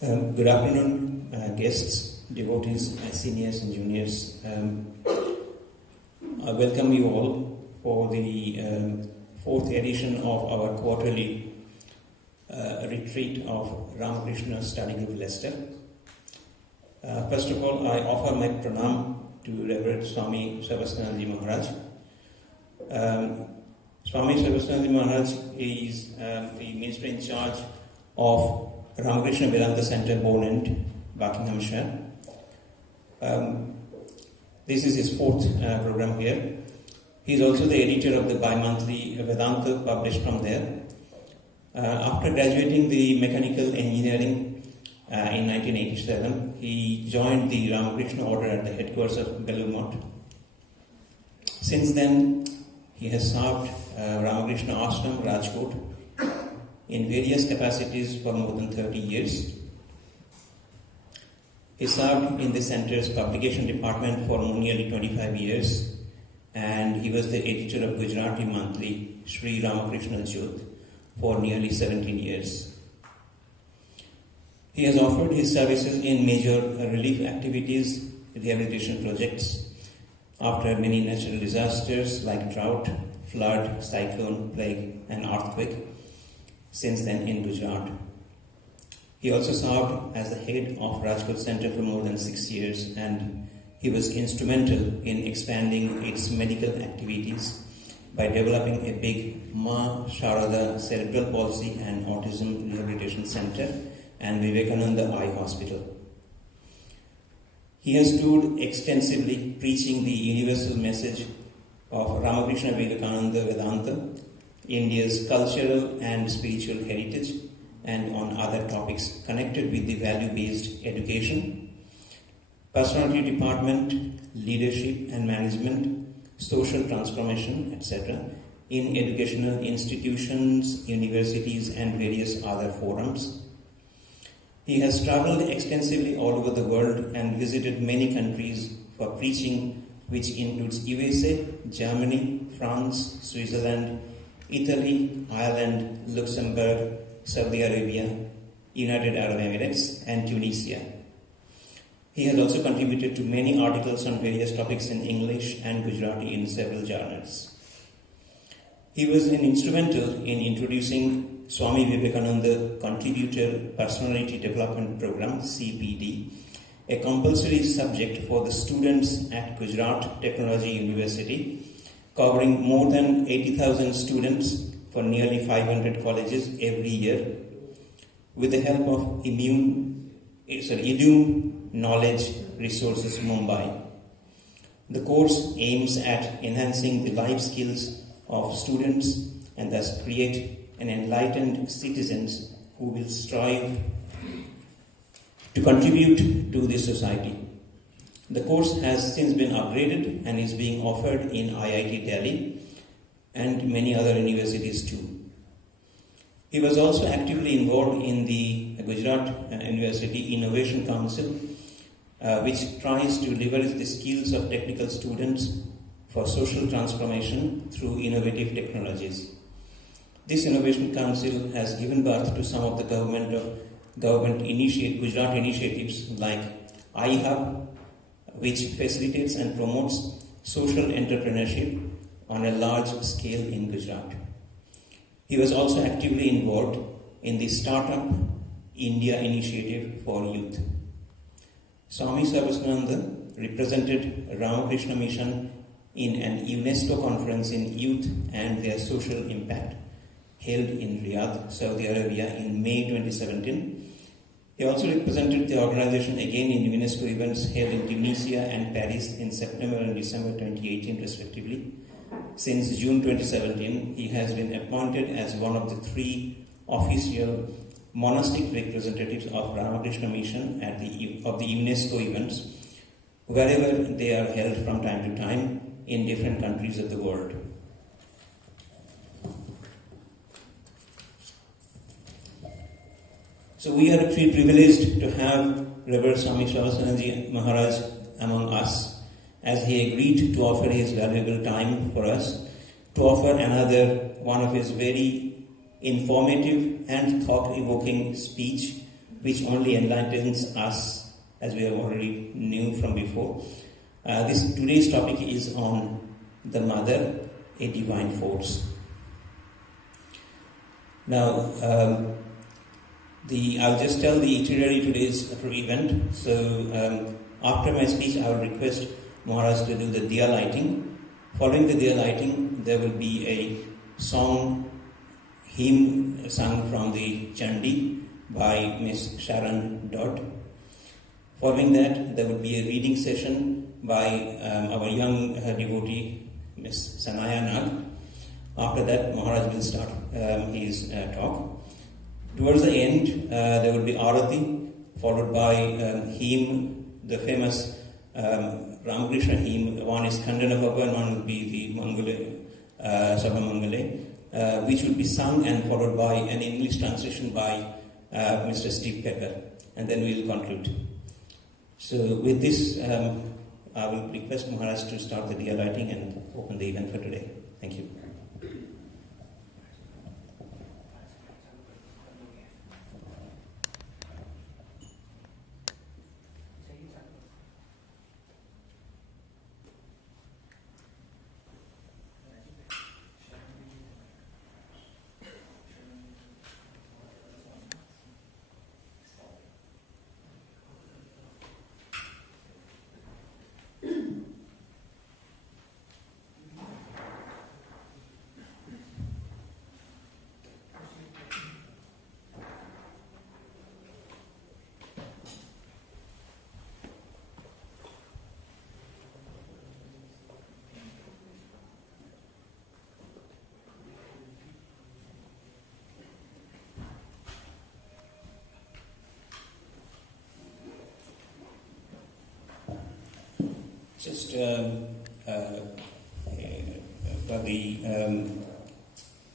Good afternoon, guests, devotees, seniors and juniors. I welcome you all for the fourth edition of our quarterly retreat of Ramakrishna Study Group Leicester. First of all, I offer my pranam to Revered Swami Sarvasthananda Maharaj. Swami Sarvasthananda Maharaj is the minister in charge of Ramakrishna Vedanta Center, Bourne, Buckinghamshire. This is his fourth program here. He is also the editor of the bi-monthly Vedanta published from there. After graduating the mechanical engineering in 1987, he joined the Ramakrishna order at the headquarters of Belumot. Since then, he has served Ramakrishna Ashram, Rajkot, in various capacities for more than 30 years. He served in the center's publication department for nearly 25 years, and he was the editor of Gujarati monthly Sri Ramakrishna Jyot for nearly 17 years. He has offered his services in major relief activities, rehabilitation projects, after many natural disasters like drought, flood, cyclone, plague, and earthquake, since then in Gujarat. He also served as the head of Rajkot Center for more than 6 years, and he was instrumental in expanding its medical activities by developing a big Maa Sarada cerebral palsy and autism rehabilitation center and Vivekananda Eye Hospital. He has toured extensively preaching the universal message of Ramakrishna Vivekananda Vedanta, India's cultural and spiritual heritage, and on other topics connected with the value-based education, personality development, leadership and management, social transformation, etc., in educational institutions, universities, and various other forums. He has traveled extensively all over the world and visited many countries for preaching, which includes USA, Germany, France, Switzerland, Italy, Ireland, Luxembourg, Saudi Arabia, United Arab Emirates, and Tunisia. He has also contributed to many articles on various topics in English and Gujarati in several journals. He was instrumental in introducing Swami Vivekananda Contributor Personality Development Program, CPD, a compulsory subject for the students at Gujarat Technology University, covering more than 80,000 students for nearly 500 colleges every year, with the help of IDUM Knowledge Resources Mumbai. The course aims at enhancing the life skills of students and thus create an enlightened citizens who will strive to contribute to the society. The course has since been upgraded and is being offered in IIT Delhi and many other universities too. He was also actively involved in the Gujarat University Innovation Council, which tries to leverage the skills of technical students for social transformation through innovative technologies. This Innovation Council has given birth to some of the Gujarat initiatives like iHub, which facilitates and promotes social entrepreneurship on a large scale in Gujarat. He was also actively involved in the Startup India initiative for youth. Swami Sarvasthananda represented Ramakrishna Mission in an UNESCO conference in youth and their social impact held in Riyadh, Saudi Arabia in May 2017. He also represented the organization again in UNESCO events held in Tunisia and Paris in September and December 2018 respectively. Since June 2017, he has been appointed as one of the 3 official monastic representatives of Ramakrishna Mission of the UNESCO events, wherever they are held from time to time in different countries of the world. So we are actually privileged to have Revered Swami Sarvasthananda Maharaj among us, as he agreed to offer his valuable time for us, to offer another one of his very informative and thought-evoking speech which only enlightens us, as we have already knew from before. Today's topic is on the Mother, a divine force. Now, I'll just tell the itinerary today's event. So, after my speech, I will request Maharaj to do the diya lighting. Following the diya lighting, there will be a hymn sung from the Chandi by Miss Sharon Dodd. Following that, there will be a reading session by our young devotee, Miss Sanaya Nag. After that, Maharaj will start his talk. Towards the end, there will be Arati, followed by hymn, the famous Ramakrishna hymn. One is Khandana Bhava and one will be the Mangale, Sabha Mangale, which will be sung and followed by an English translation by Mr. Steve Pepper. And then we will conclude. So with this, I will request Maharaj to start the diya lighting and open the event for today. Thank you. Just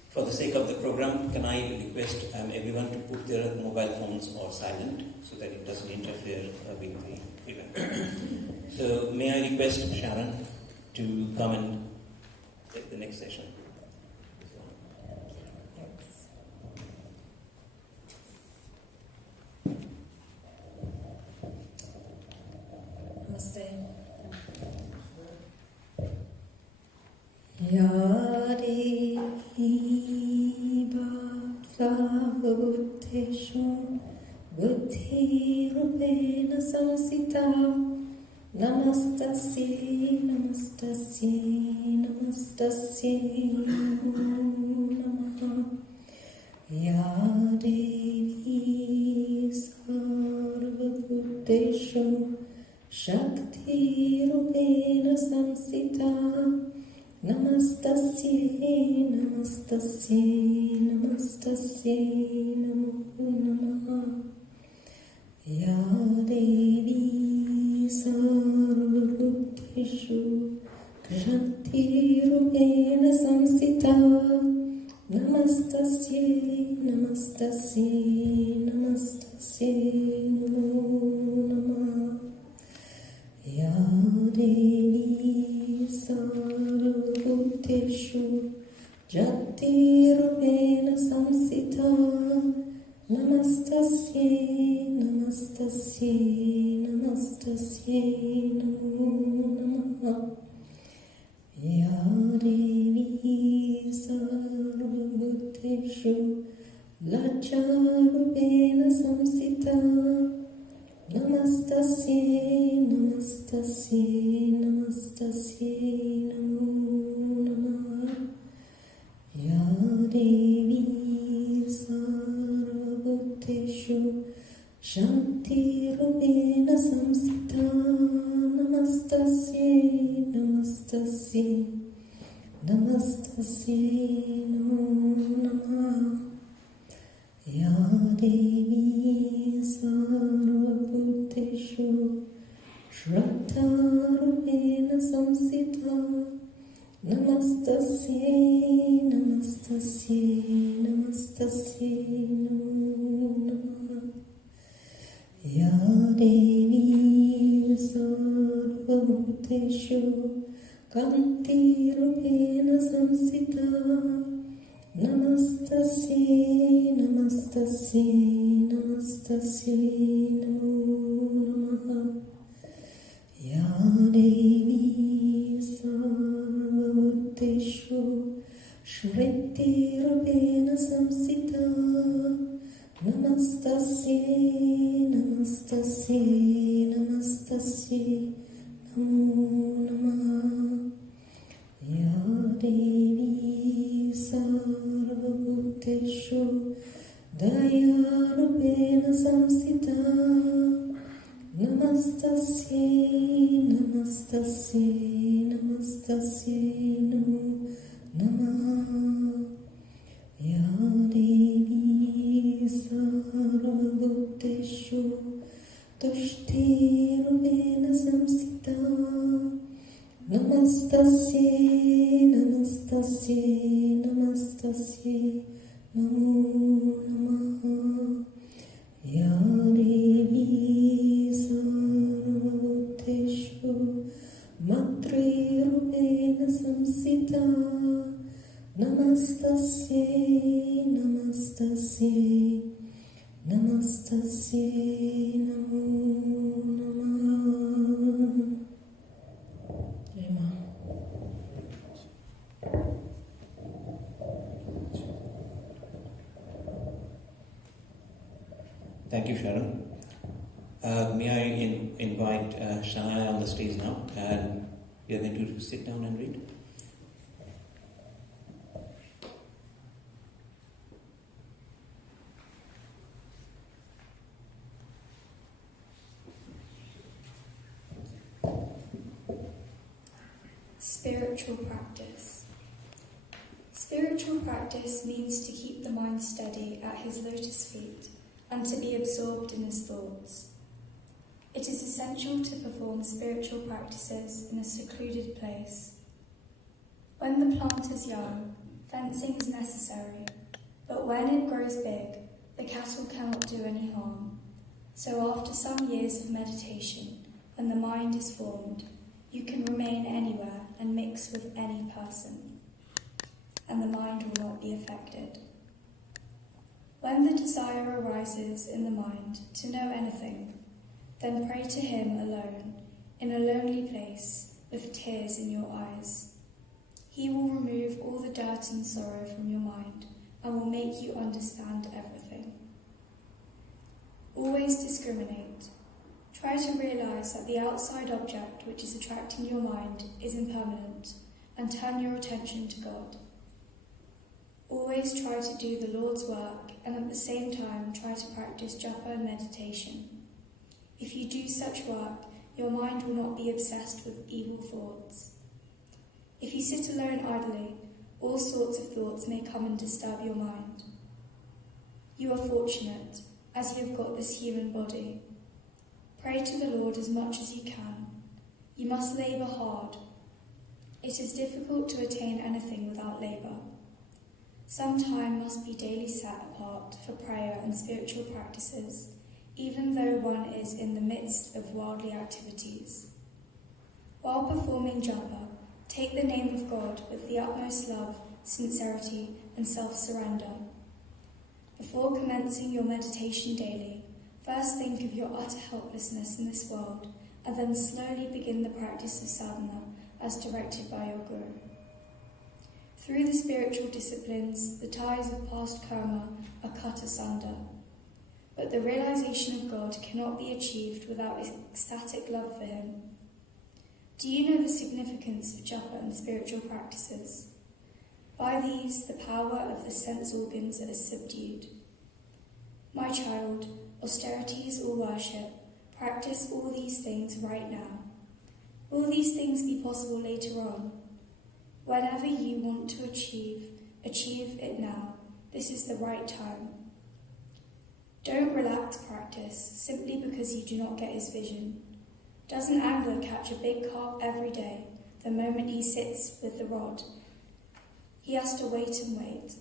for the sake of the program, can I request everyone to put their mobile phones on silent so that it doesn't interfere with the event. So may I request Sharon to come and take the next session. Yadi Bhaktavabhuddheshu Buddhi Rupena Samsita Namastasye Namastasye Namastasye Namaha Yadi Sarvabhuddheshu Shakti Rupena Samsita Namastasye, Namastasye, Namastasye, Namo Namaha Ya Devi Sarvabhuddheshu Shakti Rupena Samsita Namastasye, Namastasye, Namastasye, Namo Namaha Ya Devi Sarvabhuddheshu Jati Rupena Samsita Namastasye, Namastasye, Namastasye, Namo Namaha Ya Devi Sarvabhuddheshu Lacha Rupena Samsita Namastasye, Namastasye, Namastasye, Namo Namaha Ya Devi Sarvabhuddheshu Shanti Rupena Samsita Namastasye, Namastasye, Namastasye, Namo Namaha Ya Devi Sarvabhuddheshu Shraddha Rupena Samsita Namastasye, Namastasye, Namastasye, Namo Namaha Ya Devi Sarvabhuddheshu Kanti Rupena Samsita Namastasye, namastasye, namastasye, namo namaha. Ya Devi Sarvabhuteshu Shritirupena Samsita. Namastasye, namastasye, namastasye, namo namaha. Ya Devi Sarvabhuteshu Dayarupena Samsita. Namastasye, namastasye, namastasye, namo namaha. Ya Devi Sarvabhuteshu Tushtirupena Samsita. Namastasye, namastasye, namastasye, namo namaha. Ya Devi Sarvabhuteshu Matrirupena Samsita. Namastasye, namastasye, namastasye, namo namaha. Rima. Thank you, Sharon. May I invite Shania on the stage now, and we are going to sit down and read. Spiritual practice. Spiritual practice means to keep the mind steady at his lotus feet and to be absorbed in his thoughts. It is essential to perform spiritual practices in a secluded place. When the plant is young, fencing is necessary, but when it grows big, the cattle cannot do any harm. So after some years of meditation, when the mind is formed, you can remain anywhere and mix with any person, and the mind will not be affected. When the desire arises in the mind to know anything, then pray to him alone, in a lonely place, with tears in your eyes. He will remove all the dirt and sorrow from your mind, and will make you understand everything. Always discriminate. Try to realise that the outside object which is attracting your mind is impermanent, and turn your attention to God. Always try to do the Lord's work, and at the same time try to practice japa and meditation. If you do such work, your mind will not be obsessed with evil thoughts. If you sit alone idly, all sorts of thoughts may come and disturb your mind. You are fortunate, as you have got this human body. Pray to the Lord as much as you can. You must labour hard. It is difficult to attain anything without labour. Some time must be daily set apart for prayer and spiritual practices, even though one is in the midst of worldly activities. While performing japa, take the name of God with the utmost love, sincerity, and self-surrender. Before commencing your meditation daily, first think of your utter helplessness in this world, and then slowly begin the practice of sadhana as directed by your Guru. Through the spiritual disciplines, the ties of past karma are cut asunder, but the realization of God cannot be achieved without ecstatic love for him. Do you know the significance of japa and spiritual practices? By these, the power of the sense organs is subdued. My child, austerities or worship, practice all these things right now. Will these things be possible later on? Whenever you want to achieve it now. This is the right time. Don't relax practice simply because you do not get his vision. Does an angler catch a big carp every day the moment he sits with the rod? He has to wait,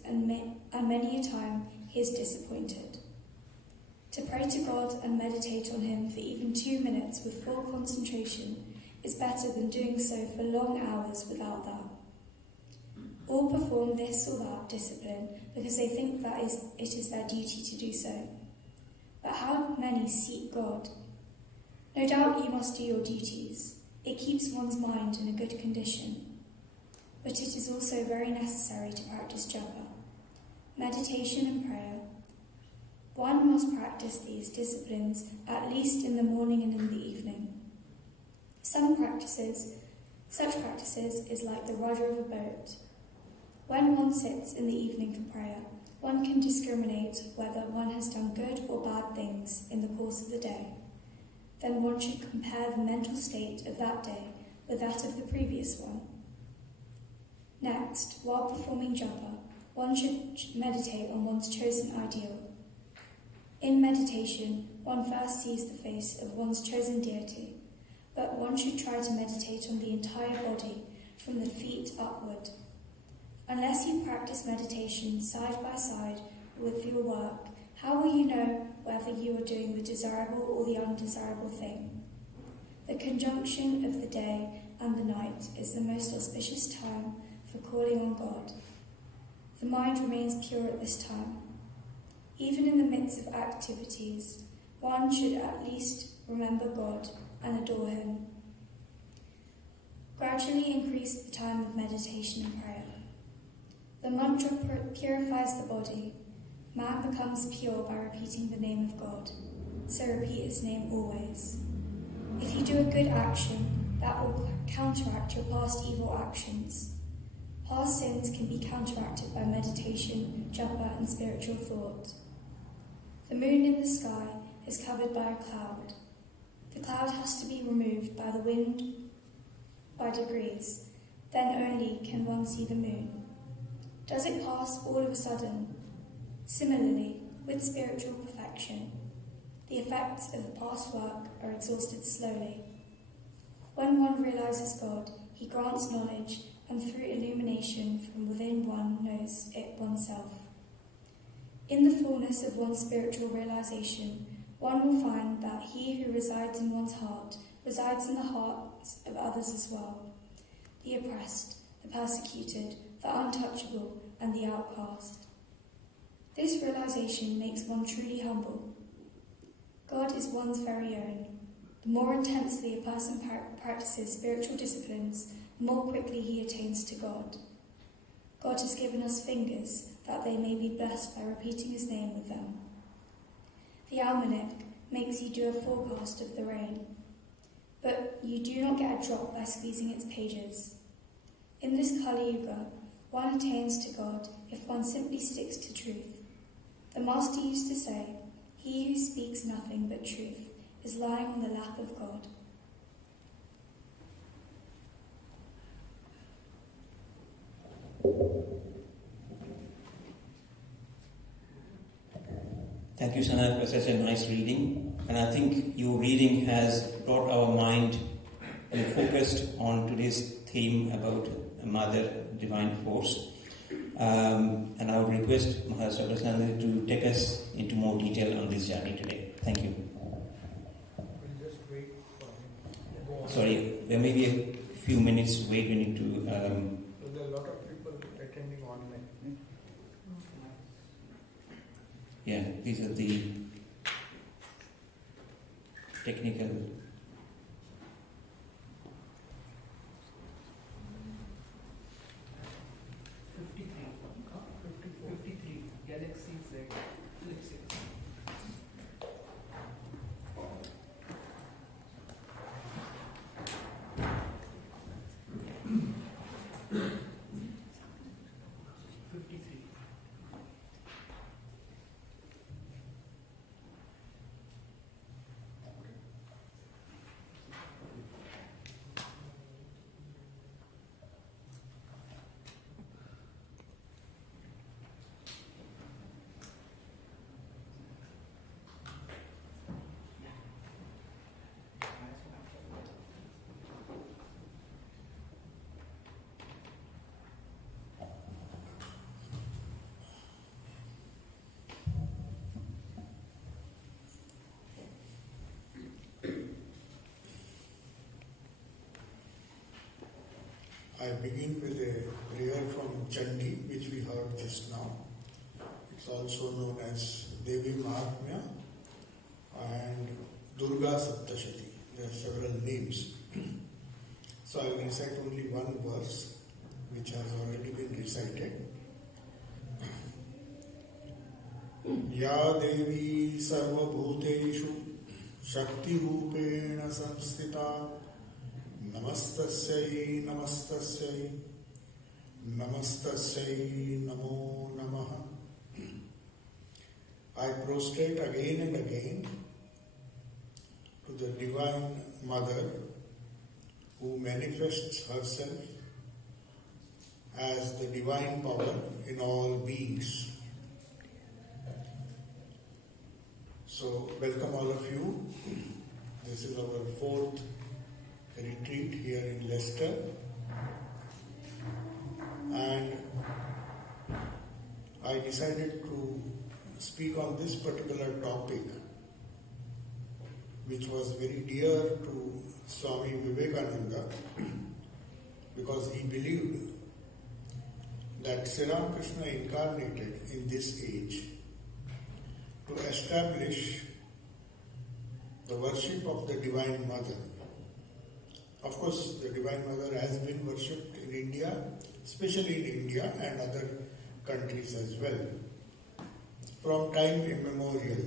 and many a time he is disappointed. To pray to God and meditate on him for even 2 minutes with full concentration is better than doing so for long hours without that. All perform this or that discipline because they think that it is their duty to do so. But how many seek God? No doubt you must do your duties. It keeps one's mind in a good condition. But it is also very necessary to practice japa, meditation and prayer. One must practice these disciplines at least in the morning and in the evening. Such practices is like the rudder of a boat. When one sits in the evening for prayer, one can discriminate whether one has done good or bad things in the course of the day. Then one should compare the mental state of that day with that of the previous one. Next, while performing japa, one should meditate on one's chosen ideal. In meditation, one first sees the face of one's chosen deity, but one should try to meditate on the entire body, from the feet upward. Unless you practice meditation side by side with your work, how will you know whether you are doing the desirable or the undesirable thing? The conjunction of the day and the night is the most auspicious time for calling on God. The mind remains pure at this time. Even in the midst of activities, one should at least remember God and adore Him. Gradually increase the time of meditation and prayer. The mantra purifies the body. Man becomes pure by repeating the name of God, so repeat His name always. If you do a good action, that will counteract your past evil actions. Past sins can be counteracted by meditation, japa and spiritual thought. The moon in the sky is covered by a cloud. The cloud has to be removed by the wind by degrees, then only can one see the moon. Does it pass all of a sudden? Similarly, with spiritual perfection, the effects of the past work are exhausted slowly. When one realizes God, He grants knowledge, and through illumination from within one knows it oneself. In the fullness of one's spiritual realization, one will find that He who resides in one's heart resides in the hearts of others as well, the oppressed, the persecuted, the untouchable, and the outcast. This realization makes one truly humble. God is one's very own. The more intensely a person practices spiritual disciplines, the more quickly he attains to God. God has given us fingers that they may be blessed by repeating His name with them. The almanac makes you do a forecast of the rain, but you do not get a drop by squeezing its pages. In this Kali Yuga, one attains to God if one simply sticks to truth. The Master used to say, "He who speaks nothing but truth is lying on the lap of God." Thank you, Sana, for such a nice reading. And I think your reading has brought our mind focused on today's theme about Mother Divine Force. And I would request Maharaj Sarvasthananda to take us into more detail on this journey today. Thank you. We'll just wait for him. Go on. Sorry, there may be a few minutes wait. We need to... There are a lot of people attending online. Yeah, these are the technical... 53 Galaxy Z Flip 6. I begin with a prayer from Chandi, which we heard just now. It's also known as Devi Mahatmya and Durga Saptashati. There are several names. So I will recite only one verse, which has already been recited. Ya Devi Sarva Bhuteshu Shakti Rupena Samstita Namastasyai Namastasyai Namastasyai Namo Namaha. I prostrate again and again to the Divine Mother who manifests herself as the divine power in all beings. So, welcome all of you. This is our fourth retreat here in Leicester. And I decided to speak on this particular topic, which was very dear to Swami Vivekananda, because he believed that Sri Ramakrishna incarnated in this age to establish the worship of the Divine Mother. Of course, the Divine Mother has been worshipped in India, especially in India and other countries as well, from time immemorial.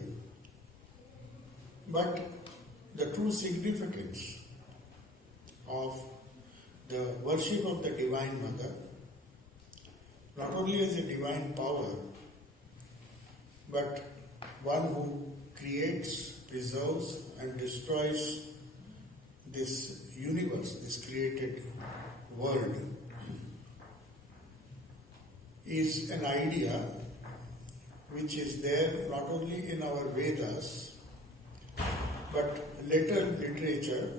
But the true significance of the worship of the Divine Mother, not only as a divine power, but one who creates, preserves and destroys this universe, this created world, is an idea which is there not only in our Vedas, but later literature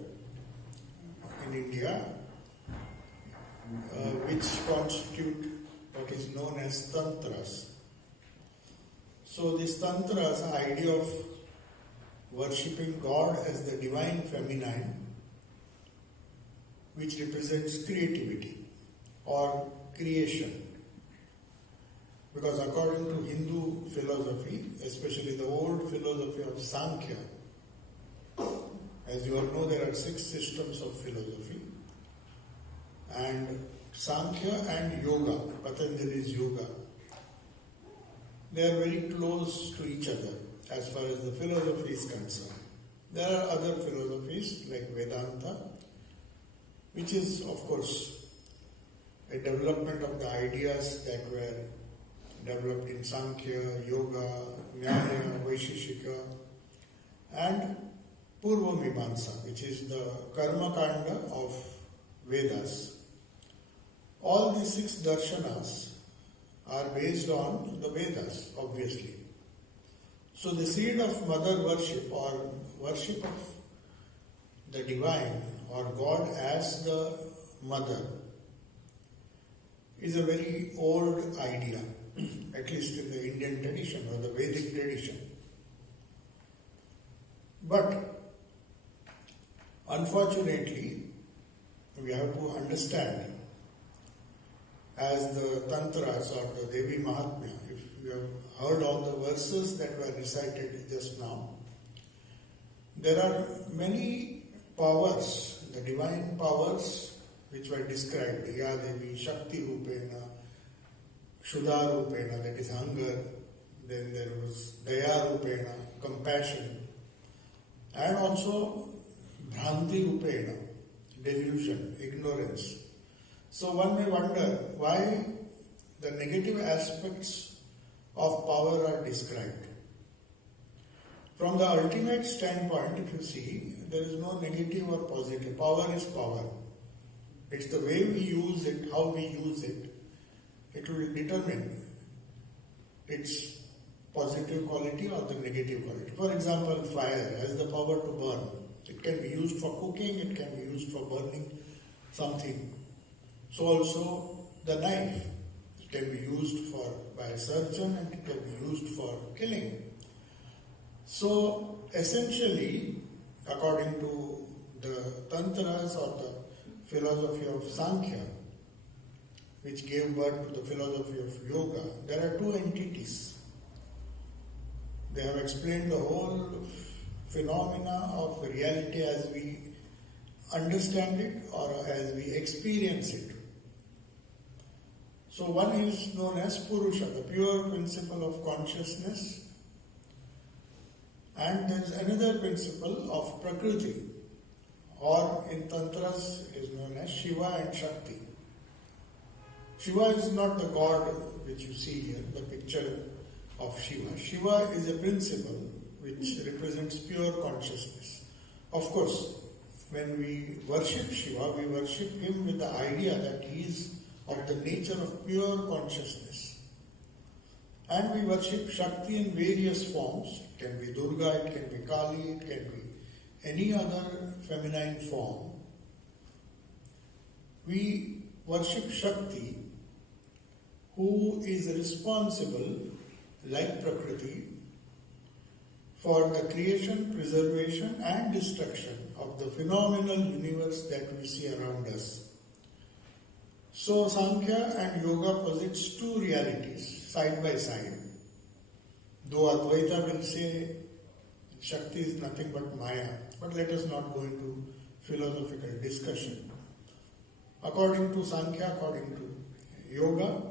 in India, which constitute what is known as tantras. So this tantras, the idea of worshipping God as the divine feminine, which represents creativity or creation. Because according to Hindu philosophy, especially the old philosophy of Sankhya, as you all know, there are 6 systems of philosophy, and Sankhya and Yoga, Patanjali's Yoga, they are very close to each other as far as the philosophy is concerned. There are other philosophies like Vedanta, which is of course a development of the ideas that were developed in Sankhya, Yoga, Nyaya, Vaisheshika, and Purva Mimamsa, which is the Karma Kanda of Vedas. All these 6 darshanas are based on the Vedas, obviously. So the seed of mother worship or worship of the divine or God as the mother is a very old idea, at least in the Indian tradition or the Vedic tradition. But unfortunately, we have to understand, as the Tantras or the Devi Mahatmya, if you have heard all the verses that were recited just now, there are many powers, the divine powers which were described, Ya Devi, Shakti Rupena, Shuddha Rupena, that is hunger, then there was Daya Rupena, compassion, and also Bhranti Rupena, delusion, ignorance. So one may wonder why the negative aspects of power are described. From the ultimate standpoint, if you see, there is no negative or positive. Power is power. It's the way we use it, how we use it. It will determine its positive quality or the negative quality. For example, fire has the power to burn. It can be used for cooking, it can be used for burning something. So also the knife, it can be used by a surgeon and it can be used for killing. So essentially, according to the Tantras or the philosophy of Sankhya, which gave birth to the philosophy of yoga, there are two entities. They have explained the whole phenomena of reality as we understand it or as we experience it. So one is known as Purusha, the pure principle of consciousness, and there is another principle of Prakriti, or in Tantras it is known as Shiva and Shakti. Shiva is not the god which you see here, the picture of Shiva. Shiva is a principle which represents pure consciousness. Of course, when we worship Shiva, we worship him with the idea that he is of the nature of pure consciousness. And we worship Shakti in various forms. It can be Durga, it can be Kali, it can be any other feminine form. We worship Shakti, who is responsible, like Prakriti, for the creation, preservation and destruction of the phenomenal universe that we see around us. So Sankhya and Yoga posits two realities side by side. Though Advaita will say Shakti is nothing but Maya, but let us not go into philosophical discussion. According to Sankhya, according to Yoga,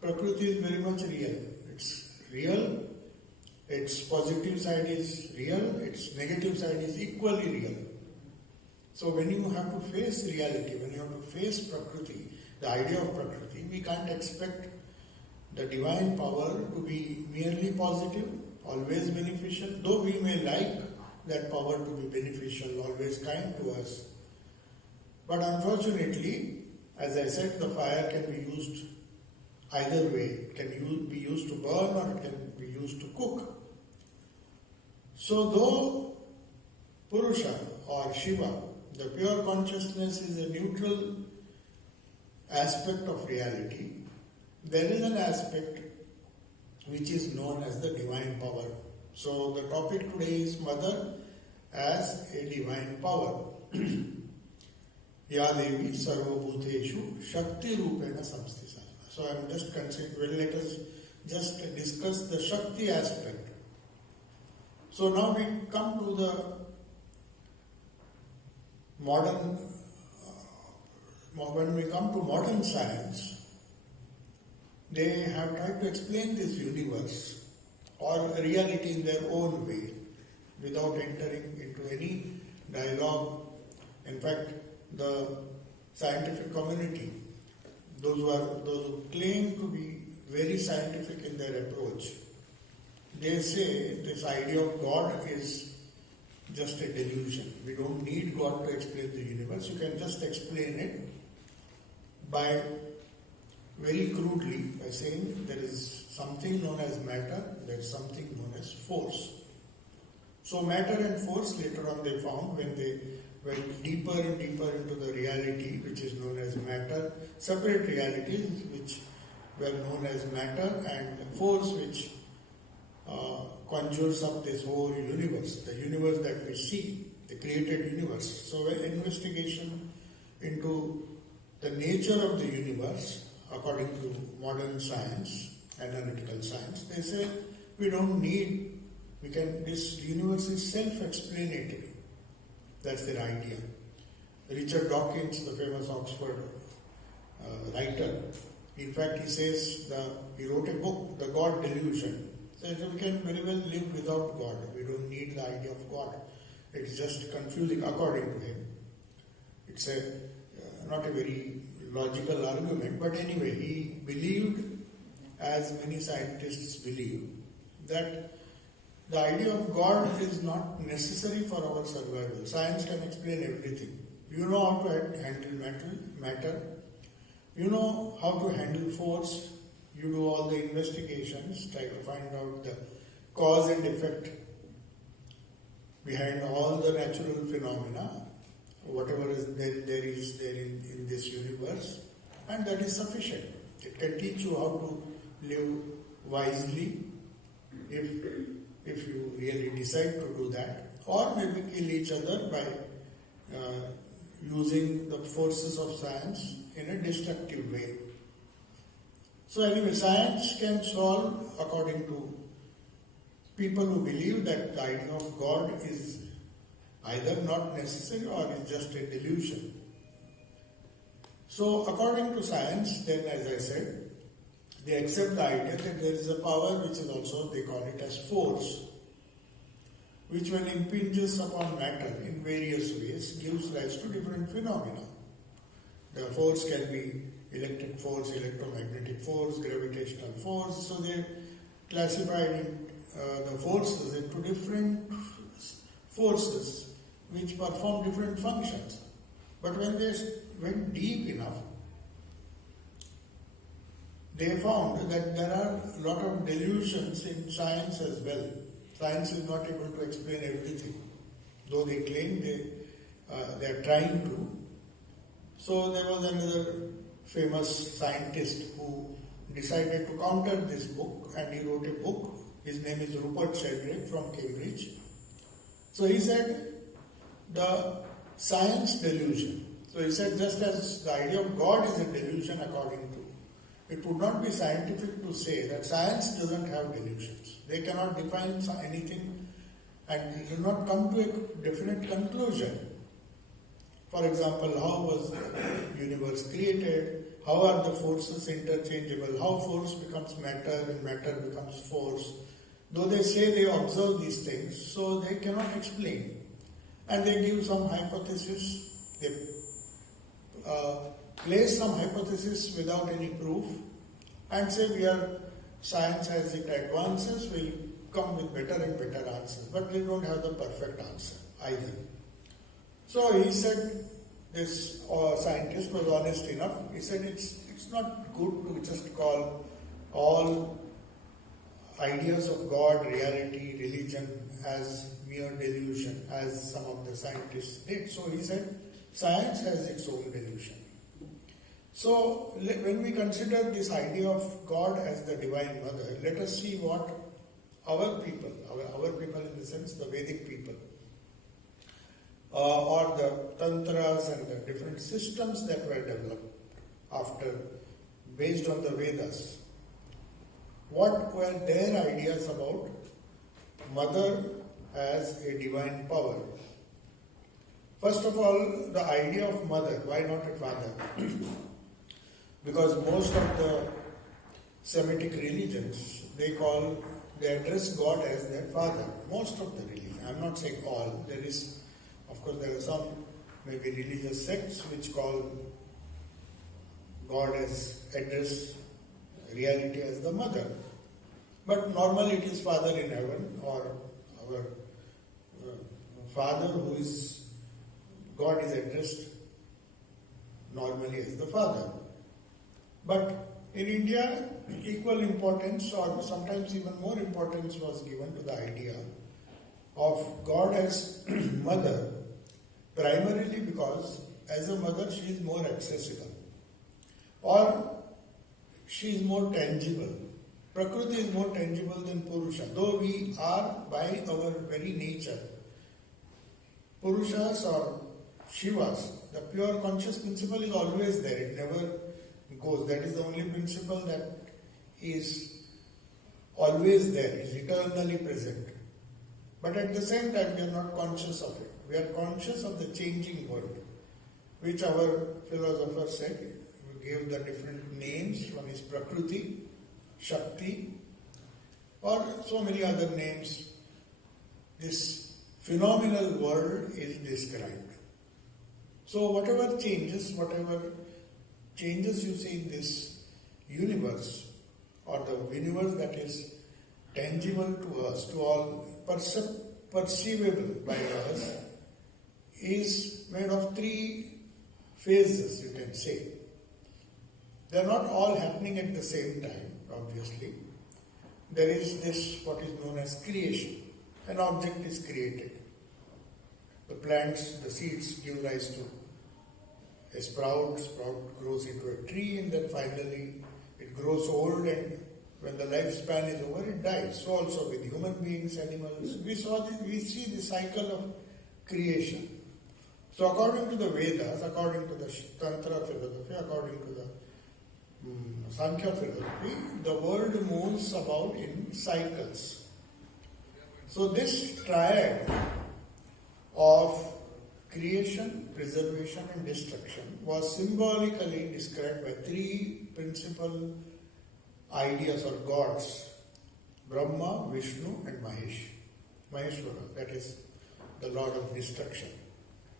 Prakriti is very much real. It's real, its positive side is real, its negative side is equally real. So when you have to face reality, when you have to face Prakriti, the idea of Prakriti, we can't expect the divine power to be merely positive, always beneficial, though we may like that power to be beneficial, always kind to us. But unfortunately, as I said, the fire can be used either way. It can be used to burn or it can be used to cook. So though Purusha or Shiva, the pure consciousness, is a neutral aspect of reality, there is an aspect which is known as the divine power. So the topic today is Mother as a divine power. Ya Devi Sarvabhuteshu Shakti Rupena Samstisa. So I am just considering, well, let us just discuss the Shakti aspect. So now we come to the modern, when we come to modern science, they have tried to explain this universe or reality in their own way without entering into any dialogue. In fact, the scientific community, those who claim to be very scientific in their approach, they say this idea of God is just a delusion. We don't need God to explain the universe. You can just explain it by very crudely by saying there is something known as matter, there is something known as force. So matter and force, later on they found, when they went deeper and deeper into the reality which is known as matter, separate realities which were known as matter, and force which conjures up this whole universe, the universe that we see, the created universe. So an investigation into the nature of the universe, according to modern science, analytical science, they say this universe is self-explanatory. That's their idea. Richard Dawkins, the famous Oxford writer, in fact he says, he wrote a book, The God Delusion. So we can very well live without God. We don't need the idea of God. It's just confusing according to him. It's not a very logical argument, but anyway, he believed, as many scientists believe, that the idea of God is not necessary for our survival. Science can explain everything. You know how to handle matter. You know how to handle force. You do all the investigations, try to find out the cause and effect behind all the natural phenomena, whatever is there in this universe, and that is sufficient. It can teach you how to live wisely if you really decide to do that, or maybe kill each other by using the forces of science in a destructive way. So anyway, science can solve, according to people who believe that the idea of God is either not necessary or is just a delusion. So according to science, then as I said, they accept the idea that there is a power which is also, they call it as force, which when impinges upon matter in various ways gives rise to different phenomena. The force can be electric force, electromagnetic force, gravitational force. So they classified the forces into different forces which perform different functions. But when they went deep enough, they found that there are a lot of delusions in science as well. Science is not able to explain everything, though they claim they are trying to. So there was another famous scientist who decided to counter this book, and he wrote a book. His name is Rupert Sheldrake from Cambridge. So he said the science delusion. So he said just as the idea of God is a delusion according to, it would not be scientific to say that science doesn't have delusions. They cannot define anything and it will not come to a definite conclusion. For example, how was the universe created? How are the forces interchangeable? How force becomes matter and matter becomes force? Though they say they observe these things, so they cannot explain. And they give some hypothesis, they place some hypothesis without any proof and say science as it advances will come with better and better answers. But they don't have the perfect answer either. So he said, this scientist was honest enough. He said it's not good to just call all ideas of God, reality, religion as mere delusion, as some of the scientists did. So he said science has its own delusion. So when we consider this idea of God as the Divine Mother, let us see what our people in the sense the Vedic people, or the tantras and the different systems that were developed based on the Vedas, what were their ideas about Mother as a divine power. First of all, the idea of Mother, why not a father? Because most of the Semitic religions, they address God as their father. Most of the religions, I'm not saying all, there are some maybe religious sects which call God address reality as the mother. But normally it is Father in heaven, or our Father who is, God is addressed normally as the Father. But in India, equal importance or sometimes even more importance was given to the idea of God as mother, primarily because as a mother she is more accessible or she is more tangible. Prakriti is more tangible than Purusha, though we are by our very nature. Purushas or Shivas, the pure conscious principle is always there, it never goes. That is the only principle that is always there, is eternally present. But at the same time, we are not conscious of it. We are conscious of the changing world, which our philosophers said, we gave the different names. One is Prakriti, Shakti, or so many other names. This phenomenal world is described. So whatever changes you see in this universe, or the universe that is tangible to us, to all perceivable by us, is made of three phases, you can say. They are not all happening at the same time, obviously. There is this, what is known as creation. An object is created. The plants, the seeds give rise to a sprout grows into a tree, and then finally it grows old, and when the lifespan is over, it dies. So also with human beings, animals, we see the cycle of creation. So according to the Vedas, according to the Tantra philosophy, according to the Sankhya philosophy, the world moves about in cycles. So this triad of creation, preservation and destruction was symbolically described by three principal ideas or gods: Brahma, Vishnu and Maheshwara, that is the Lord of destruction.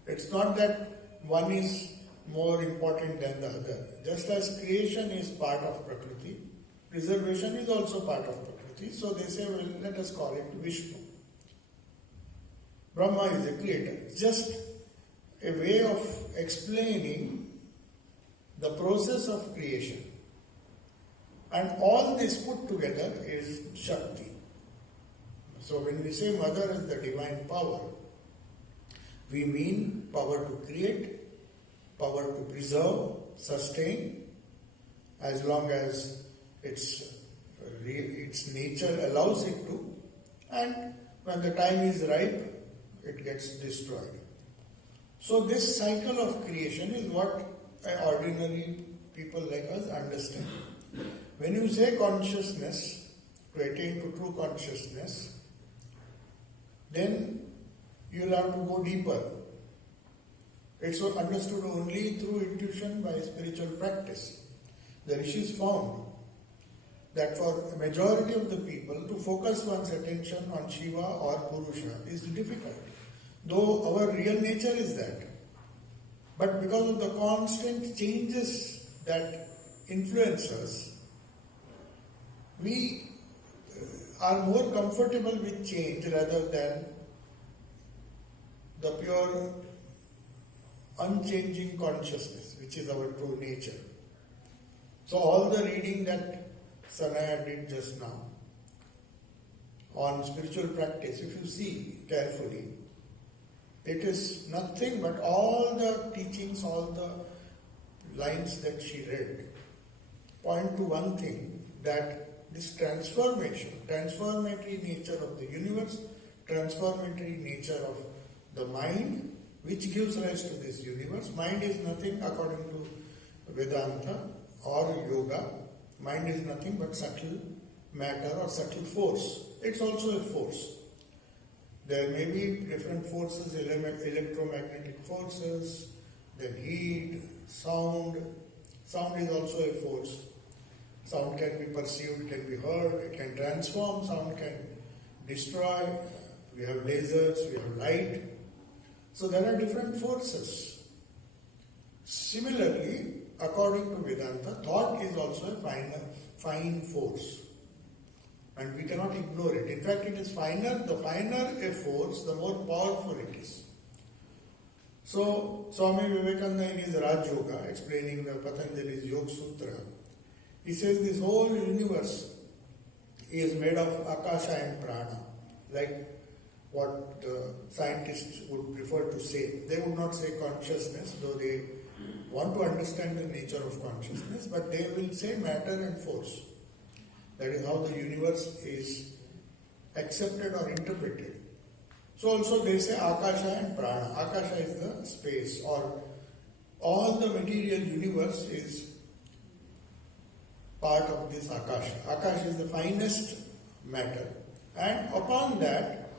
It's not that one is more important than the other. Just as creation is part of Prakriti, preservation is also part of Prakriti. So they say, well, let us call it Vishnu. Brahma is a creator. Just a way of explaining the process of creation. And all this put together is Shakti. So when we say Mother is the divine power, we mean power to create, power to preserve, sustain, as long as its nature allows it to, and when the time is ripe, it gets destroyed. So this cycle of creation is what ordinary people like us understand. When you say consciousness, to attain to true consciousness, then you'll have to go deeper. It's understood only through intuition by spiritual practice. The rishis found that for a majority of the people to focus one's attention on Shiva or Purusha is difficult, though our real nature is that. But because of the constant changes that influence us, we are more comfortable with change rather than the pure unchanging consciousness, which is our true nature. So all the reading that Sanaya did just now on spiritual practice, if you see carefully, it is nothing but all the teachings, all the lines that she read point to one thing, that this transformatory nature of the universe, transformatory nature of the mind, which gives rise to this universe. Mind is nothing, according to Vedanta or yoga, mind is nothing but subtle matter or subtle force. It's also a force. There may be different forces, electromagnetic forces, then heat, sound. Sound is also a force. Sound can be perceived, can be heard, it can transform, sound can destroy. We have lasers, we have light. So there are different forces. Similarly, according to Vedanta, thought is also a fine force. And we cannot ignore it. In fact, it is finer. The finer a force, the more powerful it is. So, Swami Vivekananda in his Raj Yoga, explaining the Patanjali's Yoga Sutra, he says this whole universe is made of Akasha and Prana, like what the scientists would prefer to say. They would not say consciousness, though they want to understand the nature of consciousness, but they will say matter and force. That is how the universe is accepted or interpreted. So also they say Akasha and Prana. Akasha is the space, or all the material universe is part of this Akasha. Akasha is the finest matter. And upon that,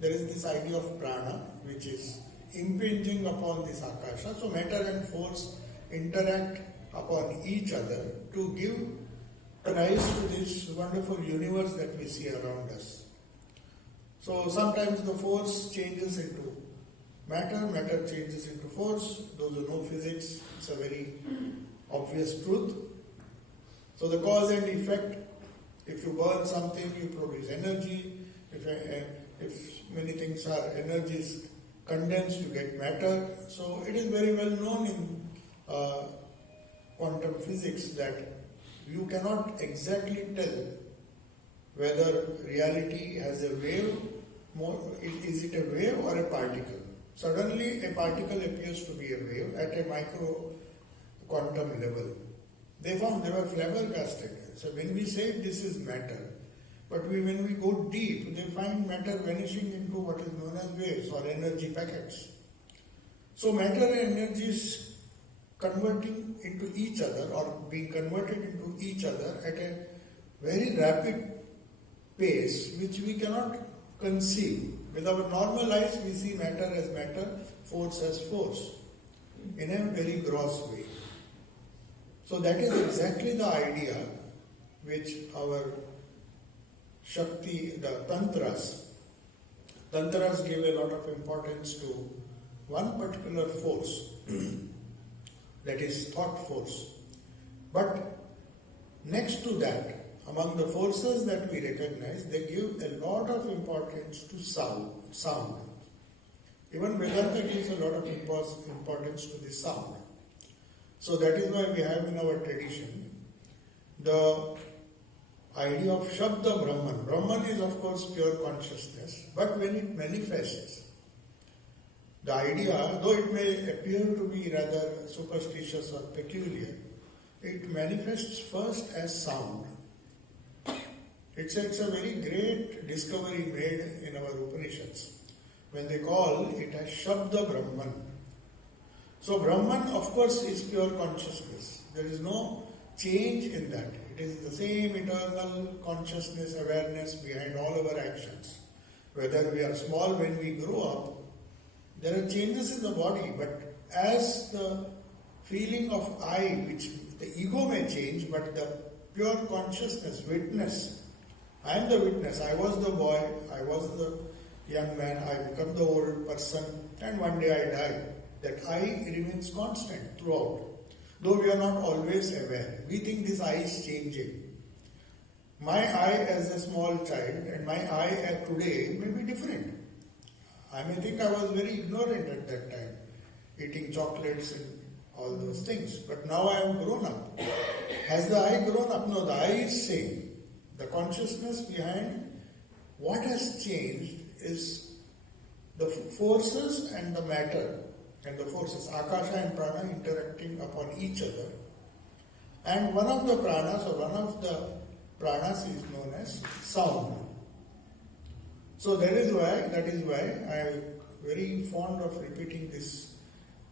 there is this idea of Prana, which is impinging upon this Akasha. So matter and force interact upon each other to give rise to this wonderful universe that we see around us. So sometimes the force changes into matter, matter changes into force. Those who know physics, it's a very obvious truth. So the cause and effect, if you burn something, you produce energy. If many things are energies condensed, you get matter. So it is very well known in quantum physics that you cannot exactly tell whether reality has a wave, is it a wave or a particle. Suddenly a particle appears to be a wave at a micro quantum level. They were flabbergasted. So when we say this is matter, but when we go deep, they find matter vanishing into what is known as waves or energy packets. So matter and energies converting into each other or being converted into each other at a very rapid pace which we cannot conceive. With our normal eyes, we see matter as matter, force as force, in a very gross way. So that is exactly the idea which our Shakti, the Tantras give a lot of importance to one particular force, that is thought force. But next to that, among the forces that we recognize, they give a lot of importance to sound. Even Vedanta gives a lot of importance to the sound. So that is why we have in our tradition the idea of Shabda Brahman. Brahman is of course pure consciousness, but when it manifests, the idea, though it may appear to be rather superstitious or peculiar, it manifests first as sound. It's a very great discovery made in our Upanishads when they call it as Shabda Brahman. So Brahman, of course, is pure consciousness. There is no change in that. It is the same eternal consciousness, awareness behind all our actions. Whether we are small when we grow up, there are changes in the body, but as the feeling of I, which the ego may change, but the pure consciousness, witness, I am the witness, I was the boy, I was the young man, I become the old person, and one day I die. That I remains constant throughout. Though we are not always aware. We think this I is changing. My I as a small child and my I at today may be different. I may think I was very ignorant at that time, eating chocolates and all those things. But now I am grown up. Has the I grown up? No, the I is same. The consciousness behind what has changed is the forces and the matter. And the forces, Akasha and Prana, interacting upon each other. And one of the pranas is known as sound. So that is why I am very fond of repeating this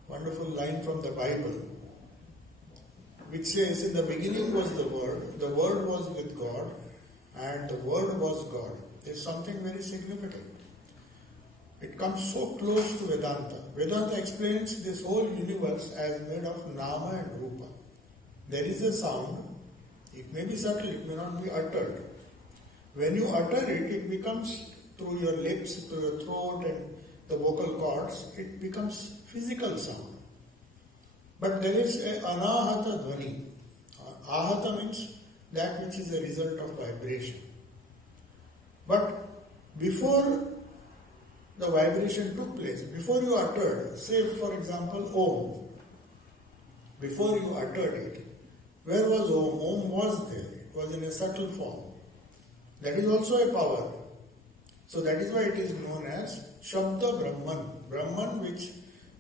wonderful line from the Bible, which says, in the beginning was the Word was with God, and the Word was God. There's something very significant. It comes so close to Vedanta. Vedanta explains this whole universe as made of Nama and Rupa. There is a sound. It may be subtle, it may not be uttered. When you utter it, it becomes through your lips, through your throat and the vocal cords, it becomes physical sound. But there is a anahata dhvani. Ahata means that which is a result of vibration. But before the vibration took place, before you uttered, say for example Om, before you uttered it, where was Om? Om was there, it was in a subtle form. That is also a power. So that is why it is known as Shabda Brahman. Brahman which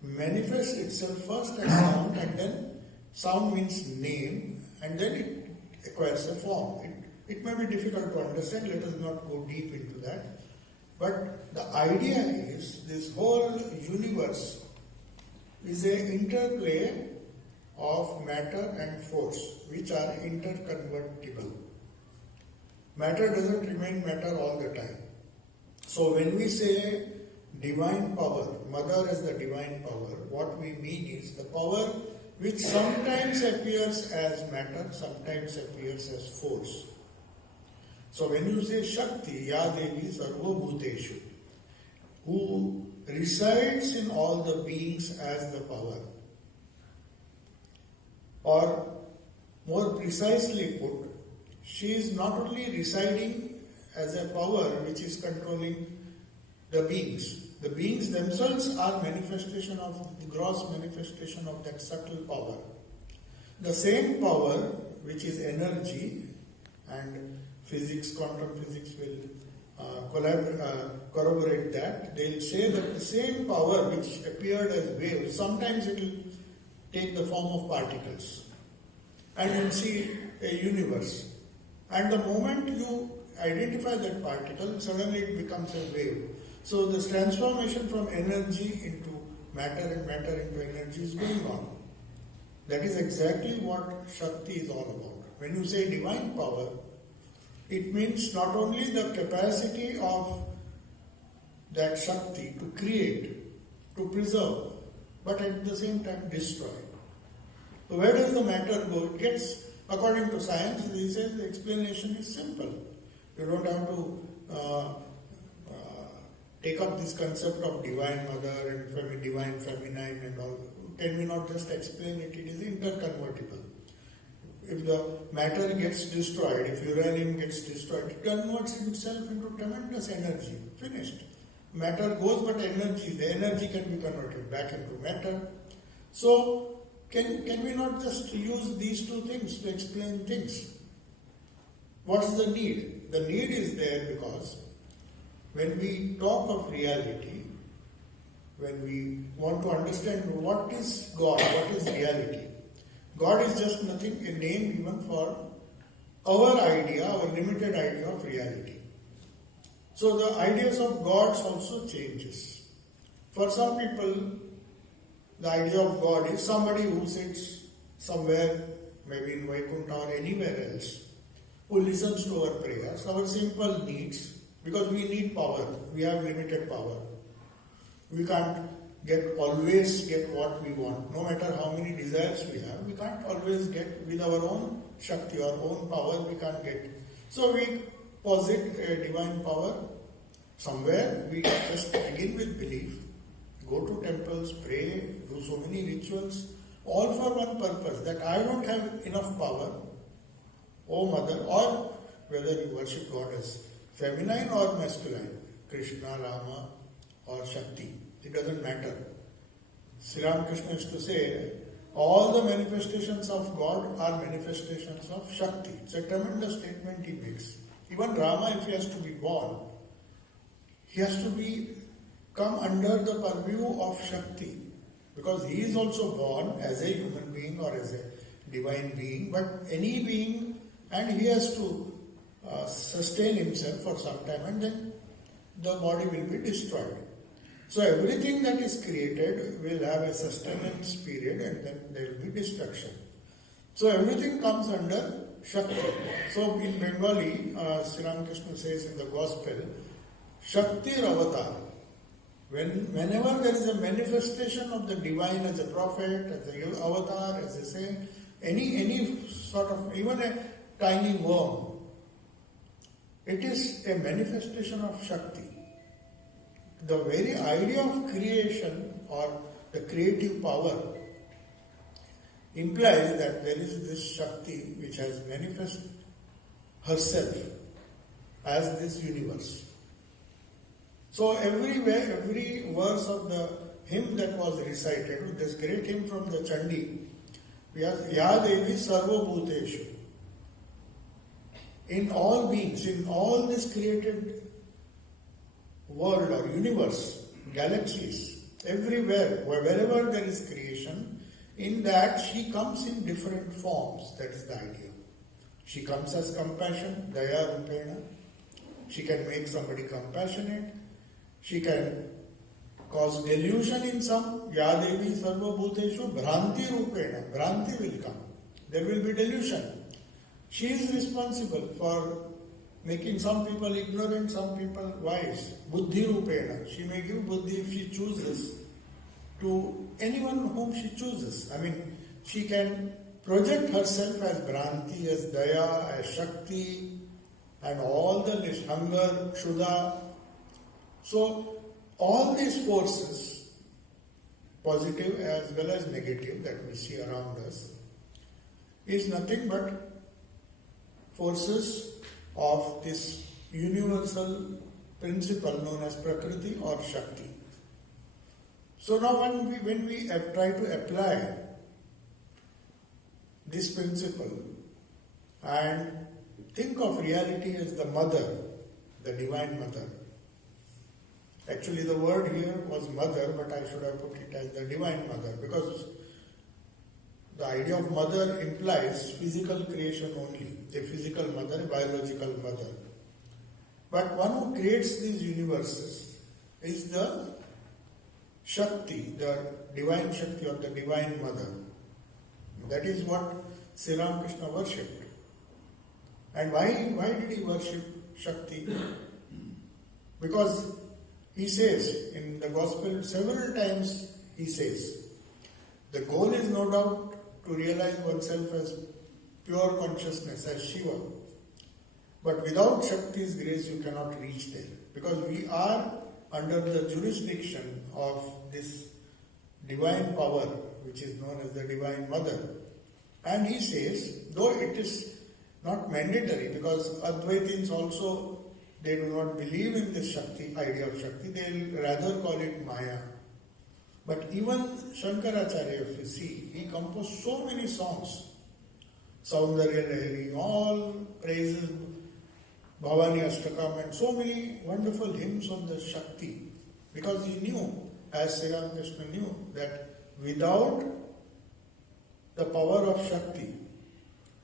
manifests itself first as sound, and then sound means name, and then it acquires a form. It may be difficult to understand, let us not go deep into that. But the idea is this whole universe is an interplay of matter and force, which are interconvertible. Matter doesn't remain matter all the time. So when we say divine power, mother as the divine power, what we mean is the power which sometimes appears as matter, sometimes appears as force. So when you say Shakti, Ya Devi Sarva Bhuteshu, who resides in all the beings as the power, or more precisely put, she is not only residing as a power which is controlling the beings. The beings themselves are manifestation of the gross manifestation of that subtle power. The same power which is energy, and physics, quantum physics will corroborate that. They'll say that the same power which appeared as waves, sometimes it will take the form of particles. And you'll see a universe. And the moment you identify that particle, suddenly it becomes a wave. So this transformation from energy into matter and matter into energy is going on. That is exactly what Shakti is all about. When you say divine power, it means not only the capacity of that Shakti to create, to preserve, but at the same time destroy. So where does the matter go? It gets, according to science, he says the explanation is simple. You don't have to take up this concept of divine mother and divine feminine and all. Can we not just explain it? It is interconvertible. If the matter gets destroyed, if uranium gets destroyed, it converts itself into tremendous energy. Finished. Matter goes, but energy, the energy can be converted back into matter. So, can we not just use these two things to explain things? What's the need? The need is there because when we talk of reality, when we want to understand what is God, what is reality, God is just nothing, a name even for our idea, our limited idea of reality. So the ideas of gods also changes. For some people, the idea of God is somebody who sits somewhere, maybe in Vaikuntha or anywhere else, who listens to our prayers, our simple needs, because we need power, we have limited power. We can't always get what we want. No matter how many desires we have, we can't always get with our own Shakti, our own power, we can't get. So we posit a divine power somewhere. We just begin with belief, go to temples, pray, do so many rituals, all for one purpose, that I don't have enough power, O Mother, or whether you worship God as feminine or masculine, Krishna, Rama or Shakti, it doesn't matter. Sri Ramakrishna used to say, all the manifestations of God are manifestations of Shakti. It's a tremendous statement he makes. Even Rama, if he has to be born, he has to come under the purview of Shakti, because he is also born as a human being or as a divine being, but any being, and he has to sustain himself for some time, and then the body will be destroyed. So everything that is created will have a sustenance period, and then there will be destruction. So everything comes under Shakti. So in Bengali, Sri Ramakrishna says in the Gospel, Shakti Avatar. Whenever there is a manifestation of the divine as a prophet, as a avatar, as a saint, any sort of, even a tiny worm, it is a manifestation of Shakti. The very idea of creation or the creative power implies that there is this Shakti which has manifested herself as this universe. So everywhere, every verse of the hymn that was recited, this great hymn from the Chandi, we have Ya Devi Sarva Bhuteshu. In all beings, in all this created world or universe, galaxies, everywhere, wherever there is creation, in that she comes in different forms. That is the idea. She comes as compassion, Daya Rupena. She can make somebody compassionate. She can cause delusion in some. Ya Devi Sarva Bhuteshu Bhranti Rupena. Bhranti will come. There will be delusion. She is responsible for making some people ignorant, some people wise. Buddhi Rupena. She may give buddhi if she chooses to anyone whom she chooses. I mean, she can project herself as Bhranti, as Daya, as Shakti, and all the list, hunger, Kshuddha. So, all these forces, positive as well as negative, that we see around us, is nothing but forces of this universal principle known as Prakriti or Shakti. So now when we try to apply this principle and think of reality as the mother, the divine mother. Actually the word here was mother, but I should have put it as the divine mother, because the idea of mother implies physical creation only, a physical mother, a biological mother. But one who creates these universes is the Shakti, the divine Shakti or the divine mother. That is what Sri Ramakrishna worshipped. And why did he worship Shakti? Because he says in the Gospel several times, he says, the goal is no doubt to realize oneself as pure consciousness, as Shiva. But without Shakti's grace, you cannot reach there. Because we are under the jurisdiction of this divine power, which is known as the Divine Mother. And he says, though it is not mandatory, because Advaitins also, they do not believe in this Shakti, idea of Shakti, they will rather call it Maya. But even Shankaracharya, if you see, he composed so many songs, Saundarya Lahiri, all praises, Bhavani Ashtakam, and so many wonderful hymns on the Shakti, because he knew, as Sri Ramakrishna knew, that without the power of Shakti,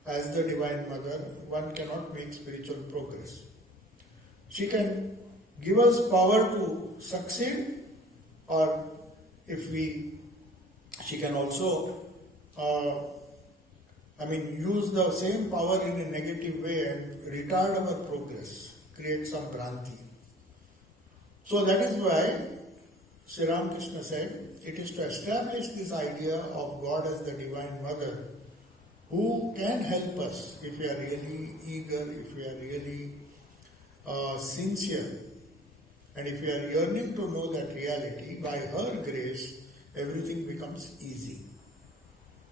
as the Divine Mother, one cannot make spiritual progress. She can give us power to succeed, or she can also, use the same power in a negative way and retard our progress, create some Bhranti. So that is why Sri Ramakrishna said, it is to establish this idea of God as the Divine Mother, who can help us if we are really eager, if we are really sincere, and if we are yearning to know that reality. By her grace, everything becomes easy.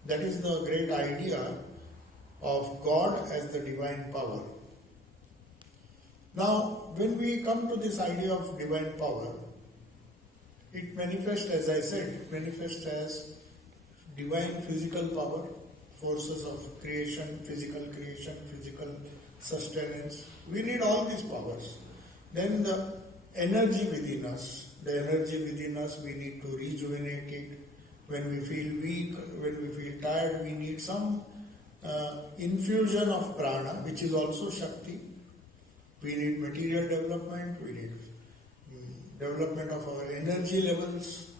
That is the great idea of God as the divine power. Now, when we come to this idea of divine power, it manifests, as I said, it manifests as divine physical power, forces of creation, physical sustenance. We need all these powers. Then the energy within us, we need to rejuvenate it. When we feel weak, when we feel tired, we need some infusion of prana, which is also Shakti. We need material development, we need development of our energy levels,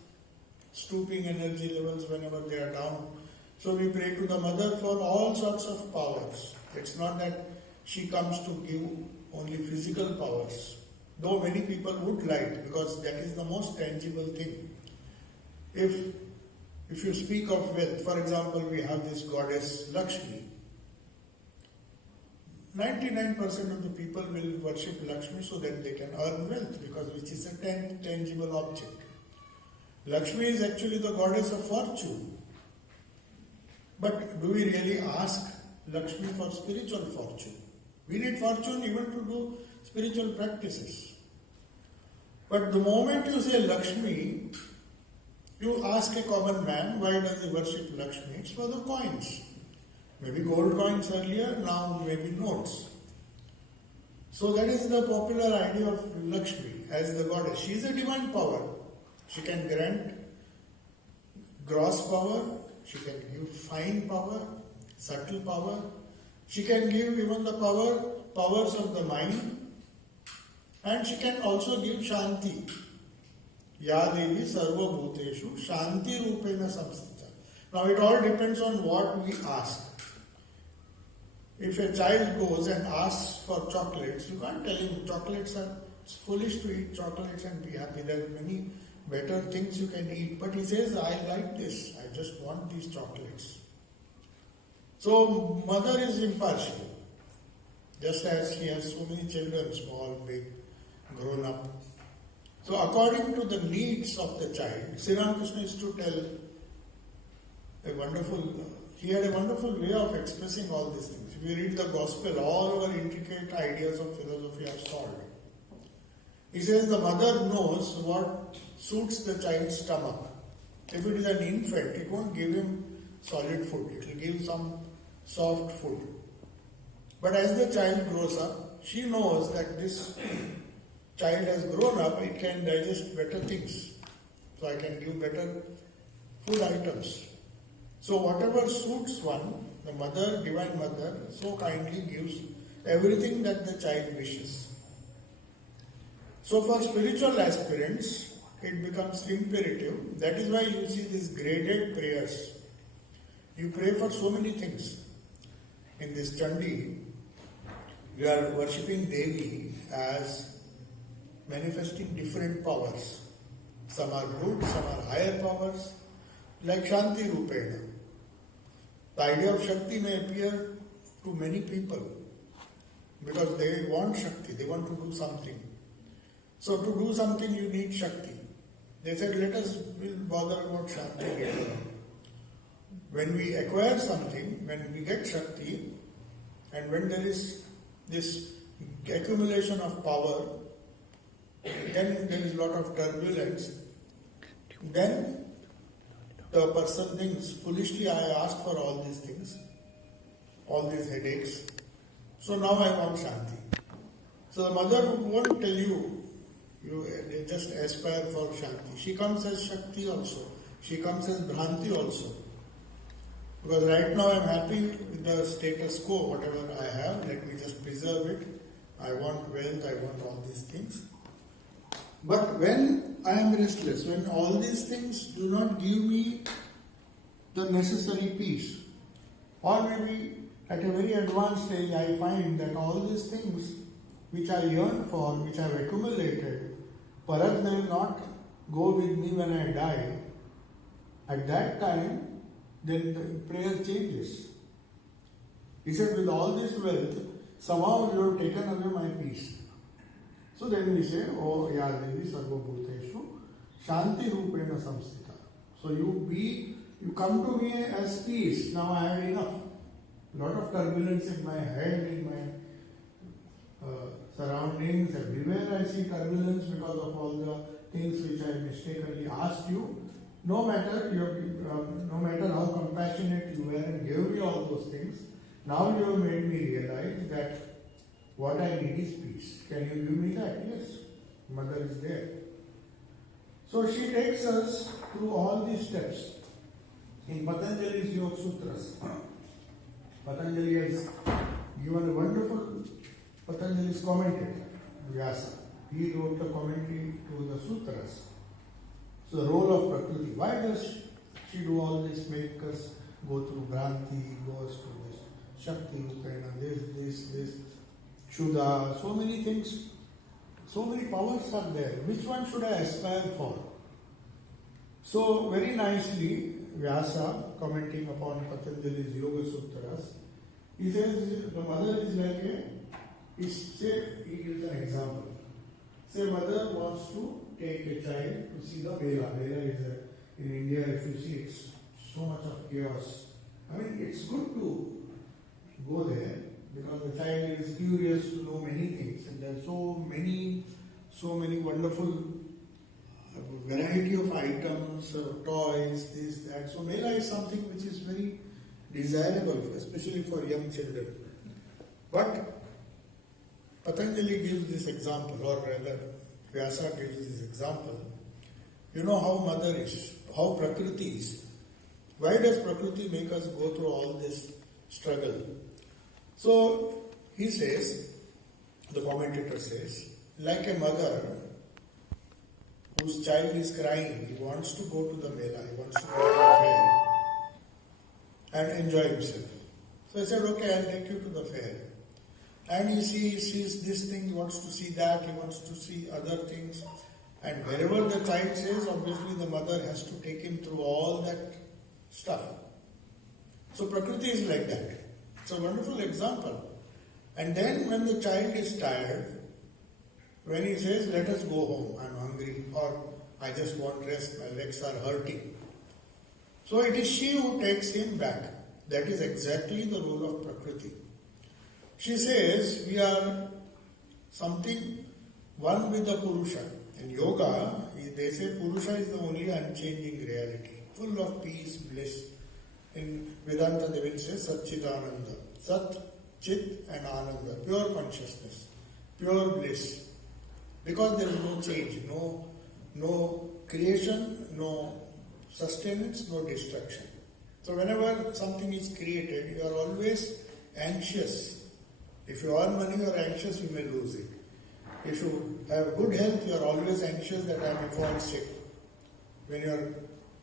stooping energy levels whenever they are down. So we pray to the Mother for all sorts of powers. It's not that she comes to give only physical powers, though many people would like, because that is the most tangible thing. If you speak of wealth, for example, we have this goddess Lakshmi. 99% of the people will worship Lakshmi so that they can earn wealth, because which is a tangible object. Lakshmi is actually the goddess of fortune. But do we really ask Lakshmi for spiritual fortune? We need fortune even to do spiritual practices. But the moment you say Lakshmi, you ask a common man, why does he worship Lakshmi? It's for the coins. Maybe gold coins earlier, now maybe notes. So that is the popular idea of Lakshmi as the goddess. She is a divine power. She can grant gross power, she can give fine power, subtle power. She can give even the powers of the mind, and she can also give Shanti. Ya Devi Sarva Bhuteshu Shanti Rupena Samsita. Now it all depends on what we ask. If a child goes and asks for chocolates, you can't tell him chocolates are, it's foolish to eat chocolates and be happy. There are many better things you can eat. But he says, I like this, I just want these chocolates. So mother is impartial. Just as she has so many children, small, big, grown up. So according to the needs of the child, Sri Ramakrishna used to tell he had a wonderful way of expressing all these things. If you read the Gospel, all our intricate ideas of philosophy are solved. He says the mother knows what suits the child's stomach. If it is an infant, it won't give him solid food. It will give some soft food. But as the child grows up, she knows that this child has grown up, it can digest better things. So I can give better food items. So whatever suits one, the mother, divine mother, so kindly gives everything that the child wishes. So for spiritual aspirants, it becomes imperative. That is why you see these graded prayers. You pray for so many things. In this Chandi, you are worshipping Devi as manifesting different powers. Some are good, some are higher powers, like Shanti Rupena. The idea of Shakti may appear to many people because they want Shakti, they want to do something. So to do something you need Shakti. They said, we'll bother about Shanti later on. When we acquire something, when we get Shakti, and when there is this accumulation of power, then there is a lot of turbulence. Then the person thinks, foolishly I asked for all these things, all these headaches, so now I want Shanti. So the mother won't tell you, you just aspire for Shanti. She comes as Shakti also. She comes as Bhranti also. Because right now I am happy with the status quo, whatever I have, let me just preserve it. I want wealth, I want all these things. But when I am restless, when all these things do not give me the necessary peace, or maybe at a very advanced stage I find that all these things which I yearn for, which I have accumulated, perhaps they will not go with me when I die. At that time, then the prayer changes. He said, with all this wealth, somehow you have taken away my peace. So then we say, oh ya Devi Sarva Bhuteshu Shanti Rupena Samsthita. So you come to me as peace. Now I have enough. Lot of turbulence in my head, in my surroundings, everywhere I see turbulence because of all the things which I mistakenly asked you. No matter how compassionate you were and gave me all those things, now you have made me realize that what I need is peace. Can you give me that? Yes. Mother is there. So she takes us through all these steps. In Patanjali's Yoga Sutras, Patanjali has given a wonderful Patanjali's commentator, Vyasa. He wrote the commentary to the Sutras. So the role of Prakriti. Why does she do all this, make us go through Bhranti, goes to this Shakti Rupena, this, Shuddha, so many things, so many powers are there. Which one should I aspire for? So very nicely, Vyasa, commenting upon Patanjali's Yoga Sutras, he says the mother is like he gives an example. Say mother wants to take a child to see the Mela. Mela is in India, if you see, it's so much of chaos. I mean, it's good to go there because the child is curious to know many things, and there are so many wonderful variety of items, toys, this, that. So Mela is something which is very desirable, especially for young children. But Patanjali gives this example, or rather Vyasa gives this example. You know how mother is, how Prakriti is. Why does Prakriti make us go through all this struggle? So he says, the commentator says, like a mother whose child is crying, he wants to go to the Mela, he wants to go to the fair and enjoy himself. So I said, okay, I'll take you to the fair. And he sees this thing, he wants to see that, he wants to see other things. And wherever the child says, obviously the mother has to take him through all that stuff. So Prakriti is like that. It's a wonderful example. And then when the child is tired, when he says, let us go home, I'm hungry, or I just want rest, my legs are hurting. So it is she who takes him back. That is exactly the role of Prakriti. She says, we are something one with the Purusha. In yoga, they say Purusha is the only unchanging reality, full of peace, bliss. In Vedanta, they will say Satchidananda. Sat, Chit and Ananda, pure consciousness, pure bliss. Because there is no change, no creation, no sustenance, no destruction. So whenever something is created, you are always anxious. If you earn money, you are anxious, you may lose it. If you have good health, you are always anxious that I may fall sick. When you are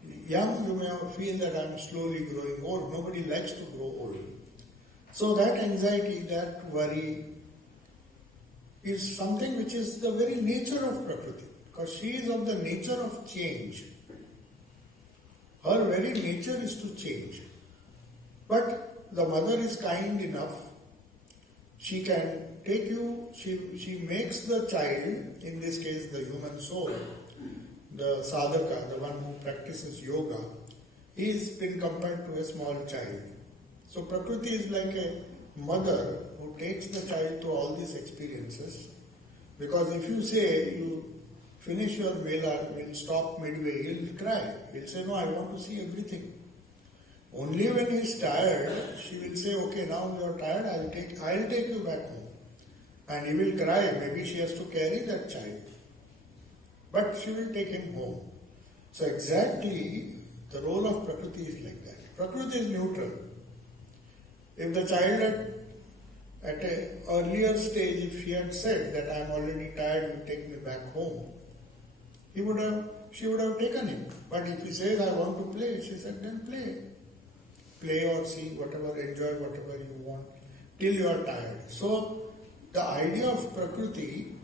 Young, you may feel that I am slowly growing old. Nobody likes to grow old. So that anxiety, that worry is something which is the very nature of Prakriti. Because she is of the nature of change. Her very nature is to change. But the mother is kind enough. She can take you, she makes the child, in this case the human soul, the sadhaka, the one who practices yoga, he is been compared to a small child. So Prakriti is like a mother who takes the child to all these experiences. Because if you say you finish your mela, will stop midway, he'll cry. He'll say, no, I want to see everything. Only when he is tired, she will say, okay, now you are tired, I'll take you back home. And he will cry, maybe she has to carry that child. But she will take him home. So exactly the role of Prakriti is like that. Prakriti is neutral. If the child at an earlier stage, if she had said that I am already tired, you take me back home, she would have taken him. But if he says, I want to play, she said, then play. Play or see whatever, enjoy whatever you want till you are tired. So the idea of Prakriti,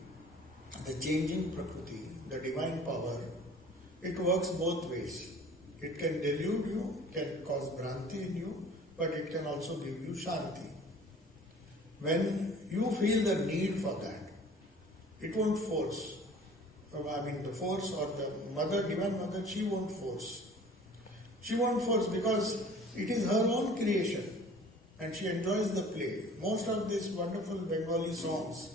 the changing Prakriti, the divine power, it works both ways. It can delude you, can cause Bhranti in you, but it can also give you Shanti. When you feel the need for that, it won't force. The force or the mother, divine mother, she won't force. She won't force because it is her own creation and she enjoys the play. Most of these wonderful Bengali songs,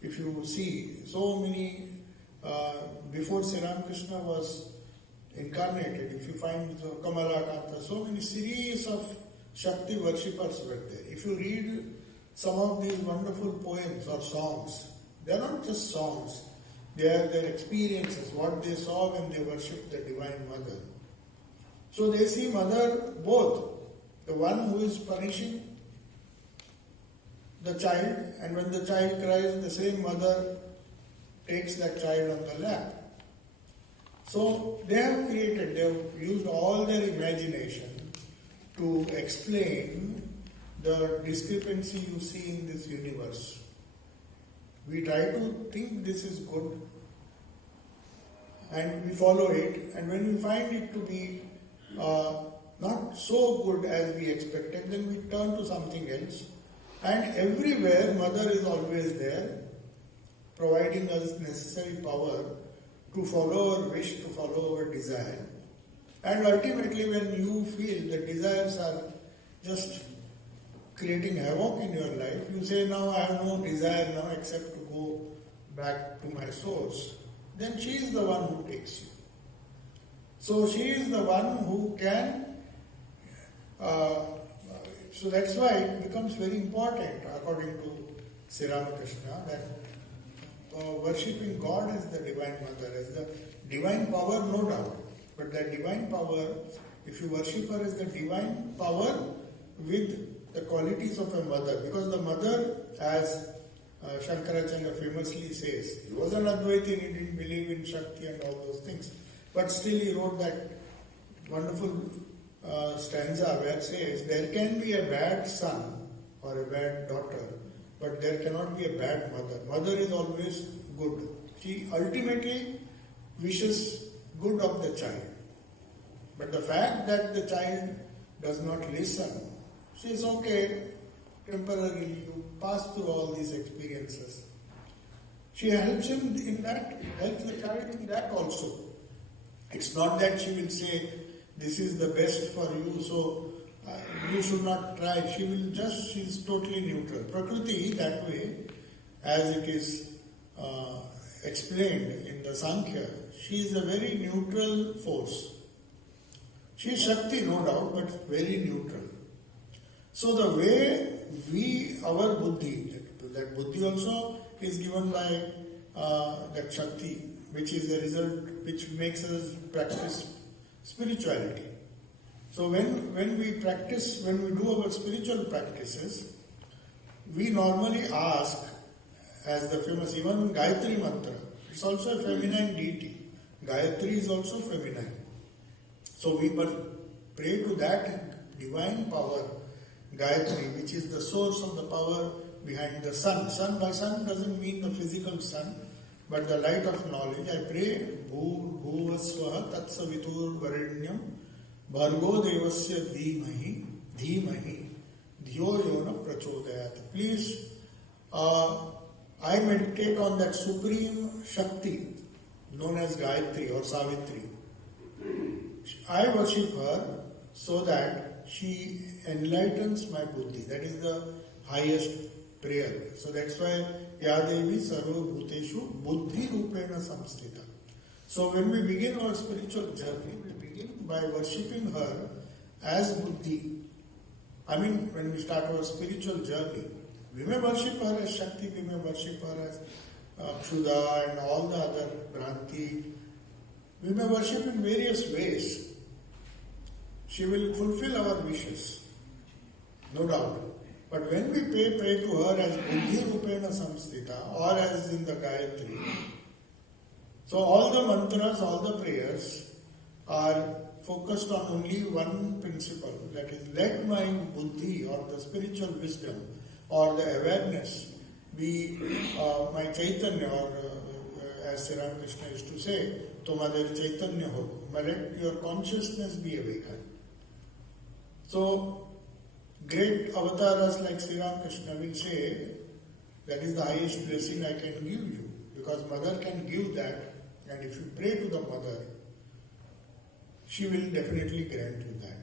if you see, so many, before Sri Ramakrishna was incarnated, if you find the Kamala Kanta, so many series of Shakti worshippers were there. If you read some of these wonderful poems or songs, they are not just songs, they are their experiences, what they saw when they worshipped the Divine Mother. So they see Mother both, the one who is punishing the child, and when the child cries, the same mother takes that child on the lap. So they have used all their imagination to explain the discrepancy you see in this universe. We try to think this is good and we follow it, and when we find it to be not so good as we expected, then we turn to something else. And everywhere, Mother is always there, providing us necessary power to follow our wish, to follow our desire. And ultimately, when you feel the desires are just creating havoc in your life, you say, now I have no desire now except to go back to my source. Then she is the one who takes you. So she is the one who can, so that's why it becomes very important, according to Sri Ramakrishna, that worshipping God as the Divine Mother, as the divine power, no doubt. But that divine power, if you worship her as the divine power with the qualities of a mother, because the mother, as Shankaracharya famously says, he was an Advaiti and he didn't believe in Shakti and all those things. But still he wrote that wonderful stanza where it says, there can be a bad son or a bad daughter, but there cannot be a bad mother. Mother is always good. She ultimately wishes good of the child. But the fact that the child does not listen, she is okay, temporarily you pass through all these experiences. She helps him in that, helps the child in that also. It's not that she will say, this is the best for you, so you should not try. She will just, she is totally neutral. Prakriti, that way, as it is explained in the Sankhya, she is a very neutral force. She is Shakti, no doubt, but very neutral. So the way our buddhi, that buddhi also is given by that Shakti, which is the result, which makes us practice spirituality. So when we do our spiritual practices, we normally ask, as the famous, even Gayatri Mantra, it's also a feminine deity. Gayatri is also feminine. So we must pray to that divine power, Gayatri, which is the source of the power behind the sun. Sun by sun doesn't mean the physical sun, but the light of knowledge. I pray, Bhuvasvaha Tatsavitur Varenyam Bhargo Devasya Dhimahi Dhyo Yona Prachodayat. Please, I meditate on that supreme Shakti known as Gayatri or Savitri. I worship her so that she enlightens my buddhi. That is the highest prayer. So that's why Yadevi Sarva Bhuteshu Buddhi Rupena Samstita. So when we begin our spiritual journey, we begin by worshipping her as buddhi. When we start our spiritual journey, we may worship her as Shakti, we may worship her as Kshuda and all the other Bhranti. We may worship in various ways. She will fulfill our wishes, no doubt. But when we pray to her as Buddhi Rupena Samstita or as in the Gayatri, so all the mantras, all the prayers are focused on only one principle, that is, let my buddhi or the spiritual wisdom or the awareness be my Chaitanya, or as Sri Ramakrishna used to say, Tomader Chaitanya ho, let your consciousness be awakened. So, great avatars like Sri Ramakrishna will say, that is the highest blessing I can give you, because Mother can give that, and if you pray to the Mother, she will definitely grant you that.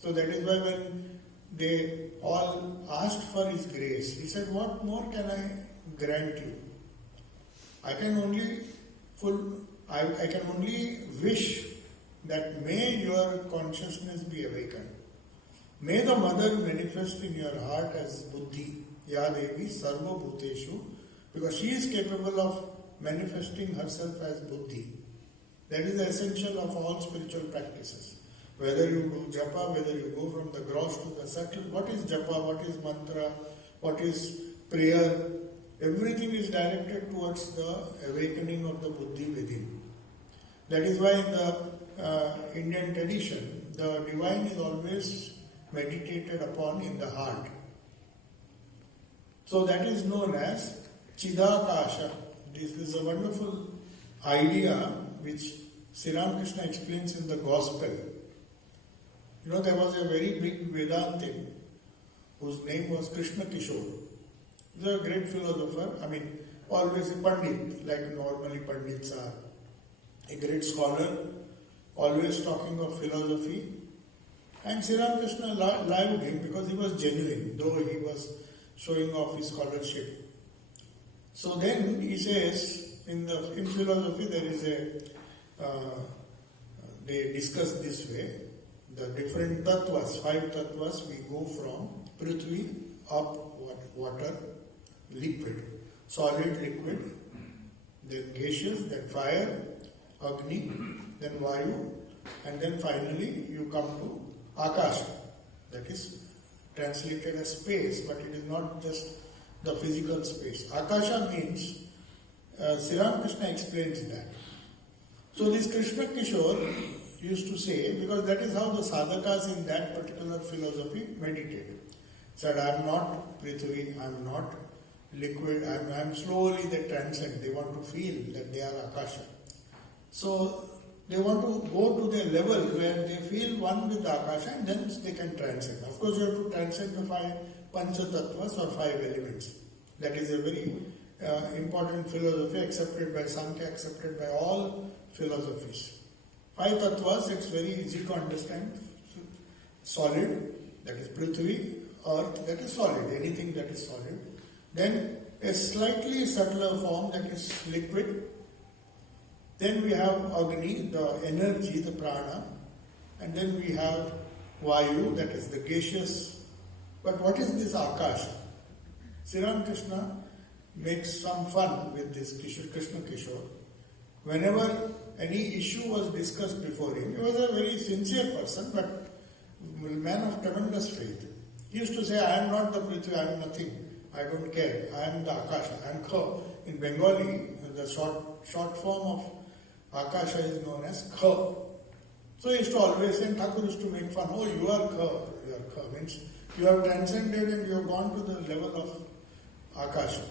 So that is why when they all asked for His grace, He said, what more can I grant you? I can only wish that may your consciousness be awakened. May the Mother manifest in your heart as Buddhi, Ya Devi Sarva Bhuteshu, because she is capable of manifesting herself as Buddhi. That is the essential of all spiritual practices. Whether you do japa, whether you go from the gross to the subtle, what is japa, what is mantra, what is prayer, everything is directed towards the awakening of the Buddhi within. That is why in the Indian tradition, the divine is always meditated upon in the heart. So that is known as Chidakasha. This is a wonderful idea which Sri Ramakrishna explains in the Gospel. There was a very big Vedantin whose name was Krishna Kishore. He was a great philosopher, always a Pandit, like normally Pandits are. A great scholar, always talking of philosophy. And Sri Ramakrishna loved him because he was genuine, though he was showing off his scholarship. So then he says, in philosophy there is they discuss this way, the different tattvas, 5 tattvas, we go from Prithvi, up, water, liquid, solid, liquid, then gaseous, then fire, Agni, then Vayu, and then finally you come to Akasha. That is translated as space, but it is not just the physical space. Akasha means, Sri Ramakrishna explains that. So this Krishna Kishore used to say, because that is how the sadhakas in that particular philosophy meditate. Said, I am not Prithvi, I am not liquid, I am slowly they transcend. They want to feel that they are Akasha. So they want to go to the level where they feel one with the Akasha and then they can transcend. Of course, you have to transcend the 5 Pancha Tattvas or 5 elements. That is a very important philosophy accepted by Sankhya, accepted by all philosophies. 5 Tattvas, it's very easy to understand. Solid, that is Prithvi, earth, that is solid, anything that is solid. Then a slightly subtler form, that is liquid. Then we have Agni, the energy, the prana. And then we have Vayu, that is the gaseous. But what is this Akasha? Sri Ramakrishna makes some fun with this Krishna Kishore. Whenever any issue was discussed before him, he was a very sincere person, but a man of tremendous faith. He used to say, I am not the Prithvi, I am nothing, I don't care, I am the Akasha, I am Kha. In Bengali, the short form of Akasha is known as Kha. So he used to always say, and Thakur used to make fun, oh, you are Ka, means you have transcended and you have gone to the level of Akasha.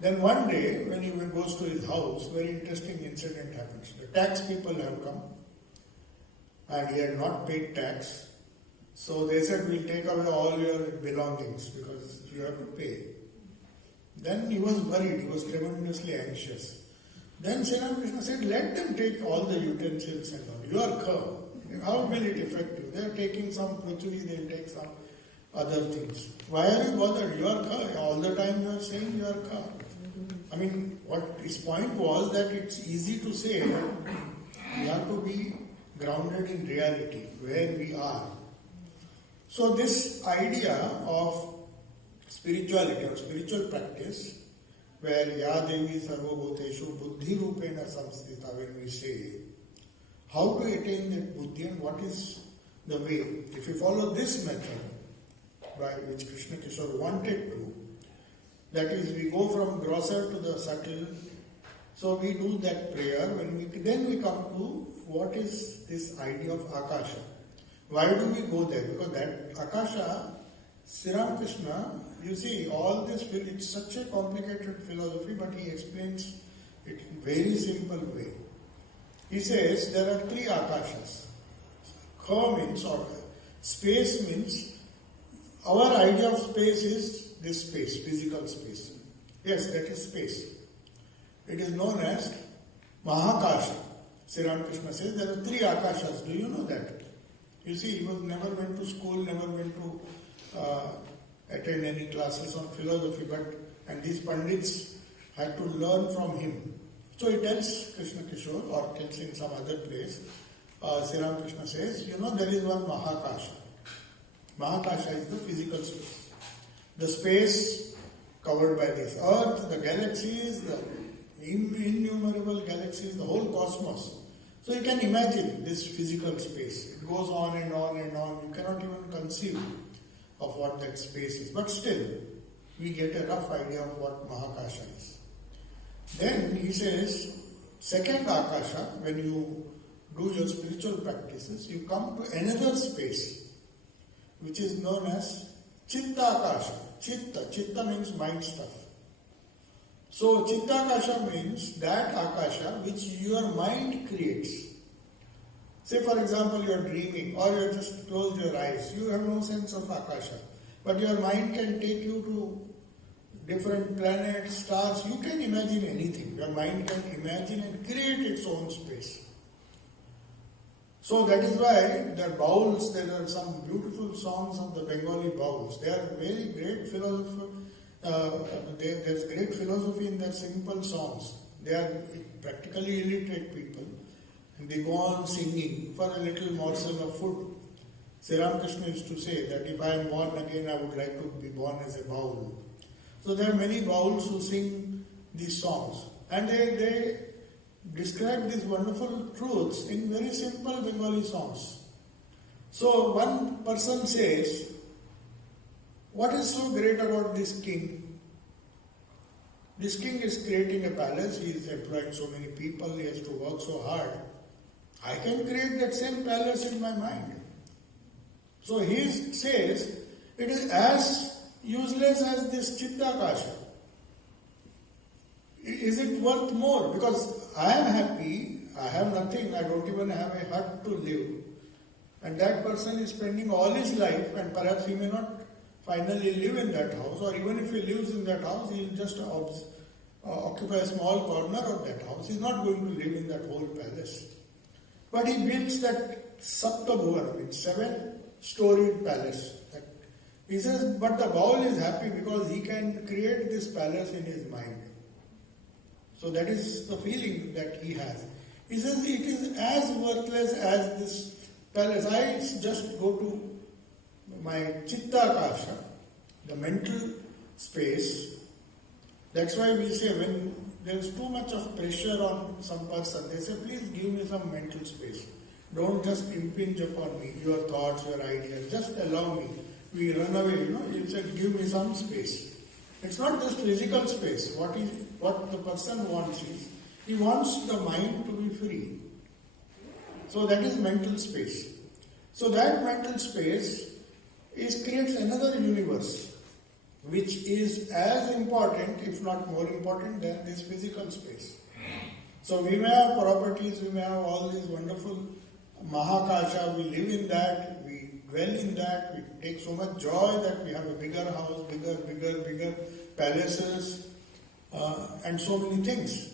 Then one day, when he goes to his house, very interesting incident happens. The tax people have come, and he had not paid tax. So they said, we'll take away all your belongings because you have to pay. Then he was worried, he was tremendously anxious. Then Sri Ramakrishna said, let them take all the utensils and all. You are Ka. How will it affect you? They are taking some prithvi, they will take some other things. Why are you bothered? You are Ka. All the time you are saying you are Ka. I mean, what his point was that it's easy to say that we have to be grounded in reality, where we are. So this idea of spirituality or spiritual practice, where Ya Devi Sarvabhuteshu Buddhi Rupena Samstita, when we say, how to attain that buddhi and what is the way? If we follow this method, by which Krishna Kishore wanted to, that is, we go from grosser to the subtle. So we do that prayer. Then we come to what is this idea of Akasha. Why do we go there? Because that Akasha, Sri Ramakrishna, you see, all this, it's such a complicated philosophy, but he explains it in a very simple way. He says there are three Akashas. Ka means, or space means, our idea of space is this space, physical space. Yes, that is space. It is known as Mahakasha. Sri Ramakrishna says there are three Akashas. Do you know that? You see, he never went to school, never went to attend any classes on philosophy, and these Pandits had to learn from him. So he tells Krishna Kishore, or tells in some other place, Sri Ramakrishna says, there is one Mahakasha. Mahakasha is the physical space. The space covered by this earth, the galaxies, the innumerable galaxies, the whole cosmos. So you can imagine this physical space. It goes on and on and on. You cannot even conceive of what that space is. But still, we get a rough idea of what Mahakasha is. Then he says, second Akasha, when you do your spiritual practices, you come to another space, which is known as Chitta Akasha. Chitta means mind stuff. So Chitta Akasha means that Akasha which your mind creates. Say for example you are dreaming or you just closed your eyes. You have no sense of Akasha. But your mind can take you to different planets, stars. You can imagine anything. Your mind can imagine and create its own space. So that is why the bowls, there are some beautiful songs of the Bengali bowls. They are very great philosophy. There's great philosophy in their simple songs. They are practically illiterate people. And they go on singing for a little morsel of food. Sri Ramakrishna used to say that if I am born again, I would like to be born as a bowl. So there are many bowls who sing these songs. And they describe these wonderful truths in very simple Bengali songs. So one person says, what is so great about this king? This king is creating a palace, he is employing so many people, he has to work so hard. I can create that same palace in my mind. So he says, it is as useless as this Chitta Akasha. Is it worth more? Because I am happy, I have nothing, I don't even have a hut to live. And that person is spending all his life, and perhaps he may not finally live in that house, or even if he lives in that house, he will just occupy a small corner of that house. He is not going to live in that whole palace. But he builds that Sapta Bhuvan, means 7-storied palace. He says, but the bowl is happy because he can create this palace in his mind. So that is the feeling that he has. He says it is as worthless as this palace. I just go to my Chitta Akasha, the mental space. That's why we say when there is too much of pressure on some person, they say, please give me some mental space. Don't just impinge upon me, your thoughts, your ideas. Just allow me. We run away, You said, give me some space. It's not just physical space. What the person wants is, he wants the mind to be free. So that is mental space. So that mental space creates another universe, which is as important, if not more important, than this physical space. So we may have properties, we may have all these wonderful Mahakasha, we live in that, we dwell in that, we take so much joy that we have a bigger house, bigger palaces, and so many things.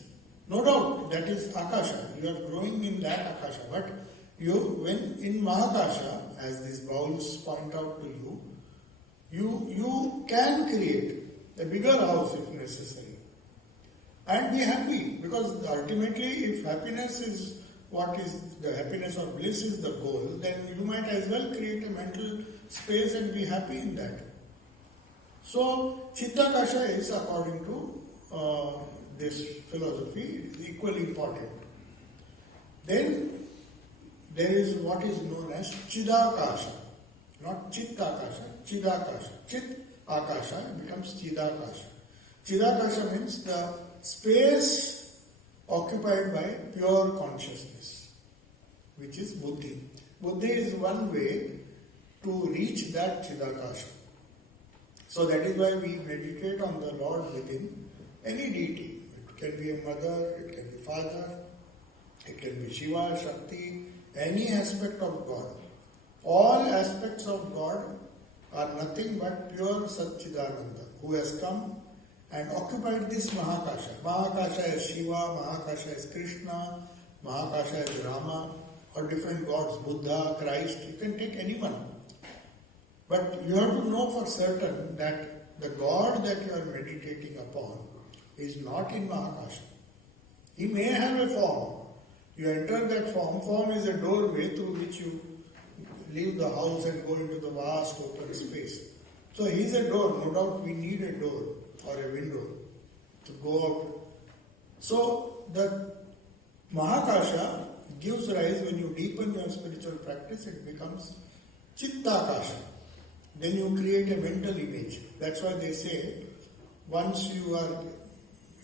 No doubt, that is Akasha. You are growing in that Akasha. But when in Mahakasha, as these bowls point out to you, you can create a bigger house if necessary. And be happy, because ultimately if happiness is what is the happiness or bliss is the goal, then you might as well create a mental space and be happy in that. So Chittakasha is, according to this philosophy, equally important. Then there is what is known as Chidakasha, not Chittakasha, Chidakasha. Chit Akasha becomes Chidakasha. Chidakasha means the space occupied by pure consciousness, which is Buddhi. Buddhi is one way to reach that Chidakasha. So that is why we meditate on the Lord within any deity. It can be a mother, it can be father, it can be Shiva, Shakti, any aspect of God. All aspects of God are nothing but pure Satchidananda, who has come and occupied this Mahakasha. Mahakasha is Shiva, Mahakasha is Krishna, Mahakasha is Rama, or different gods, Buddha, Christ, you can take anyone. But you have to know for certain that the God that you are meditating upon is not in Mahakasha. He may have a form. You enter that form. Form is a doorway through which you leave the house and go into the vast open space. So he is a door. No doubt we need a door or a window to go out. So the Mahakasha gives rise, when you deepen your spiritual practice, it becomes Chittakasha. Then you create a mental image. That's why they say, once you are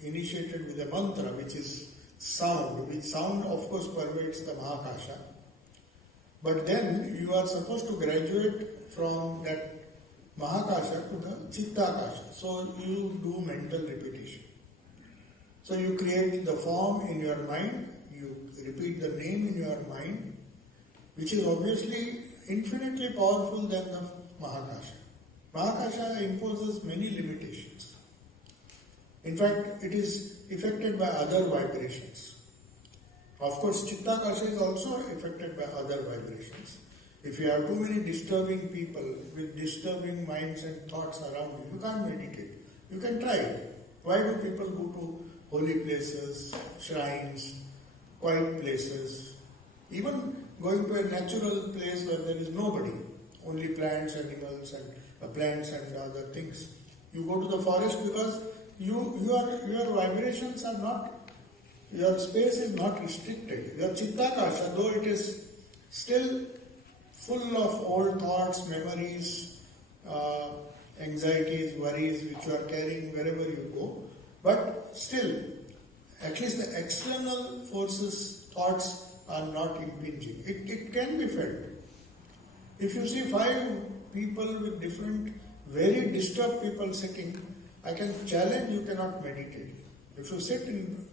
initiated with a mantra, which is sound, which sound of course pervades the Mahakasha, but then you are supposed to graduate from that Mahakasha to the Chittakasha. So you do mental repetition. So you create the form in your mind, you repeat the name in your mind, which is obviously infinitely powerful than the Mahakasha. Mahakasha imposes many limitations. In fact, it is affected by other vibrations. Of course, Chittakasha is also affected by other vibrations. If you have too many disturbing people with disturbing minds and thoughts around you, you can't meditate. You can try it. Why do people go to holy places, shrines, quiet places, even going to a natural place where there is nobody, only plants, animals, and plants and other things? You go to the forest because your vibrations are not, your space is not restricted. Your Chittakasha, though it is still full of old thoughts, memories, anxieties, worries which you are carrying wherever you go, but still, at least the external forces, thoughts are not impinging. It can be felt. If you see 5 people with different, very disturbed people sitting, I can challenge you cannot meditate. If you sit in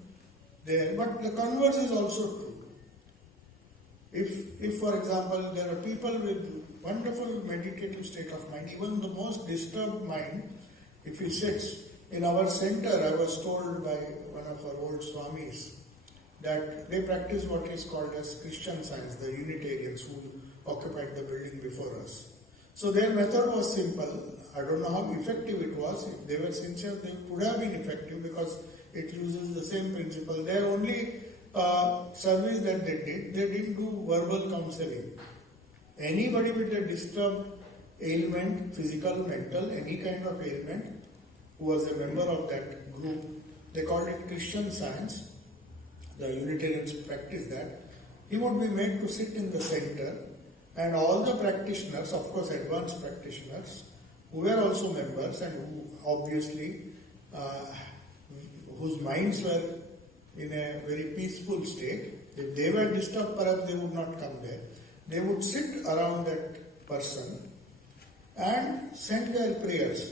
there, but the converse is also true. If for example, there are people with wonderful meditative state of mind, even the most disturbed mind, if he sits in our center, I was told by one of our old Swamis that they practice what is called as Christian Science, the Unitarians who occupied the building before us. So their method was simple. I don't know how effective it was. If they were sincere, they would have been effective because it uses the same principle. Their only service that they didn't do verbal counseling. Anybody with a disturbed ailment, physical, mental, any kind of ailment, who was a member of that group, they called it Christian Science. The Unitarians practice that. He would be made to sit in the center, and all the practitioners, of course advanced practitioners, who were also members and who obviously, whose minds were in a very peaceful state, If they were disturbed, perhaps they would not come there. They would sit around that person and send their prayers.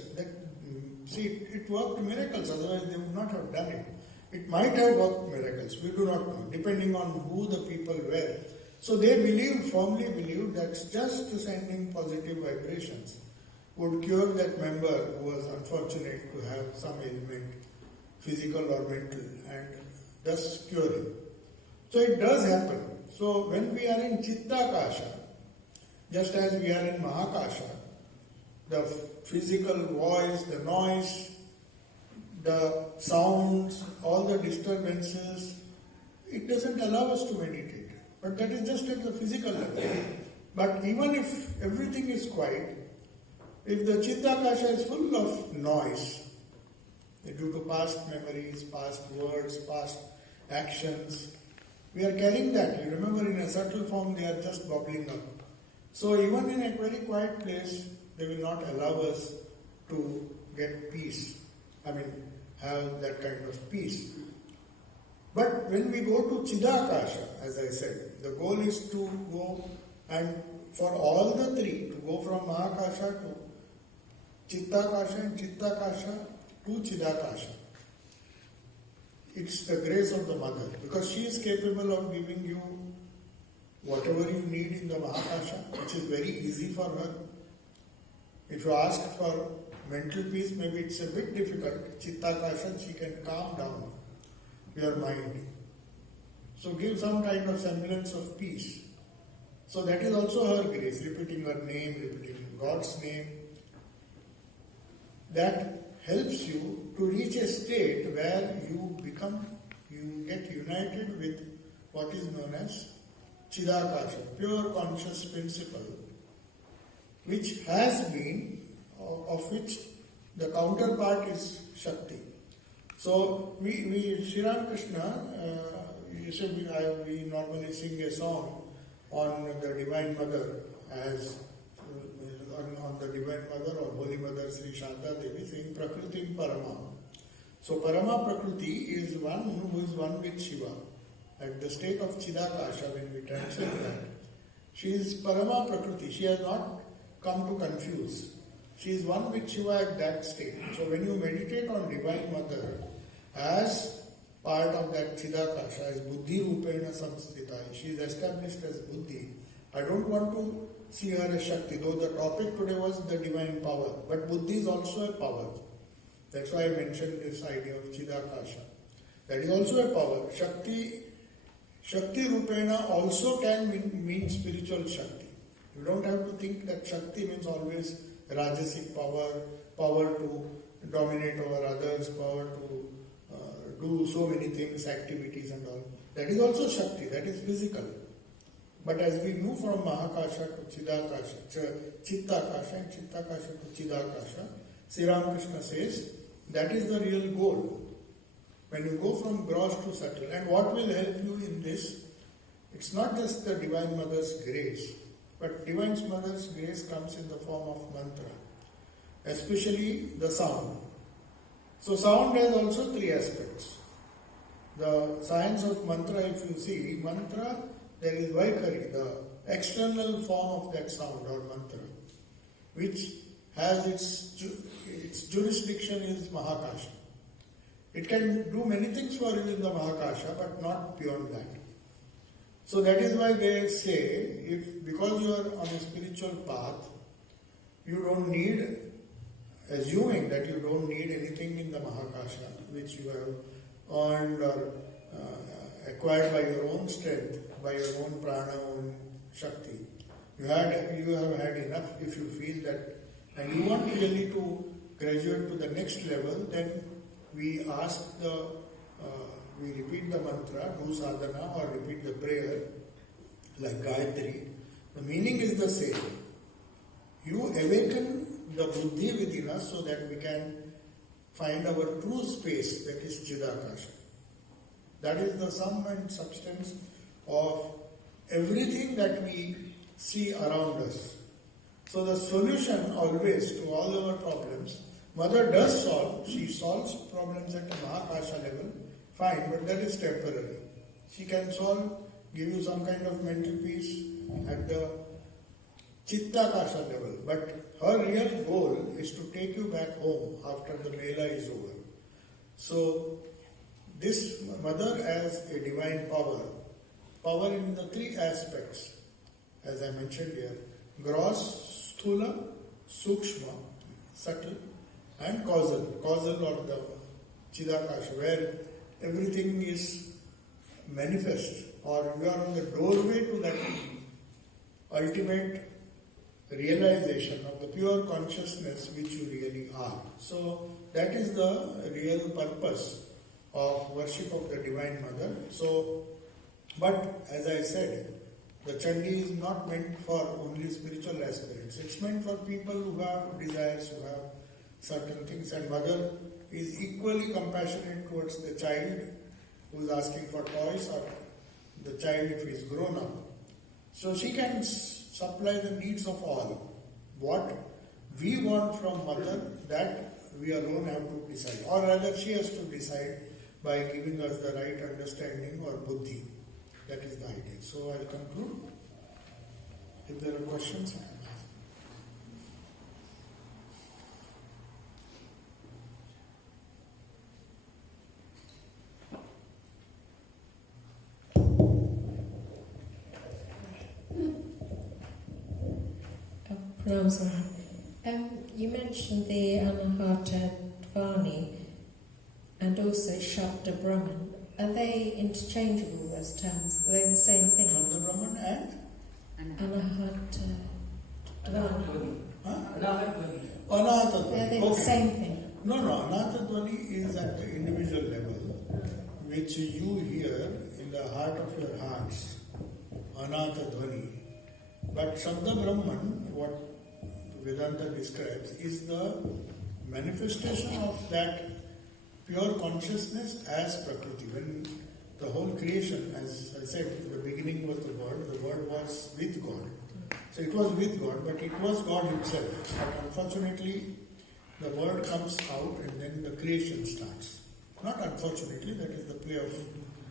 It worked miracles, otherwise they would not have done it. It might have worked miracles, we do not know, depending on who the people were. So they firmly believed that just sending positive vibrations would cure that member who was unfortunate to have some ailment, physical or mental, and thus cure him. So it does happen. So when we are in Chittakasha, just as we are in Mahakasha, the physical voice, the noise, the sounds, all the disturbances, it doesn't allow us to meditate. But that is just at the physical level. But even if everything is quiet, if the Chittakasha is full of noise, due to past memories, past words, past actions, we are carrying that. You remember, in a subtle form they are just bubbling up. So even in a very quiet place, they will not allow us to get peace. Have that kind of peace. But when we go to Chidakasha, as I said, the goal is to go, and for all the three, to go from Mahakasha to Chittakasha and Chittakasha to Chidakasha. It's the grace of the mother, because she is capable of giving you whatever you need in the Mahakasha, which is very easy for her. If you ask for mental peace, maybe it's a bit difficult. Chittakasha, she can calm down your mind. So give some kind of semblance of peace. So that is also her grace, repeating her name, repeating God's name. That helps you to reach a state where you get united with what is known as Chidakasha, pure conscious principle, which has been, of which the counterpart is Shakti. So Sri Ramakrishna, we normally sing a song on the Divine Mother, as on the Divine Mother or Holy Mother Sri Shanta Devi, saying Prakritim Parama. So Parama Prakriti is one who is one with Shiva. At the state of Chidakasha, when we transcend that, she is Parama Prakriti. She has not come to confuse. She is one with Shiva at that state. So when you meditate on Divine Mother as part of that Chidakasha, as Buddhi Rupena Samstita, she is established as Buddhi. I don't want to see her as Shakti, though the topic today was the divine power. But Buddhi is also a power. That's why I mentioned this idea of Chidakasha. That is also a power. Shakti Rupena also can mean spiritual Shakti. You don't have to think that Shakti means always Rajasic power to dominate over others, power to do so many things, activities and all. That is also Shakti, that is physical. But as we move from Mahakasha to Chittakasha and Chittakasha to Chidakasha, Sri Ramakrishna says that is the real goal. When you go from gross to subtle, and what will help you in this, it's not just the Divine Mother's grace, but Divine Mother's grace comes in the form of mantra, especially the sound. So sound has also three aspects. The science of mantra, if you see, mantra, there is Vaikari, the external form of that sound or mantra, which has its jurisdiction is Mahakasha. It can do many things for you in the Mahakasha, but not beyond that. So that is why they say, because you are on a spiritual path, you don't need, assuming that you don't need anything in the Mahakasha, which you have earned or acquired by your own strength, by your own prana, own Shakti. You have had enough. If you feel that, and you want really to graduate to the next level, then we repeat the mantra, do sadhana, or repeat the prayer, like Gayatri. The meaning is the same. You awaken the buddhi within us so that we can find our true space, that is Chidakasha. That is the sum and substance of everything that we see around us. So the solution always to all our problems, Mother does solve. She solves problems at a Mahakasha level, fine, but that is temporary. She can solve give you some kind of mental peace at the Chittakasha level. But her real goal is to take you back home after the Mela is over. So, this mother as a divine power in the three aspects, as I mentioned here, gross, sthula, sukshma, subtle, and causal or the Chidakasha, where everything is manifest, or you are on the doorway to that ultimate realization of the pure consciousness which you really are. So that is the real purpose of worship of the Divine Mother. So, but as I said, the Chandi is not meant for only spiritual aspirants. It's meant for people who have desires, who have certain things, and Mother is equally compassionate towards the child who is asking for toys, or the child if he is grown up. So she can supply the needs of all. What we want from Mother, that we alone have to decide, or rather she has to decide by giving us the right understanding or buddhi. That is the idea. So I'll conclude. If there are questions, I can ask. Pranam Swami. You mentioned the Anahata Dvani and also Shabda Brahman. Are they interchangeable, those terms? Are they the same thing? Shabda Brahman and Anahata Dvani. Anahata Dvani. Are they the same thing? No, Anahata Dvani is at the individual level, which you hear in the heart of your hearts. Anahata Dvani. But Shabda Brahman, what Vedanta describes, is the manifestation of that pure consciousness as Prakriti. When the whole creation, as I said, the beginning was the Word was with God. So it was with God, but it was God Himself. But unfortunately, the Word comes out and then the creation starts. Not unfortunately, that is the play of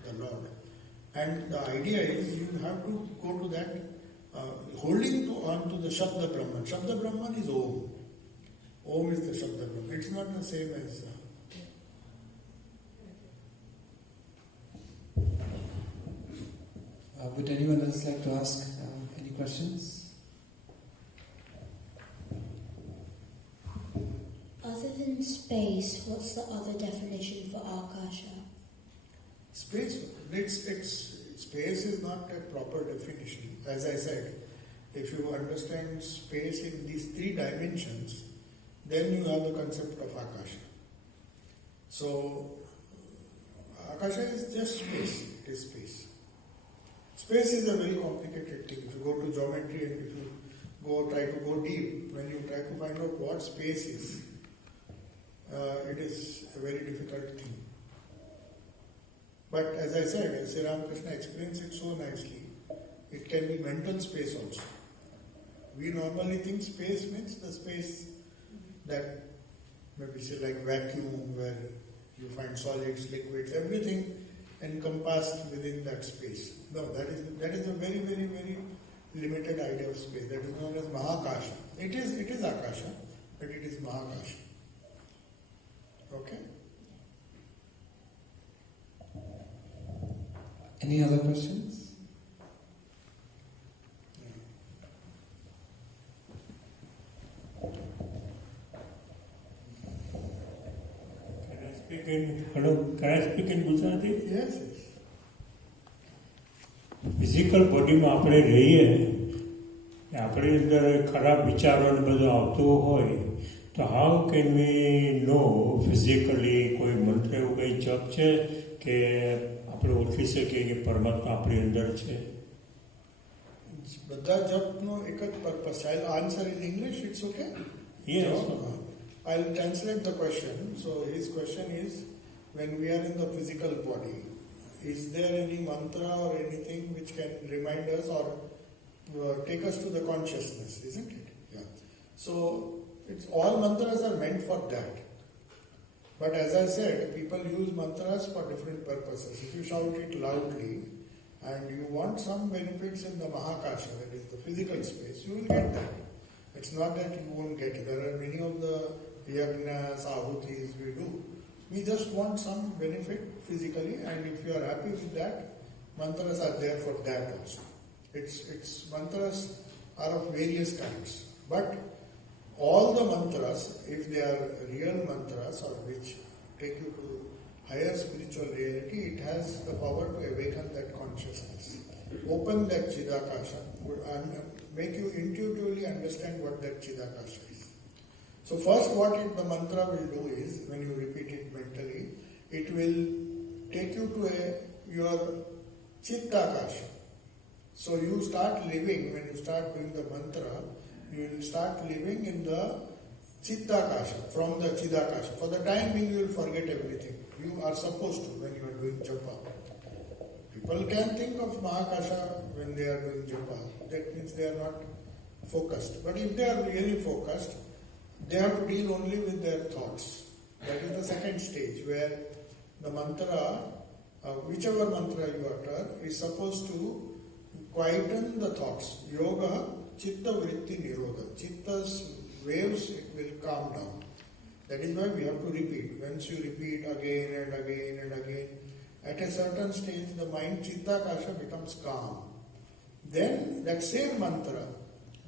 the Lord. And the idea is you have to go to that holding on to the Shabda Brahman. Shabda Brahman is Om. Om is the Shabda Brahman. It's not the same as... would anyone else like to ask any questions? Other than space, what's the other definition for Akasha? Space, space is not a proper definition. As I said, if you understand space in these three dimensions, then you have the concept of Akasha. So, Akasha is just space. It is space. Space is a very complicated thing. If you go to geometry and if you try to go deep, when you try to find out what space is, it is a very difficult thing. But as I said, Sri Ramakrishna explains it so nicely. It can be mental space also. We normally think space means the space that maybe say like vacuum, where you find solids, liquids, everything encompassed within that space. No, that is a very, very, very limited idea of space. That is known as Mahakasha. It is Akasha, but it is Mahakasha. Okay? Any other questions? Can I speak in Gujarati? Yes. Physical બોડીમાં આપણે રહીએ આપણી અંદર ખરાબ વિચારો ને બધું આવતું હોય તો how can we know physically કોઈ મંત્ર એવું કંઈ જપ છે કે આપણે ઓળખી શકીએ કે પરમાત્મા આપણી અંદર છે? બધા જપનો એક જ purpose. I'll answer in English, it's okay? Yes. I'll translate the question. So his question is, when we are in the physical body, is there any mantra or anything which can remind us or take us to the consciousness, isn't it? Yeah. So all mantras are meant for that. But as I said, people use mantras for different purposes. If you shout it loudly, and you want some benefits in the Mahakasha, that is the physical space, you will get that. It's not that you won't get it. There are many of the yagnas, ahutis we do. We just want some benefit physically, and if you are happy with that, mantras are there for that also. It's mantras are of various kinds. But all the mantras, if they are real mantras or which take you to higher spiritual reality, it has the power to awaken that consciousness, open that Chidakasha, and make you intuitively understand what that Chidakasha is. So first what the mantra will do is, when you repeat it mentally, it will take you to your Chittakasha. So you start living, when you start doing the mantra, you will start living in the Chittakasha, from the Chidakasha. For the time being you will forget everything. You are supposed to when you are doing japa. People can think of Mahakasha when they are doing japa. That means they are not focused. But if they are really focused, they have to deal only with their thoughts. That is the second stage, where the mantra, whichever mantra you utter, is supposed to quieten the thoughts. Yoga, chitta vritti nirodha. Chitta's waves, it will calm down. That is why we have to repeat. Once you repeat again and again and again, at a certain stage the mind Chittakasha becomes calm. Then that same mantra,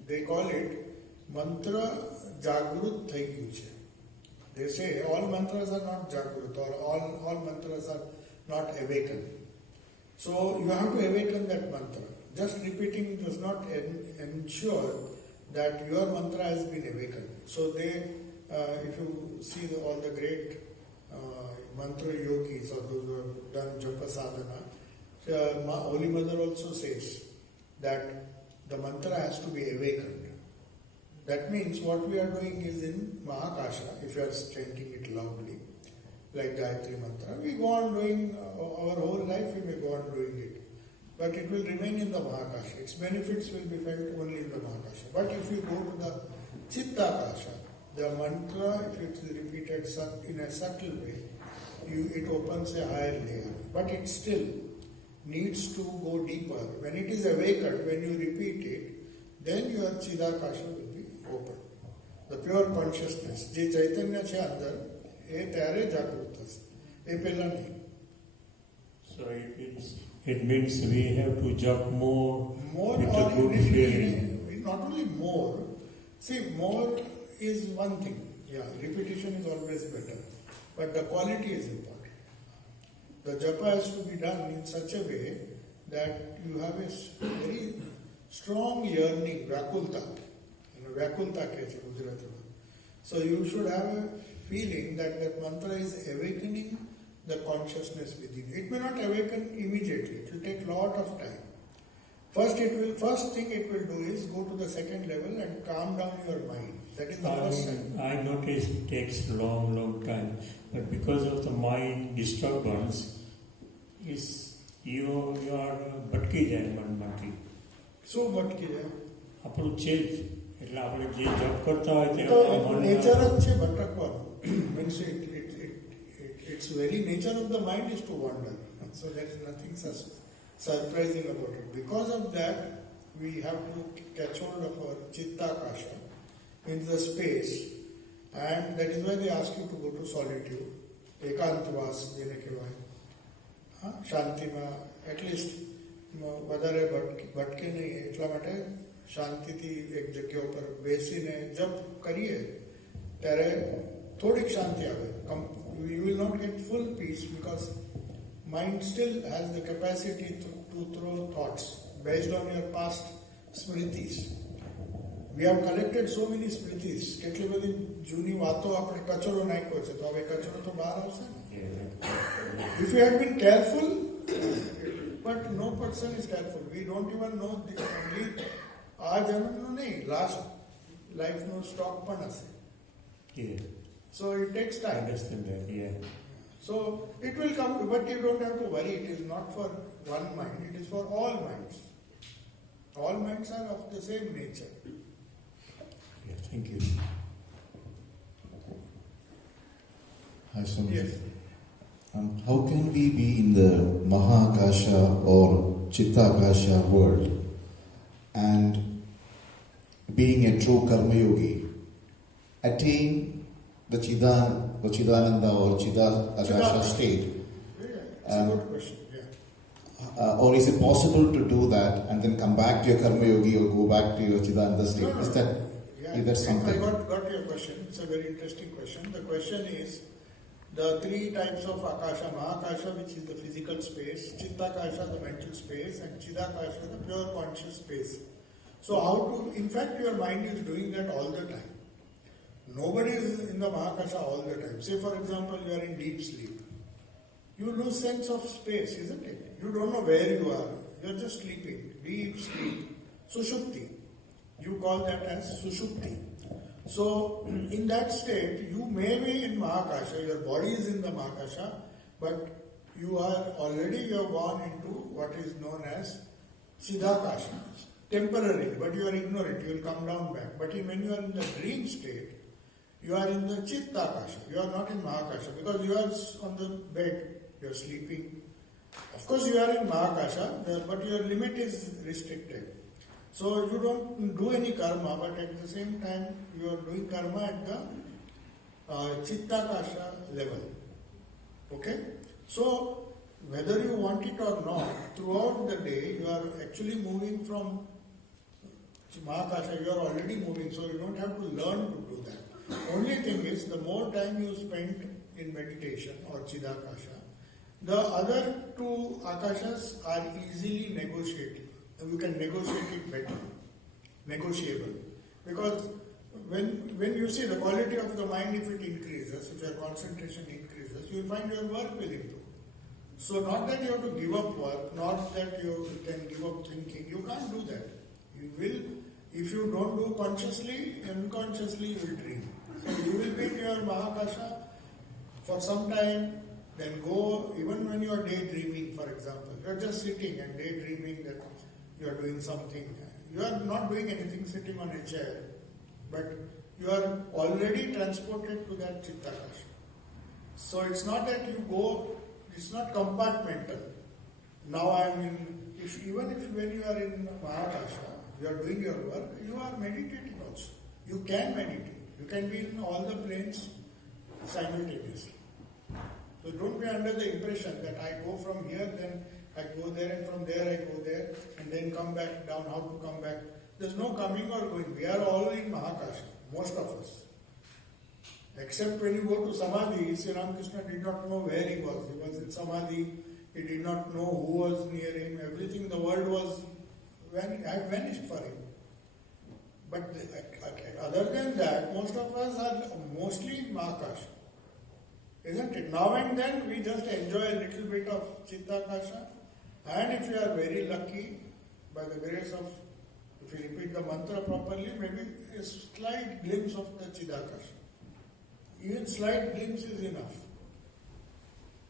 they call it mantra jagrut thai gyu. They say all mantras are not jagrut, or all mantras are not awakened. So you have to awaken that mantra. Just repeating does not ensure that your mantra has been awakened. So they, if you see all the great mantra yogis or those who have done japa sadhana, Holy Mother also says that the mantra has to be awakened. That means what we are doing is in Mahakasha, if you are chanting it loudly, like Gayatri mantra, we go on doing our whole life, we may go on doing it. But it will remain in the Mahakasha. Its benefits will be felt only in the Mahakasha. But if you go to the Chittakasha, the mantra, if it is repeated in a subtle way, it opens a higher layer. But it still needs to go deeper. When it is awakened, when you repeat it, then your Chidakasha will be open. The pure consciousness, je Chaitanya che andar, e tyare jagrut thase. E pehla nahi. So it means we have to jump more with a good feeling. Not only more. See, more is one thing. Yeah, repetition is always better. But the quality is important. The japa has to be done in such a way that you have a very strong yearning, vyakulta. Vyakulta keche Gujarati. So you should have a feeling that that mantra is awakening the consciousness within. It may not awaken immediately. It will take a lot of time. First thing it will do is go to the second level and calm down your mind. That is the first sign. I notice it takes long time, but because of the mind disturbance, you are ભટકી જાય મનમાંથી. શું ભટકી જાય? આપણું ચેજ, એટલે આપણે જે જપ કરતા હોય તે નેચર જ છે ભટકવાનું. Means its very nature of the mind is to wander. So there is nothing surprising about it. Because of that, we have to catch hold of our Chittakasha in the space, and that is why they ask you to go to solitude, ekantavas jene kehvaye, શાંતિમાં at least વધારે ભટકે નહીં, એટલા માટે શાંતિથી એક જગ્યા ઉપર બેસીને જપ કરીએ ત્યારે થોડીક શાંતિ આવે. You will not get full peace because mind still has the capacity to throw thoughts based on your past smritis. We have collected so many smritis. કેટલી બધી જૂની વાતો આપણે કચરો નાખ્યો છે, તો હવે કચરો તો બહાર આવશે ને. If you had been careful, but no person is careful. We don't even know only આ જન્મનો નહીં, last લાઈફનો સ્ટોક પણ હશે. So it takes time. I understand that, yeah. So it will come, but you don't have to worry. It is not for one mind, it is for all minds. All minds are of the same nature. Yeah, thank you. Hi, Swami. Yes. How can we be in the Mahakasha or Chitta-Akasha world and being a true Karma Yogi, attain the Chidananda or Chitta-Akasha state? It's a good question. Or is it possible to do that and then come back to your Karma Yogi or go back to your Chidananda state? No. Is that either something? I got your question. It's a very interesting question. The question is the three types of Akasha: Mahakasha, which is the physical space; Chitta-Akasha, the mental space; and Chidakasha, the pure conscious space. So how to, in fact, your mind is doing that all the time. Nobody is in the Mahakasha all the time. Say, for example, you are in deep sleep. You lose sense of space, isn't it? You don't know where you are. You are just sleeping. Deep sleep. Sushupti. You call that as Sushupti. So, in that state, you may be in Mahakasha, your body is in the Mahakasha, but you have gone into what is known as Chidakasha. Temporary, but you are ignorant, you will come down back. But when you are in the dream state, you are in the Chittakasha. You are not in Mahakasha because you are on the bed, you are sleeping. Of course, you are in Mahakasha, but your limit is restricted. So you don't do any karma, but at the same time, you are doing karma at the Chittakasha level. Okay? So, whether you want it or not, throughout the day, you are actually moving from Mahakasha, you are already moving, so you don't have to learn to do that. Only thing is, the more time you spend in meditation or Chidakasha, the other two Akashas are easily negotiable. You can negotiate it better. Negotiable. Because when you see the quality of the mind, if it increases, if your concentration increases, you will find your work will improve. So not that you have to give up work, not that you can give up thinking. You can't do that. You will, if you don't do consciously, unconsciously you will dream. So you will be in your Mahakasha for some time, then go, even when you are daydreaming, for example. You are just sitting and daydreaming that you are doing something. You are not doing anything sitting on a chair, but you are already transported to that Chittakasha. So it's not that you go, it's not compartmental. Now I am in, even if when you are in Mahakasha, you are doing your work, you are meditating also. You can meditate. You can be in all the planes simultaneously. So don't be under the impression that I go from here, then I go there, and from there I go there, and then come back down, how to come back. There's no coming or going. We are all in Mahakasha, most of us. Except when you go to Samadhi, Sri Ramakrishna did not know where he was. He was in Samadhi, he did not know who was near him, everything, the world was had vanished for him. But other than that, most of us are mostly in Mahakasha. Isn't it? Now and then we just enjoy a little bit of Chittakasha, and if you are very lucky, by the grace of, if you repeat the mantra properly, maybe a slight glimpse of the Chidakasha. Even slight glimpse is enough.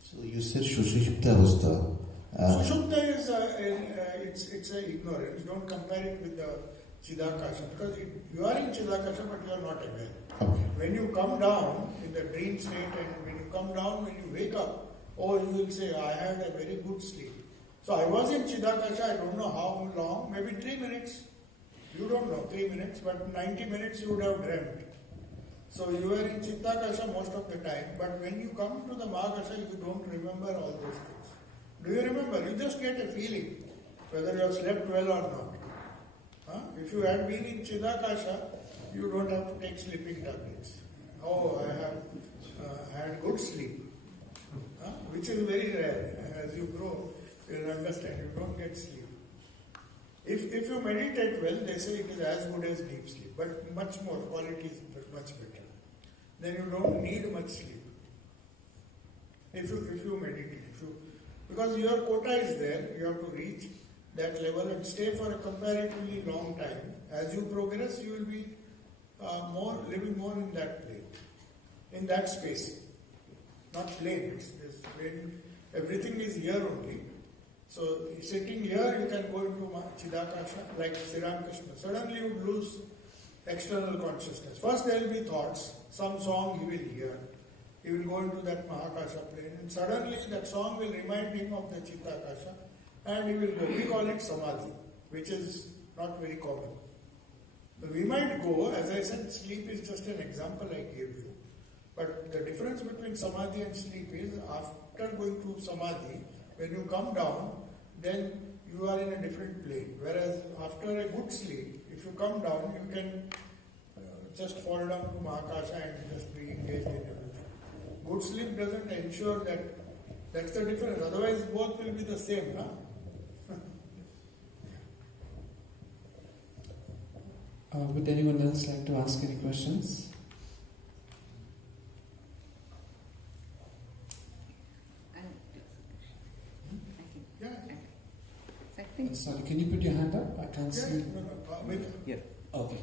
So you said Sushupta Avastha. Sushupta is it's a ignorance. Don't compare it with the Chidakasha, because you are in Chidakasha but you are not aware. Okay. When you come down in the dream state, and when you come down, when you wake up, you will say, I had a very good sleep. So I was in Chidakasha, I don't know how long, maybe 3 minutes. You don't know, 3 minutes, but 90 minutes you would have dreamt. So you were in Chittakasha most of the time, but when you come to the Mahakasha, you don't remember all those things. Do you remember? You just get a feeling whether you have slept well or not. If you had been in Chidakasha, you don't have to take sleeping tablets. I have had good sleep, which is very rare. As you grow, you will understand, you don't get sleep. If you meditate well, they say it is as good as deep sleep, but much more, quality is much better. Then you don't need much sleep. If you meditate, because your quota is there, you have to reach that level and stay for a comparatively long time. As you progress, you will be living more in that plane, in that space. Not plane, it's plane. Everything is here only. So sitting here, you can go into Chidakasha, like Sri Ramakrishna. Suddenly you would lose external consciousness. First there will be thoughts, some song he will hear. He will go into that Mahakasha plane, and suddenly that song will remind him of the Chittakasha, and he will go. We call it samadhi, which is not very common. So we might go, as I said, sleep is just an example I gave you. But the difference between samadhi and sleep is after going to samadhi, when you come down, then you are in a different plane. Whereas after a good sleep, if you come down, you can just fall down to Mahakasha and just be engaged in everything. Good sleep doesn't ensure that. That's the difference. Otherwise, both will be the same, huh? Would anyone else like to ask any questions? Sorry, can you put your hand up? I can't see. Yeah. Okay.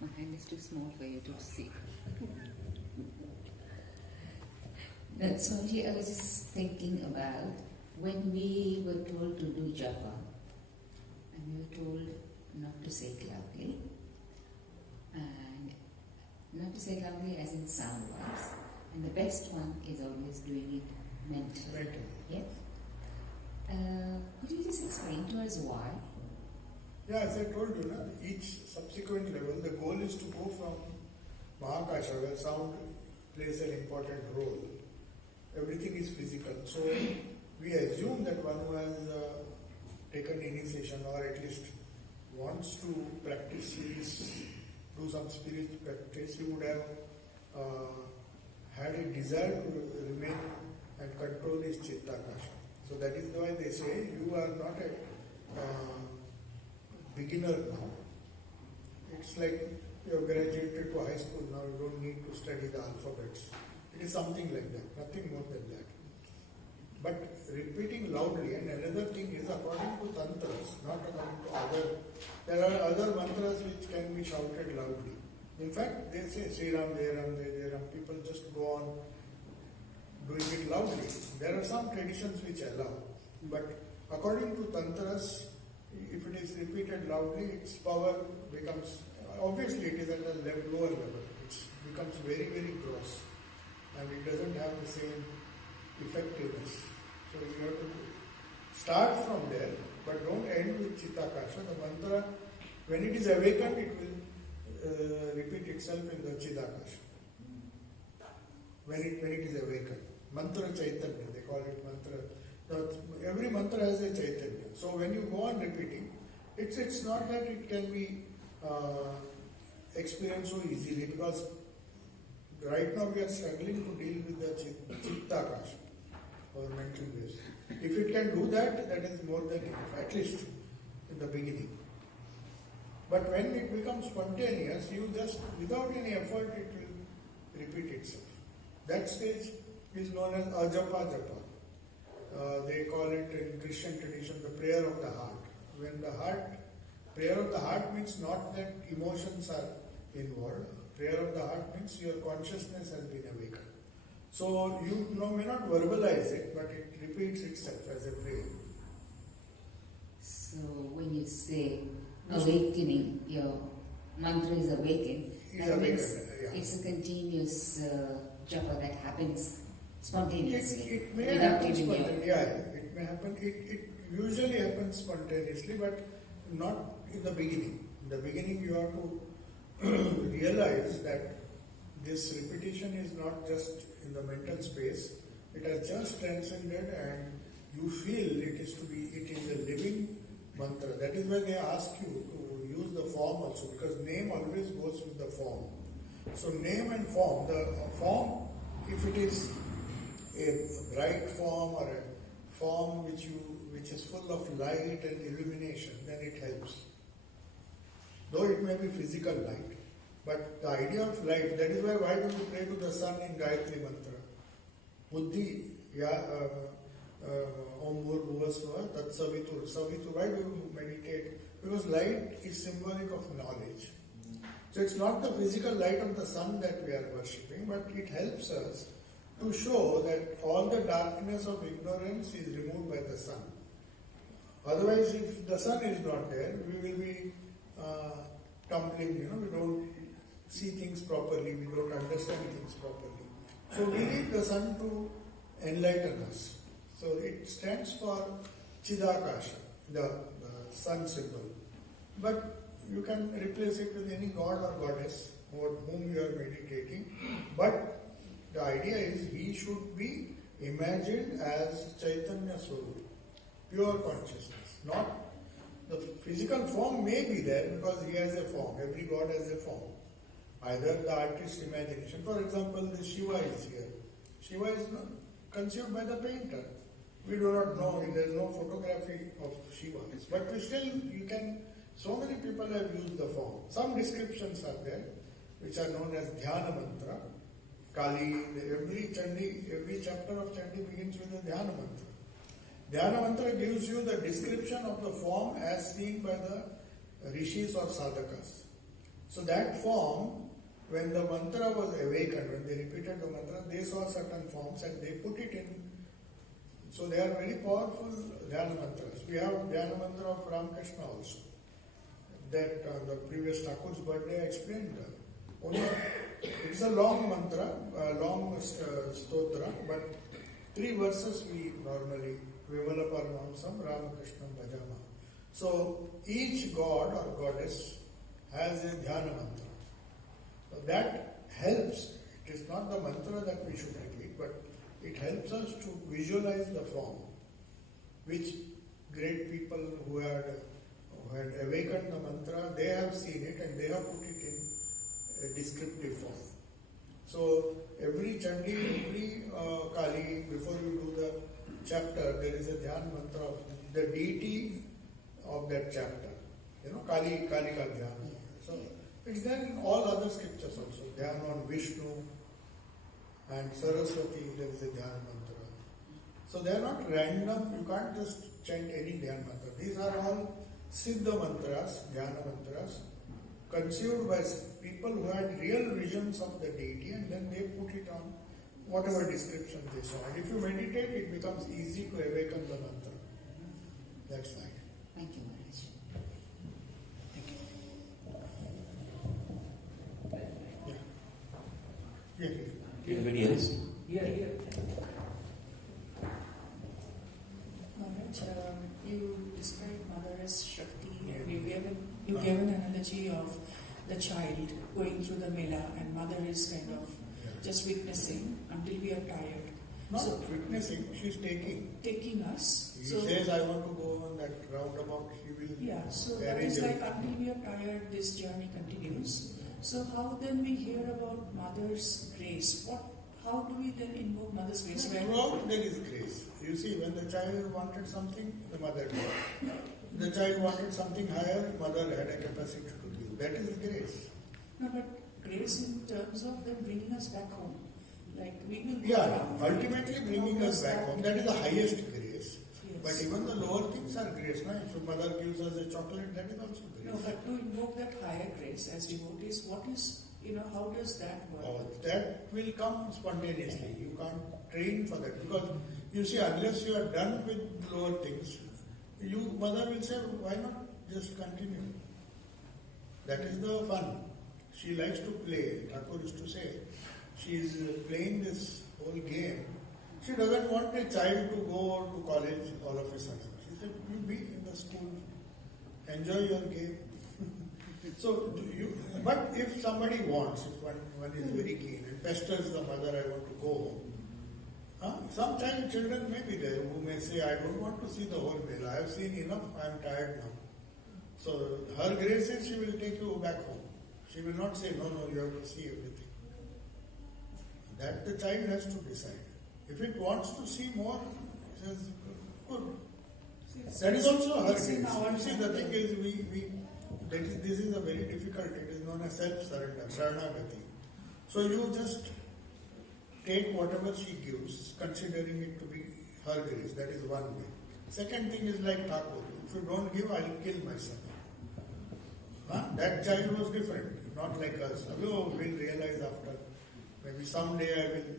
My hand is too small for you to see. That's only I was just thinking about when we were told to do japa, and we were told not to say it loudly, and not to say it loudly as in sound-wise, and the best one is always doing it mentally. Yes? Could you just explain to us why? Yeah, as I told you, each subsequent level, the goal is to go from Mahakasha, where sound plays an important role. Everything is physical. So we assume that one who has taken initiation or at least wants to practice do some spiritual practice, he would have had a desire to remain and control his Chittakasha. So that is why they say you are not a beginner now. It's like you have graduated to high school now, you don't need to study the alphabets. It is something like that, nothing more than that. But repeating loudly, and another thing is according to tantras, not according to other. There are other mantras which can be shouted loudly. In fact, they say Sri Ram, Jai Ram, Jai Ram. People just go on doing it loudly. There are some traditions which allow. But according to tantras, if it is repeated loudly, its power becomes, obviously it is at a lower level. It becomes very, very gross. And it doesn't have the same effectiveness. So you have to start from there, but don't end with Chittakasha. The mantra, when it is awakened, it will repeat itself in the Chidakasha. When it is awakened. Mantra Chaitanya, they call it mantra. Now, every mantra has a Chaitanya. So when you go on repeating, it's not that it can be experienced so easily, because right now we are struggling to deal with the Chittakasha, or mental waves. If it can do that, that is more than enough, at least in the beginning. But when it becomes spontaneous, you just, without any effort, it will repeat itself. That stage is known as ajapa japa. They call it in Christian tradition the prayer of the heart. When the heart, prayer of the heart means not that emotions are involved. Prayer of the heart means your consciousness has been awakened. So you may not verbalize it, but it repeats itself as a prayer. So when you say awakening, your mantra is awakened, that means it's a continuous japa that happens spontaneously. It may happen spontaneously. Yeah, it may happen. It usually happens spontaneously, but not in the beginning. In the beginning, you have to realize that this repetition is not just in the mental space. It has just transcended, and you feel it is a living mantra. That is why they ask you to use the form also, because name always goes with the form. So name and form. The form, if it is a bright form or a form which is full of light and illumination, then it helps. Though it may be physical light. But the idea of light, that is why do we pray to the sun in Gayatri Mantra? Buddhi, Om Bhur Bhuvasva, Tat Savitur. Savitur, why do you meditate? Because light is symbolic of knowledge. So it's not the physical light of the sun that we are worshipping, but it helps us to show that all the darkness of ignorance is removed by the sun. Otherwise, if the sun is not there, we will be tumbling, we don't see things properly, we don't understand things properly. So we need the sun to enlighten us. So it stands for Chidakasha, the sun symbol. But you can replace it with any god or goddess over whom you are meditating. But the idea is he should be imagined as Chaitanya Swarup, pure consciousness. Not the physical form may be there because he has a form. Every god has a form. Either the artist's imagination. For example, the Shiva is here. Shiva is conceived by the painter. We do not know, there is no photography of Shiva. But still, you can, so many people have used the form. Some descriptions are there, which are known as Dhyana Mantra. Kali, every Chandi, every chapter of Chandi begins with a Dhyana Mantra. Dhyana Mantra gives you the description of the form as seen by the rishis or sadhakas. So that form, when the mantra was awakened, when they repeated the mantra, they saw certain forms and they put it in. So they are very powerful Dhyana Mantras. We have Dhyana Mantra of Ramakrishna also. That the previous Thakur's birthday I explained. It's a long mantra, long stotra, but 3 verses we normally, Vivala Paramahamsam, Ramakrishna Bhajama. So each god or goddess has a Dhyana Mantra. So that helps. It is not the mantra that we should repeat, but it helps us to visualize the form, which great people who had awakened the mantra, they have seen it and they have put it in a descriptive form. So every Chandi, every Kali, before you do the chapter, there is a Dhyan mantra of the deity of that chapter. Kali ka Dhyana. So it's there in all other scriptures also. Dhyan on Vishnu and Saraswati, there is a Dhyan mantra. So they are not random, you can't just chant any Dhyan mantra. These are all Siddha mantras, Dhyana mantras, conceived by people who had real visions of the deity and then they put it on whatever description they saw. And if you meditate, it becomes easy to awaken the mantra. That's right. Thank you, Maharaj. Yeah. Anybody else? Here. Maharaj, you described Mother as Shakti. You gave an analogy of the child going through the Mela and Mother is kind of just witnessing until we are tired. Not witnessing, she's taking. Taking us. He says, I want to go on that roundabout, he will. Yeah, so that is like until we are tired, this journey continues. So how then we hear about Mother's grace? How do we then invoke Mother's grace? Throughout there is grace. You see, when the child wanted something, the mother did. The child wanted something higher, mother had a capacity to give. That is grace. No, but grace in terms of them bringing us back home. Like we will. Yeah, ultimately bringing us back home. That is the highest grace. Yes. But even the lower things are grace. No? If a mother gives us a chocolate, that is also grace. No, but to invoke that higher grace as devotees, what is, how does that work? Oh, that will come spontaneously. You can't train for that. Because, you see, unless you are done with lower things, mother will say, why not just continue? That is the fun. She likes to play. Thakur used to say, she is playing this whole game. She doesn't want a child to go to college all of a sudden. She said, you be in the school, enjoy your game. But if somebody wants, if one is very keen and pesters the mother, I want to go home. Some children may be there who may say, I don't want to see the whole meal. I have seen enough, I am tired now. So her grace is she will take you back home. She will not say, no, you have to see everything. That the child has to decide. If it wants to see more, it says, good. That is also her grace. You see, the thing is, this is a very difficult, it is known as self-surrender, Sharanagati. So you just take whatever she gives, considering it to be her grace. That is one way. Second thing is like Thakur. If you don't give, I will kill myself. That child was different, not like us. Although we will realize after, maybe someday I will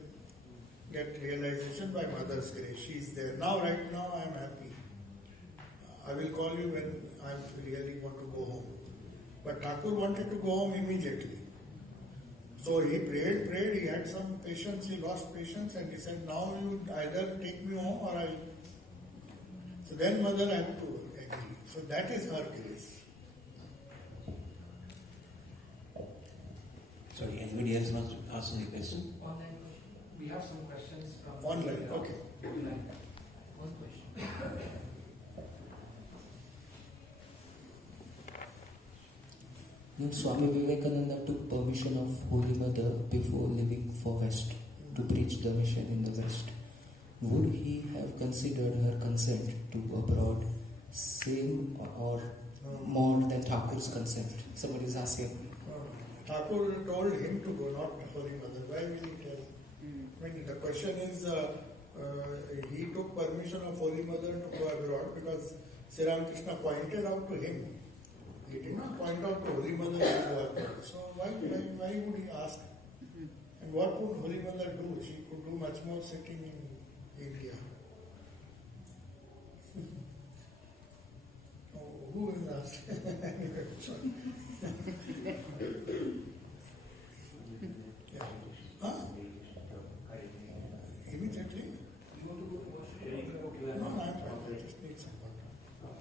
get realization by mother's grace. She is there. Right now I am happy. I will call you when I really want to go home. But Thakur wanted to go home immediately. So he prayed, he had some patience, he lost patience, and he said, now you either take me home or I'll... So then mother had to agree. So that is her grace. Sorry, anybody else wants to ask any question? Online question. We have some questions from... Online, okay. One question. Swami Vivekananda took permission of Holy Mother before leaving for West to preach the mission in the West. Would he have considered her consent to abroad same or more than Thakur's consent? Somebody is asking. Thakur told him to go, not Holy Mother. Why will he tell? I mean, the question is, he took permission of Holy Mother to go abroad because Sri Ramakrishna pointed out to him. He did not point out to Holy Mother to go abroad. So why would he ask? And what would Holy Mother do? She could do much more sitting in India. Who will ask? Yeah. Huh? Immediately? No, I'm fine. I just need some water.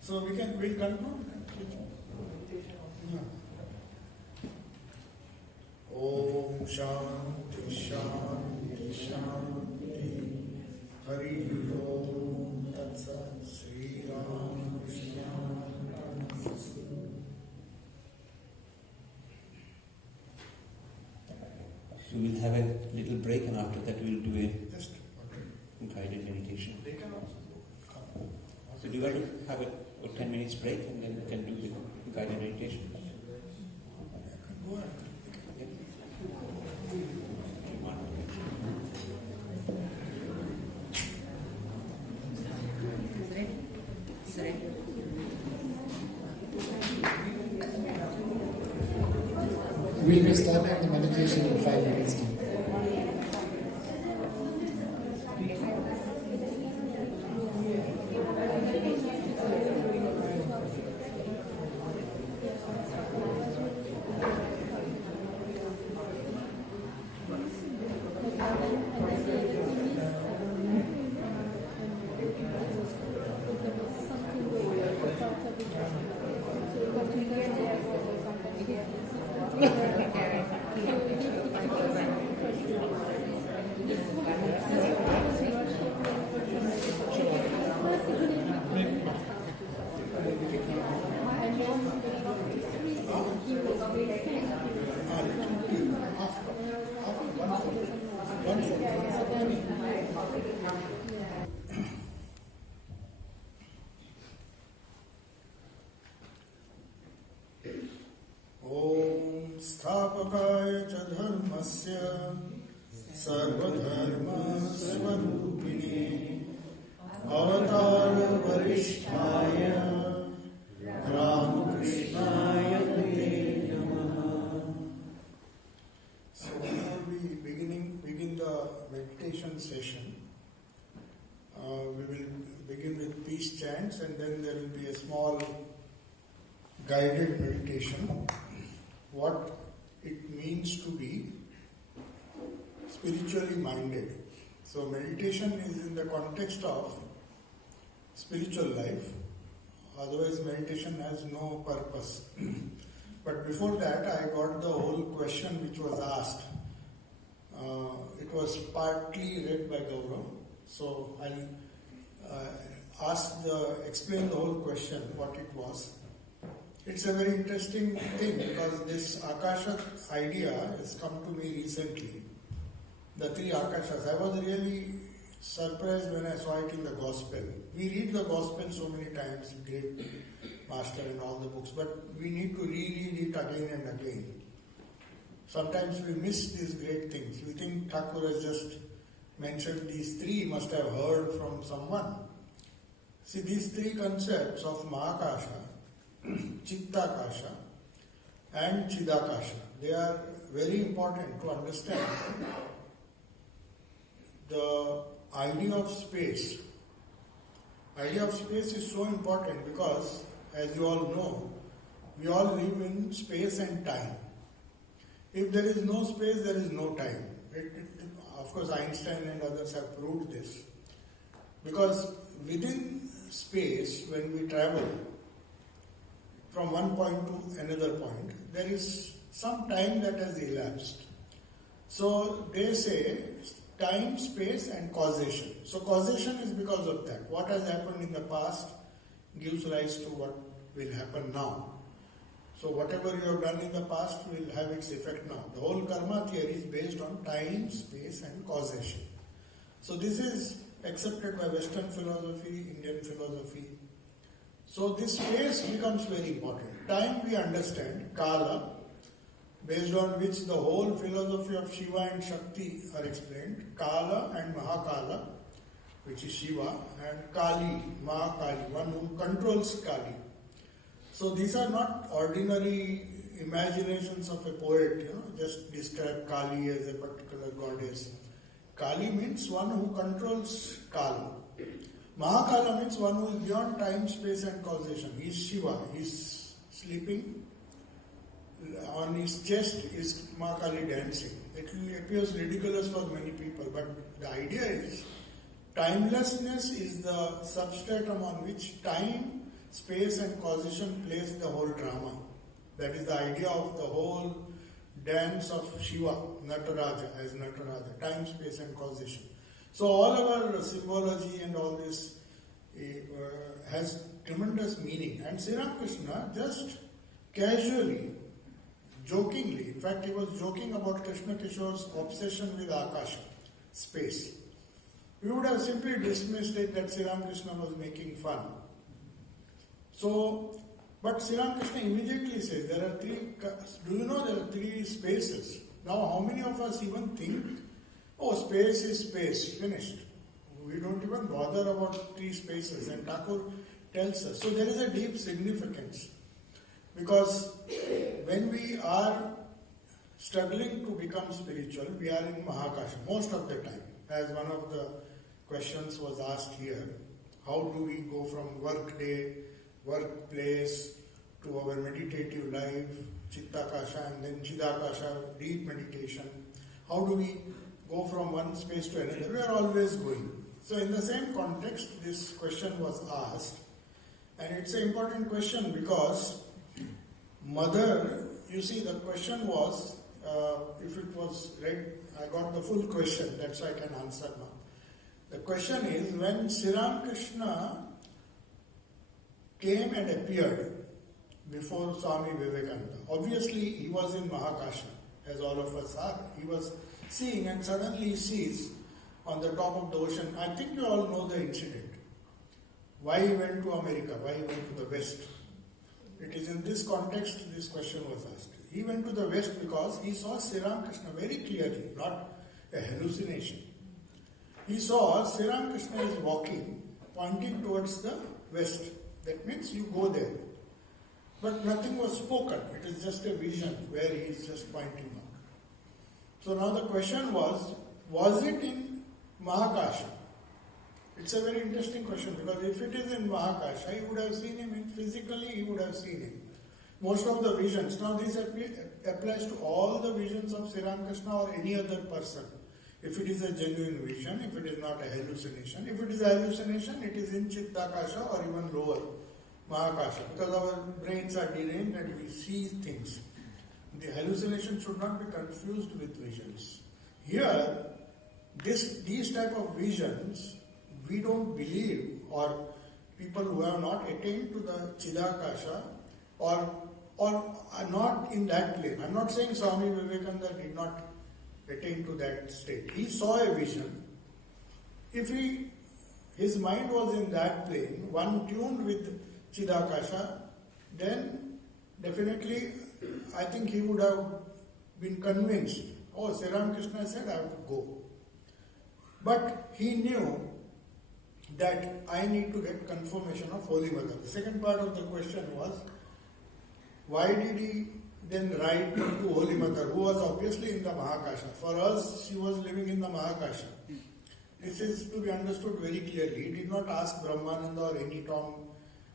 So we'll conclude. Om Shanti Shanti Shanti Hari Om Tat Sat Sri Ramakrishna. So we'll have a little break, and after that we'll do a guided meditation. So do you want to have a 10 minutes break and then we can do the guided meditation? Go ahead. We will start the meditation in 5 minutes. And then there will be a small guided meditation, what it means to be spiritually minded. So meditation is in the context of spiritual life, otherwise meditation has no purpose. But before that I got the whole question which was asked. It was partly read by Gaurav, so I'll explain the whole question, what it was. It's a very interesting thing because this Akasha idea has come to me recently. The three Akashas. I was really surprised when I saw it in the Gospel. We read the Gospel so many times, great master and all the books, but we need to reread it again and again. Sometimes we miss these great things. We think Thakur has just mentioned these three, must have heard from someone. See, these three concepts of Mahakasha, Chittakasha and Chidakasha, they are very important to understand the idea of space. Idea of space is so important because, as you all know, we all live in space and time. If there is no space, there is no time. Of course, Einstein and others have proved this. Because within space, when we travel from one point to another point, there is some time that has elapsed. So they say time, space and causation. So causation is because of that. What has happened in the past gives rise to what will happen now. So whatever you have done in the past will have its effect now. The whole karma theory is based on time, space and causation. So this is accepted by Western philosophy, Indian philosophy. So this space becomes very important. Time we understand, Kala, based on which the whole philosophy of Shiva and Shakti are explained. Kala and Mahakala, which is Shiva, and Kali, Mahakali, one who controls Kali. So these are not ordinary imaginations of a poet, just describe Kali as a particular goddess. Kali means one who controls Kala. Mahakala means one who is beyond time, space and causation. He is Shiva. He is sleeping. On his chest is Mahakali dancing. It appears ridiculous for many people, but the idea is timelessness is the substratum on which time, space and causation plays the whole drama. That is the idea of the whole dance of Shiva, Nataraja, as Nataraja, time, space and causation. So all our symbology and all this has tremendous meaning. And Sri Ramakrishna just casually, jokingly, in fact he was joking about Krishna Kishore's obsession with Akasha, space. We would have simply dismissed it that Sri Ramakrishna was making fun. So, but Sri Ramakrishna immediately says there are three, do you know there are three spaces? Now how many of us even think, oh, space is space, finished. We don't even bother about three spaces, and Thakur tells us. So there is a deep significance, because when we are struggling to become spiritual, we are in Mahakasha most of the time. As one of the questions was asked here, how do we go from workplace to our meditative life, Chittakasha and then Chidakasha, deep meditation? How do we go from one space to another? We are always going. So in the same context, this question was asked, and it's an important question because mother, you see the question was, if it was read, I got the full question, that's why I can answer now. The question is, when Sri Ramakrishna came and appeared before Swami Vivekananda, obviously he was in Mahakasha, as all of us are. He was seeing, and suddenly he sees on the top of the ocean. I think you all know the incident. Why he went to America, why he went to the West. It is in this context this question was asked. He went to the West because he saw Sri Ramakrishna very clearly, not a hallucination. He saw Sri Ramakrishna is walking, pointing towards the West. That means you go there. But nothing was spoken. It is just a vision where he is just pointing out. So now the question was it in Mahakasha? It's a very interesting question, because if it is in Mahakasha, he would have seen him physically, he would have seen him. Most of the visions, now this applies to all the visions of Sri Ramakrishna or any other person. If it is a genuine vision, if it is not a hallucination. If it is a hallucination, it is in Chittakasha or even lower, Mahakasha, because our brains are deranged and we see things. The hallucination should not be confused with visions. Here, these type of visions, we don't believe, or people who have not attained to the Chidakasha or are not in that plane. I'm not saying Swami Vivekananda did not attain to that state. He saw a vision. If his mind was in that plane, one tuned with Chidakasha, then definitely I think he would have been convinced, oh, Sri Ramakrishna said I have to go. But he knew that I need to get confirmation of Holy Mother. The second part of the question was, why did he then write to Holy Mother, who was obviously in the Mahakasha? For us, she was living in the Mahakasha. This is to be understood very clearly. He did not ask Brahmananda or any Tom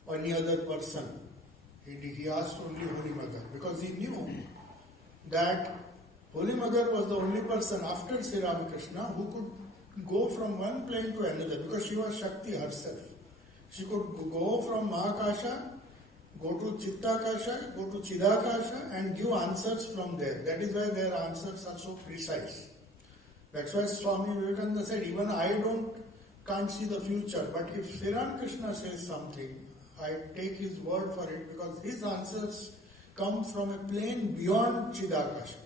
or any other person. He asked only Holy Mother, because he knew that Holy Mother was the only person after Sri Ramakrishna who could go from one plane to another, because she was Shakti herself. She could go from Mahakasha, go to Chittakasha, go to Chidakasha and give answers from there. That is why their answers are so precise. That's why Swami Vivekananda said, even I can't see the future, but if Sri Ramakrishna says something, I take his word for it, because his answers come from a plane beyond Chidakasha,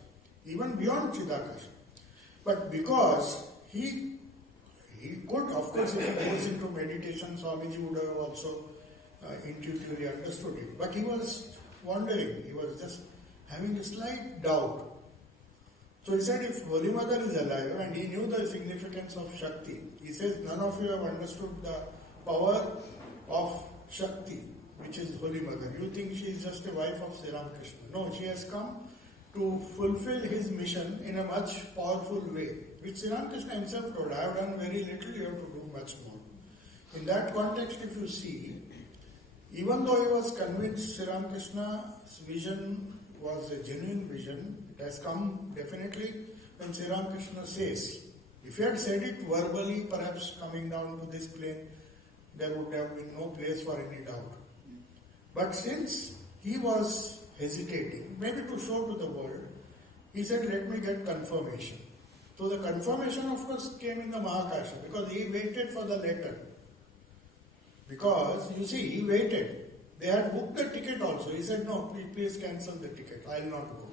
even beyond Chidakasha. But because he could, of course, if he goes into meditation, Swamiji would have also intuitively understood it. But he was wondering, he was just having a slight doubt. So he said, if Holy Mother is alive, and he knew the significance of Shakti, he says, none of you have understood the power of Shakti, which is Holy Mother. You think she is just a wife of Sri Ramakrishna. No, she has come to fulfill his mission in a much powerful way, which Sri Ramakrishna himself told, I have done very little, you have to do much more. In that context, if you see, even though he was convinced Sri Ramakrishna's vision was a genuine vision, it has come definitely when Sri Ramakrishna says. If he had said it verbally, perhaps coming down to this plane, there would have been no place for any doubt. But since he was hesitating, maybe to show to the world, he said, let me get confirmation. So the confirmation, of course, came in the Mahakasha, because he waited for the letter. Because, you see, he waited. They had booked the ticket also. He said, no, please cancel the ticket. I will not go.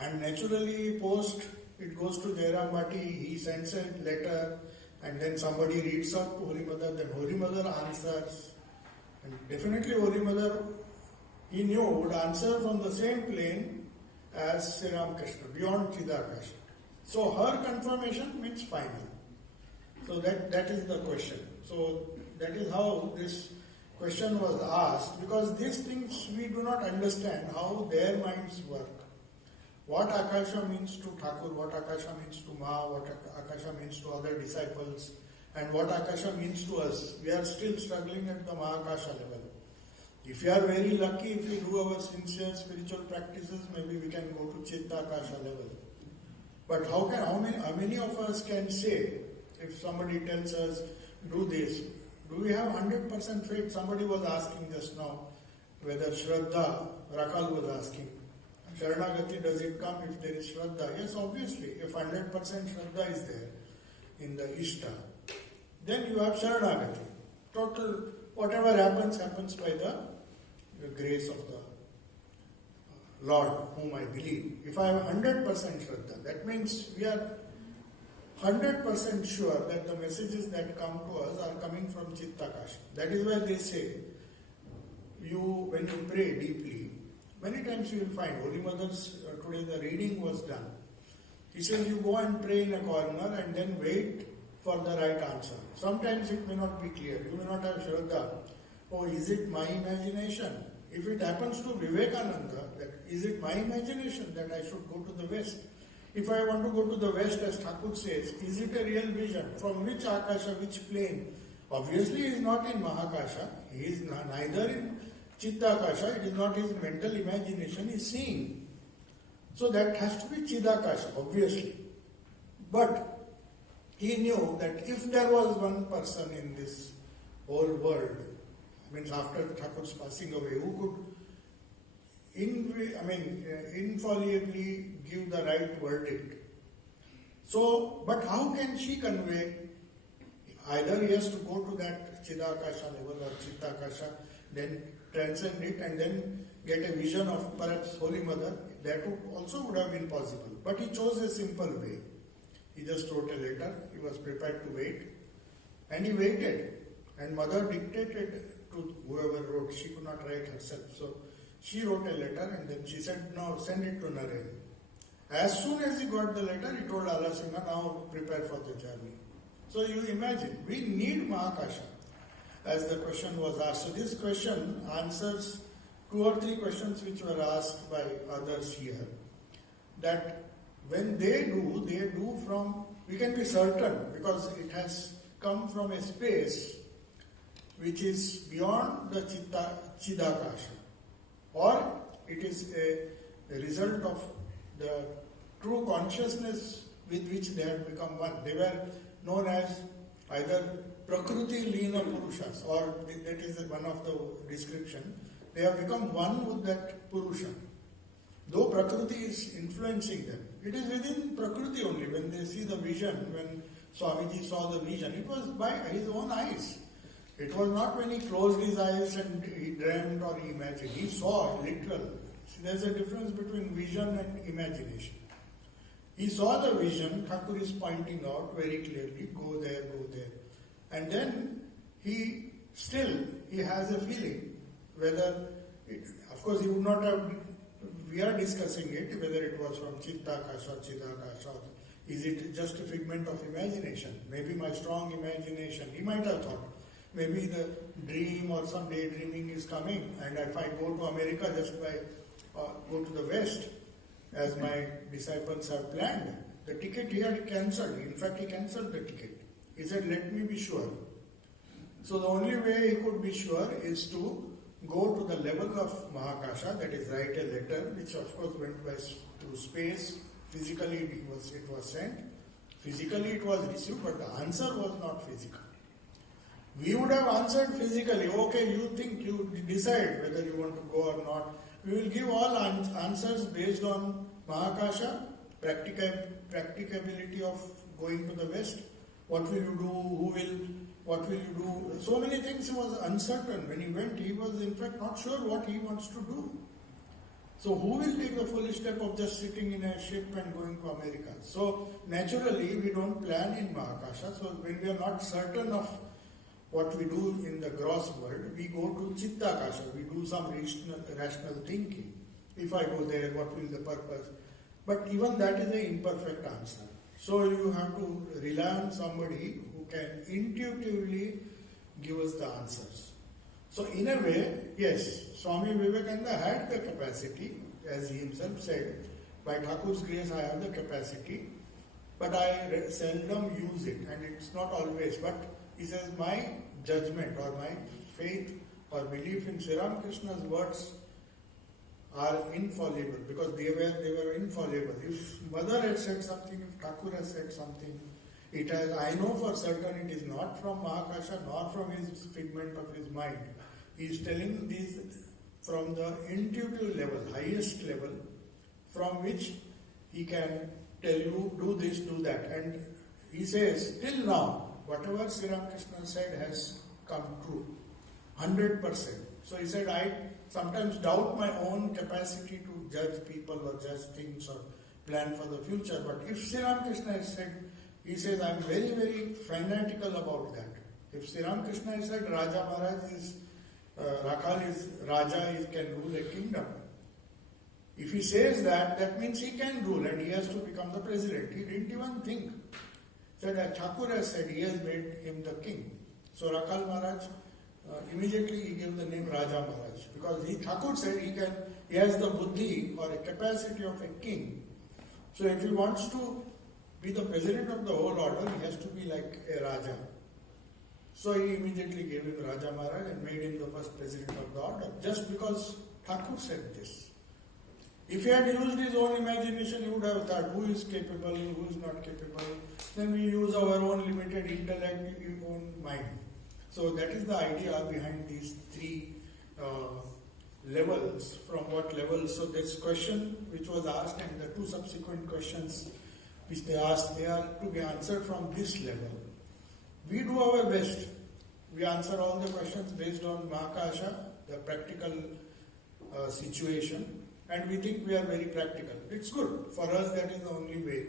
And naturally, post, it goes to Jairam Bhatti, he sends a letter, and then somebody reads out to Holy Mother, then Holy Mother answers. And definitely Holy Mother, he knew, would answer from the same plane as Sri Ramakrishna, beyond Chidakasha. So her confirmation means final. So that is the question. So that is how this question was asked, because these things we do not understand how their minds work. What Akasha means to Thakur, what Akasha means to Ma, what Akasha means to other disciples, and what Akasha means to us. We are still struggling at the Mahakasha level. If we are very lucky, if we do our sincere spiritual practices, maybe we can go to Chittakasha level. But how many of us can say, if somebody tells us, do this, do we have 100% faith? Somebody was asking just now whether Shraddha, Rakal was asking, Sharanagati, does it come if there is Shraddha? Yes, obviously. If 100% Shraddha is there in the Ishta, then you have Sharanagati. Total, whatever happens by the grace of the Lord, whom I believe. If I have 100% Shraddha, that means we are 100% sure that the messages that come to us are coming from Chittakasha. That is why they say, when you pray deeply, many times you will find, Holy Mother's, today the reading was done. He says you go and pray in a corner and then wait for the right answer. Sometimes it may not be clear. You may not have Shraddha. Oh, is it my imagination? If it happens to Vivekananda, that is it my imagination that I should go to the West? If I want to go to the West, as Thakur says, is it a real vision? From which Akasha, which plane? Obviously, he is not in Mahakasha. He is neither in Chittakasha. It is not his mental imagination. He is seeing. So that has to be Chidakasha, obviously. But he knew that if there was one person in this whole world, means after Thakur's passing away, who could infallibly give the right verdict. So, but how can she convey? Either he has to go to that Chidakasha level or Chittakasha, then transcend it and then get a vision of perhaps Holy Mother. That would have been possible. But he chose a simple way. He just wrote a letter. He was prepared to wait. And he waited. And Mother dictated to whoever wrote. She could not write herself. So she wrote a letter and then she said, no, send it to Naren. As soon as he got the letter, he told Alasingha, now prepare for the journey. So you imagine, we need Mahakasha, as the question was asked. So this question answers 2 or 3 questions which were asked by others here. That when they do from, we can be certain, because it has come from a space which is beyond the Chidakasha, or it is a result of the true consciousness with which they had become one. They were known as either Prakriti Leena Purushas, or that is one of the description. They have become one with that Purusha. Though Prakriti is influencing them, it is within Prakriti only. When they see the vision, when Swamiji saw the vision, it was by his own eyes. It was not when he closed his eyes and he dreamt or he imagined. He saw, literal. See, there's a difference between vision and imagination. He saw the vision, Thakur is pointing out very clearly, go there, go there. And then he has a feeling, whether, of course he would not have, we are discussing it, whether it was from Chitta-kasha, Chidakasha, is it just a figment of imagination? Maybe my strong imagination, he might have thought, maybe the dream or some daydreaming is coming, and if I go to America just by, go to the West, as my disciples have planned, the ticket he had cancelled. In fact, he cancelled the ticket. He said, let me be sure. So the only way he could be sure is to go to the level of Mahakasha, that is, write a letter, which of course went through space. Physically it was sent. Physically it was received, but the answer was not physical. We would have answered physically, okay, you think, you decide whether you want to go or not. We will give all answers based on Mahakasha, practicability of going to the West. What will you do? What will you do? So many things. He was uncertain. When he went, he was in fact not sure what he wants to do. So who will take the foolish step of just sitting in a ship and going to America? So naturally we don't plan in Mahakasha. So when we are not certain of what we do in the gross world, we go to Chitta-kasha. We do some rational thinking. If I go there, what will the purpose? But even that is an imperfect answer. So you have to rely on somebody who can intuitively give us the answers. So in a way, yes, Swami Vivekananda had the capacity, as he himself said, by Thakur's grace I have the capacity, but I seldom use it, and it's not always. But he says, my judgment or my faith or belief in Sri Ramakrishna's words are infallible, because they were infallible. If Mother had said something, if Thakur has said something, I know for certain it is not from Mahakasha nor from his figment of his mind. He is telling these from the intuitive level, highest level, from which he can tell you, do this, do that. And he says, till now, whatever Sri Ramakrishna said has come true, 100%. So he said, I sometimes doubt my own capacity to judge people or judge things or plan for the future. But if Sri Ramakrishna has said, he says, I am very, very fanatical about that. If Sri Ramakrishna has said, Raja Maharaj is, Rakhal is, Raja can rule a kingdom. If he says that, that means he can rule and he has to become the president. He didn't even think. Said that Thakur has said he has made him the king. So Rakhal Maharaj, immediately he gave the name Raja Maharaj, because Thakur said he has the buddhi or a capacity of a king. So if he wants to be the president of the whole order, he has to be like a Raja. So he immediately gave him Raja Maharaj and made him the first president of the order, just because Thakur said this. If he had used his own imagination, he would have thought, who is capable, who is not capable. Then we use our own limited intellect, own mind. So that is the idea behind these three levels. From what levels? So this question which was asked and the two subsequent questions which they asked, they are to be answered from this level. We do our best. We answer all the questions based on Mahakasha, the practical situation. And we think we are very practical. It's good. For us, that is the only way.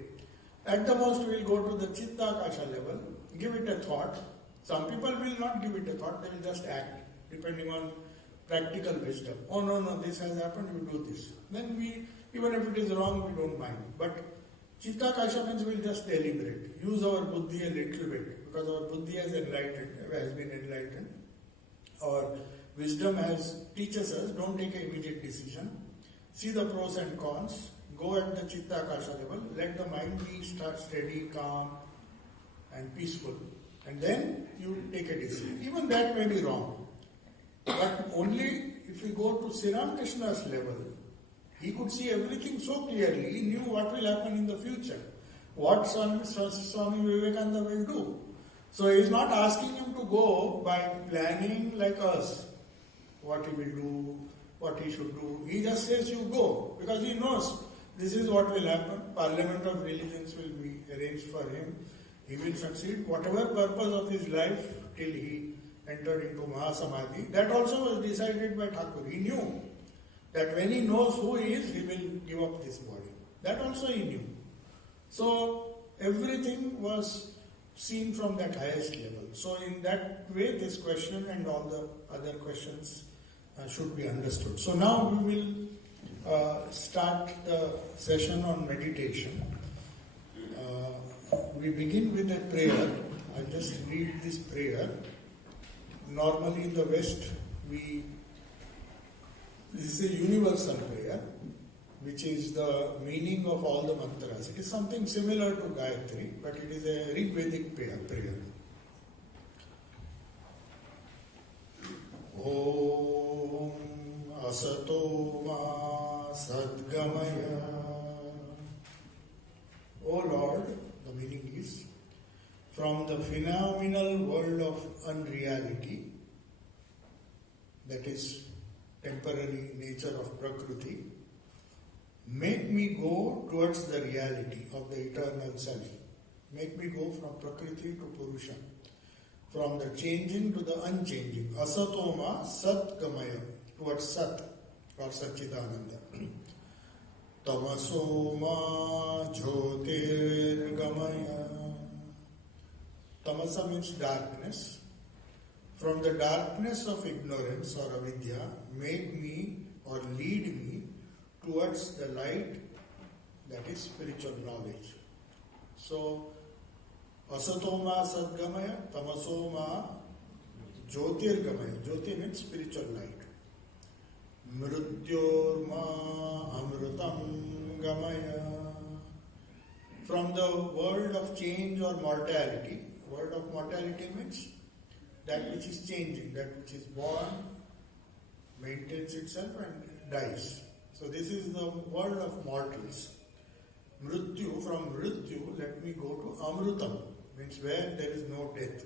At the most, we will go to the Chitta-kasha level, give it a thought. Some people will not give it a thought, they will just act, depending on practical wisdom. Oh no, this has happened, you do this. Then we, even if it is wrong, we don't mind. But Chitta-kasha means we will just deliberate, use our buddhi a little bit, because our buddhi has been enlightened. Our wisdom teaches us, don't take an immediate decision. See the pros and cons, go at the Chitta-kasha level, let the mind be steady, calm and peaceful. And then you take a decision. Even that may be wrong. But only if we go to Sri Ramakrishna's level, He could see everything so clearly, he knew what will happen in the future, what Swami Vivekananda will do. So he is not asking him to go by planning like us, what he will do, what he should do. He just says you go, because he knows this is what will happen. Parliament of religions will be arranged for him. He will succeed. Whatever purpose of his life till he entered into Mahasamadhi, that also was decided by Thakur. He knew that when he knows who he is, he will give up this body. That also he knew. So everything was seen from that highest level. So in that way, this question and all the other questions should be understood. So now we will start the session on meditation. We begin with a prayer. I'll just read this prayer. Normally in the West, this is a universal prayer, which is the meaning of all the mantras. It is something similar to Gayatri, but it is a Rigvedic prayer. Om Asato Ma Sadgamaya. O Lord, the meaning is, from the phenomenal world of unreality, that is temporary nature of Prakriti, make me go towards the reality of the eternal self. Make me go from Prakriti to Purusha, from the changing to the unchanging. Asatoma Satgamaya, towards Sat or Satchidananda. Tamasoma Jyotirgamaya. Tamasa means darkness. From the darkness of ignorance or avidya, make me or lead me towards the light, that is spiritual knowledge. So, Asatoma Sadgamaya, Tamasoma Jyotirgamaya. Jyoti means spiritual light. Mrityorma Amrutam Gamaya. From the world of change or mortality, world of mortality means that which is changing, that which is born, maintains itself and dies. So this is the world of mortals. Mrityu, from Mrityu, let me go to Amrutam, means where there is no death.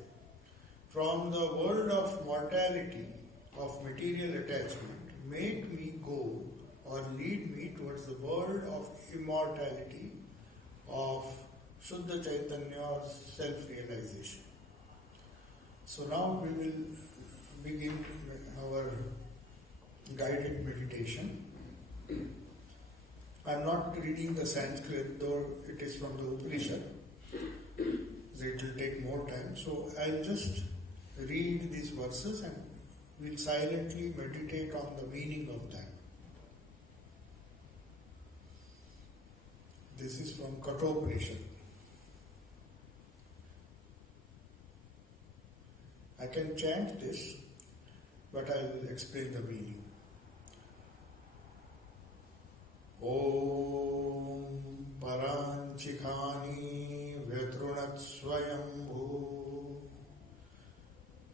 From the world of mortality, of material attachment, make me go or lead me towards the world of immortality, of Shuddha Chaitanya or self-realization. So now we will begin our guided meditation. I am not reading the Sanskrit, though it is from the Upanishad, so it will take more time. So I will just read these verses and we will silently meditate on the meaning of that. This is from Kathopanishad. I can chant this, but I will explain the meaning. Om Paranchikhani Vyadrunat Swayambhu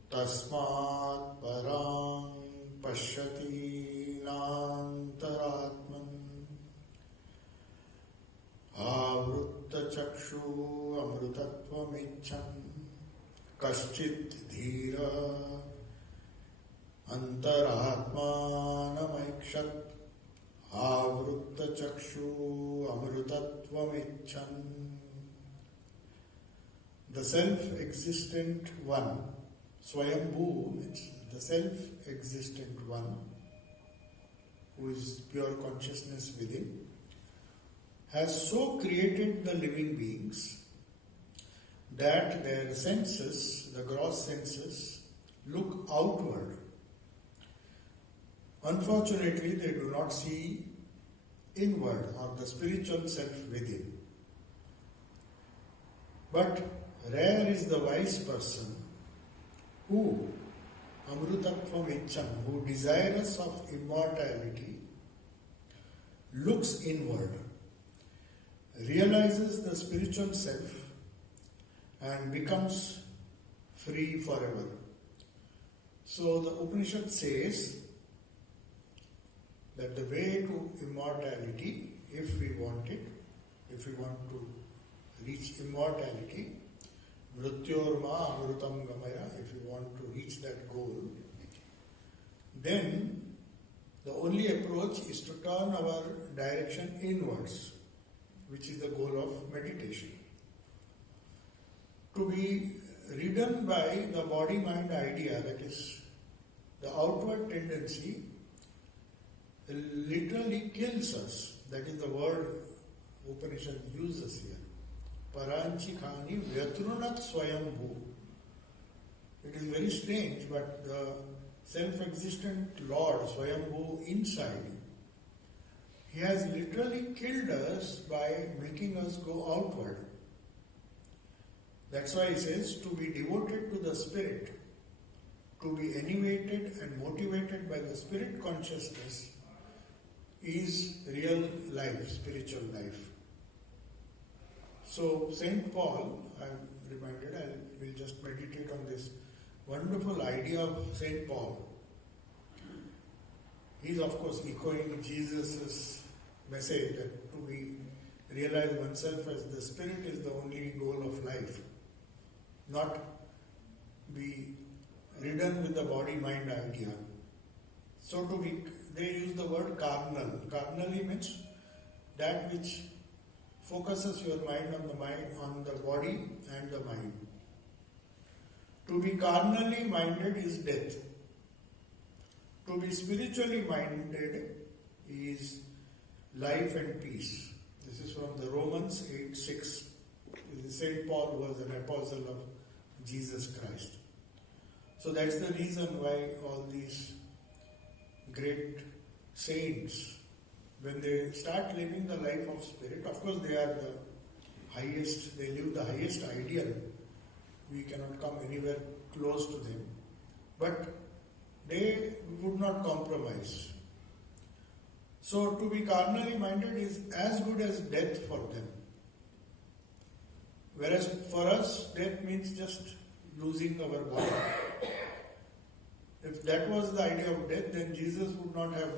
Tasmat Parang Pashyati Nantaratman Avrutta Chakshu Amrutatvam Ichcham Kaschit Dhira Antaratmanamakshat Avrutta Chakshu Amrutatvam Ichchan. The self-existent one, Swayambhu means the self-existent one, who is pure consciousness within, has so created the living beings that their senses, the gross senses, look outward. Unfortunately, they do not see inward or the spiritual self within. But rare is the wise person who, Amrutatvam Ichcham, who desirous of immortality, looks inward, realizes the spiritual self and becomes free forever. So the Upanishad says that the way to immortality, if we want it, if we want to reach immortality, mrityorma amrutam gamaya, if we want to reach that goal, then the only approach is to turn our direction inwards, which is the goal of meditation. To be ridden by the body-mind idea, that is, the outward tendency, literally kills us. That is the word Upanishad uses here. Paranchikhani vyatrunat swayambhu. It is very strange, but the self-existent Lord, Swayambhu, inside, He has literally killed us by making us go outward. That's why He says, to be devoted to the Spirit, to be animated and motivated by the Spirit consciousness is real life, spiritual life. So, St. Paul, I'm reminded, I will just meditate on this wonderful idea of St. Paul. He is, of course, echoing Jesus' message that to be realize oneself as the Spirit is the only goal of life, not be ridden with the body-mind idea. So to be, they use the word carnal. Carnally means that which focuses your mind, on the body and the mind. To be carnally minded is death. To be spiritually minded is life and peace. This is from the Romans 8:6. St. Paul was an apostle of Jesus Christ. So that's the reason why all these great saints, when they start living the life of spirit, of course they are the highest, they live the highest ideal. We cannot come anywhere close to them. But they would not compromise. So to be carnally minded is as good as death for them. Whereas for us, death means just losing our body. If that was the idea of death, then Jesus would not have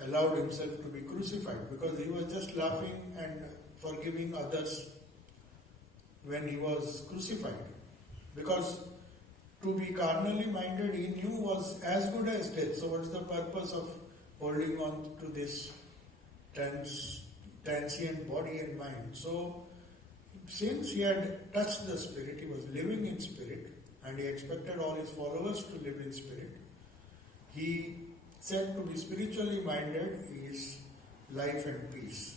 allowed himself to be crucified, because he was just laughing and forgiving others when he was crucified. Because to be carnally minded, he knew was as good as death. So what's the purpose of holding on to this transient body and mind? So since he had touched the Spirit, he was living in Spirit, and he expected all his followers to live in Spirit, he said to be spiritually minded is life and peace.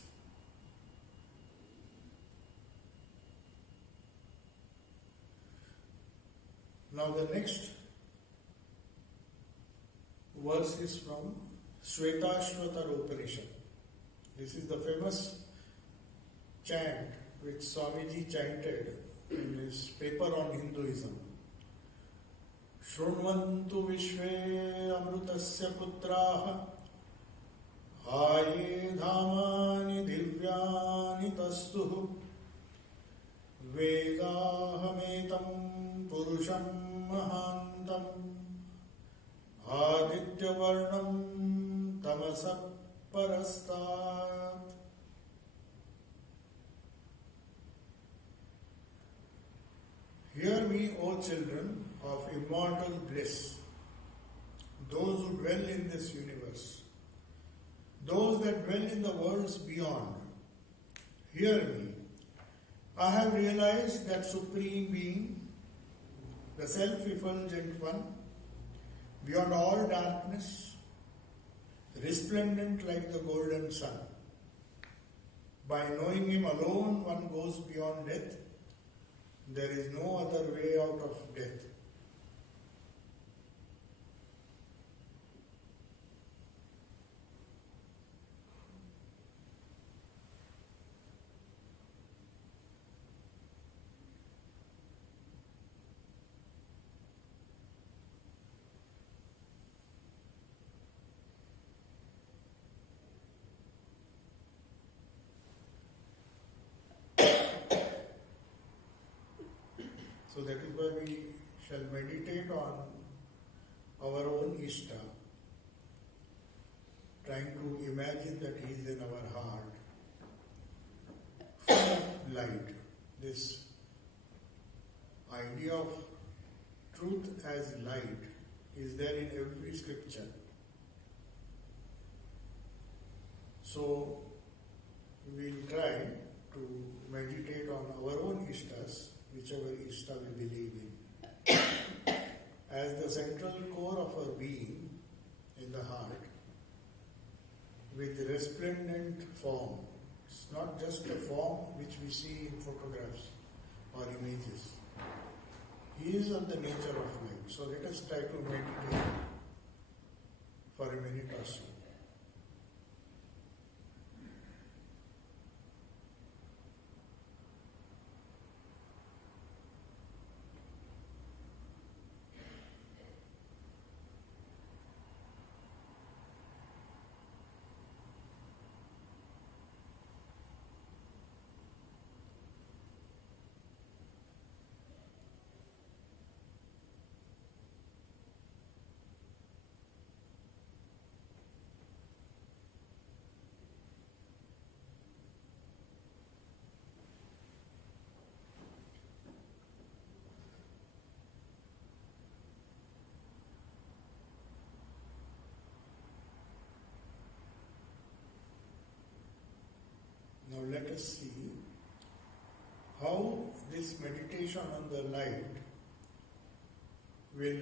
Now the next verse is from Shvetashvatara Upanishad. This is the famous chant which Swamiji chanted in his paper on Hinduism. Shrunvantu vishve amrutasya putraha aye dhamani divyani tastuhu vedahametam purusham mahantam aditya varnam tamasa parastat. Hear me, O children of immortal bliss, those who dwell in this universe, those that dwell in the worlds beyond. Hear me. I have realized that Supreme Being, the self-effulgent one, beyond all darkness, resplendent like the golden sun. By knowing Him alone, one goes beyond death. There is no other way out of death. So that is why we shall meditate on our own Ishta, trying to imagine that he is in our heart, full of light. This idea of truth as light is there in every scripture. So we'll try to meditate on our own Ishtas, whichever Ishta we believe in, as the central core of our being in the heart, with resplendent form. It's not just a form which we see in photographs or images. He is of the nature of light. So let us try to meditate for a minute or so. Now let us see how this meditation on the light will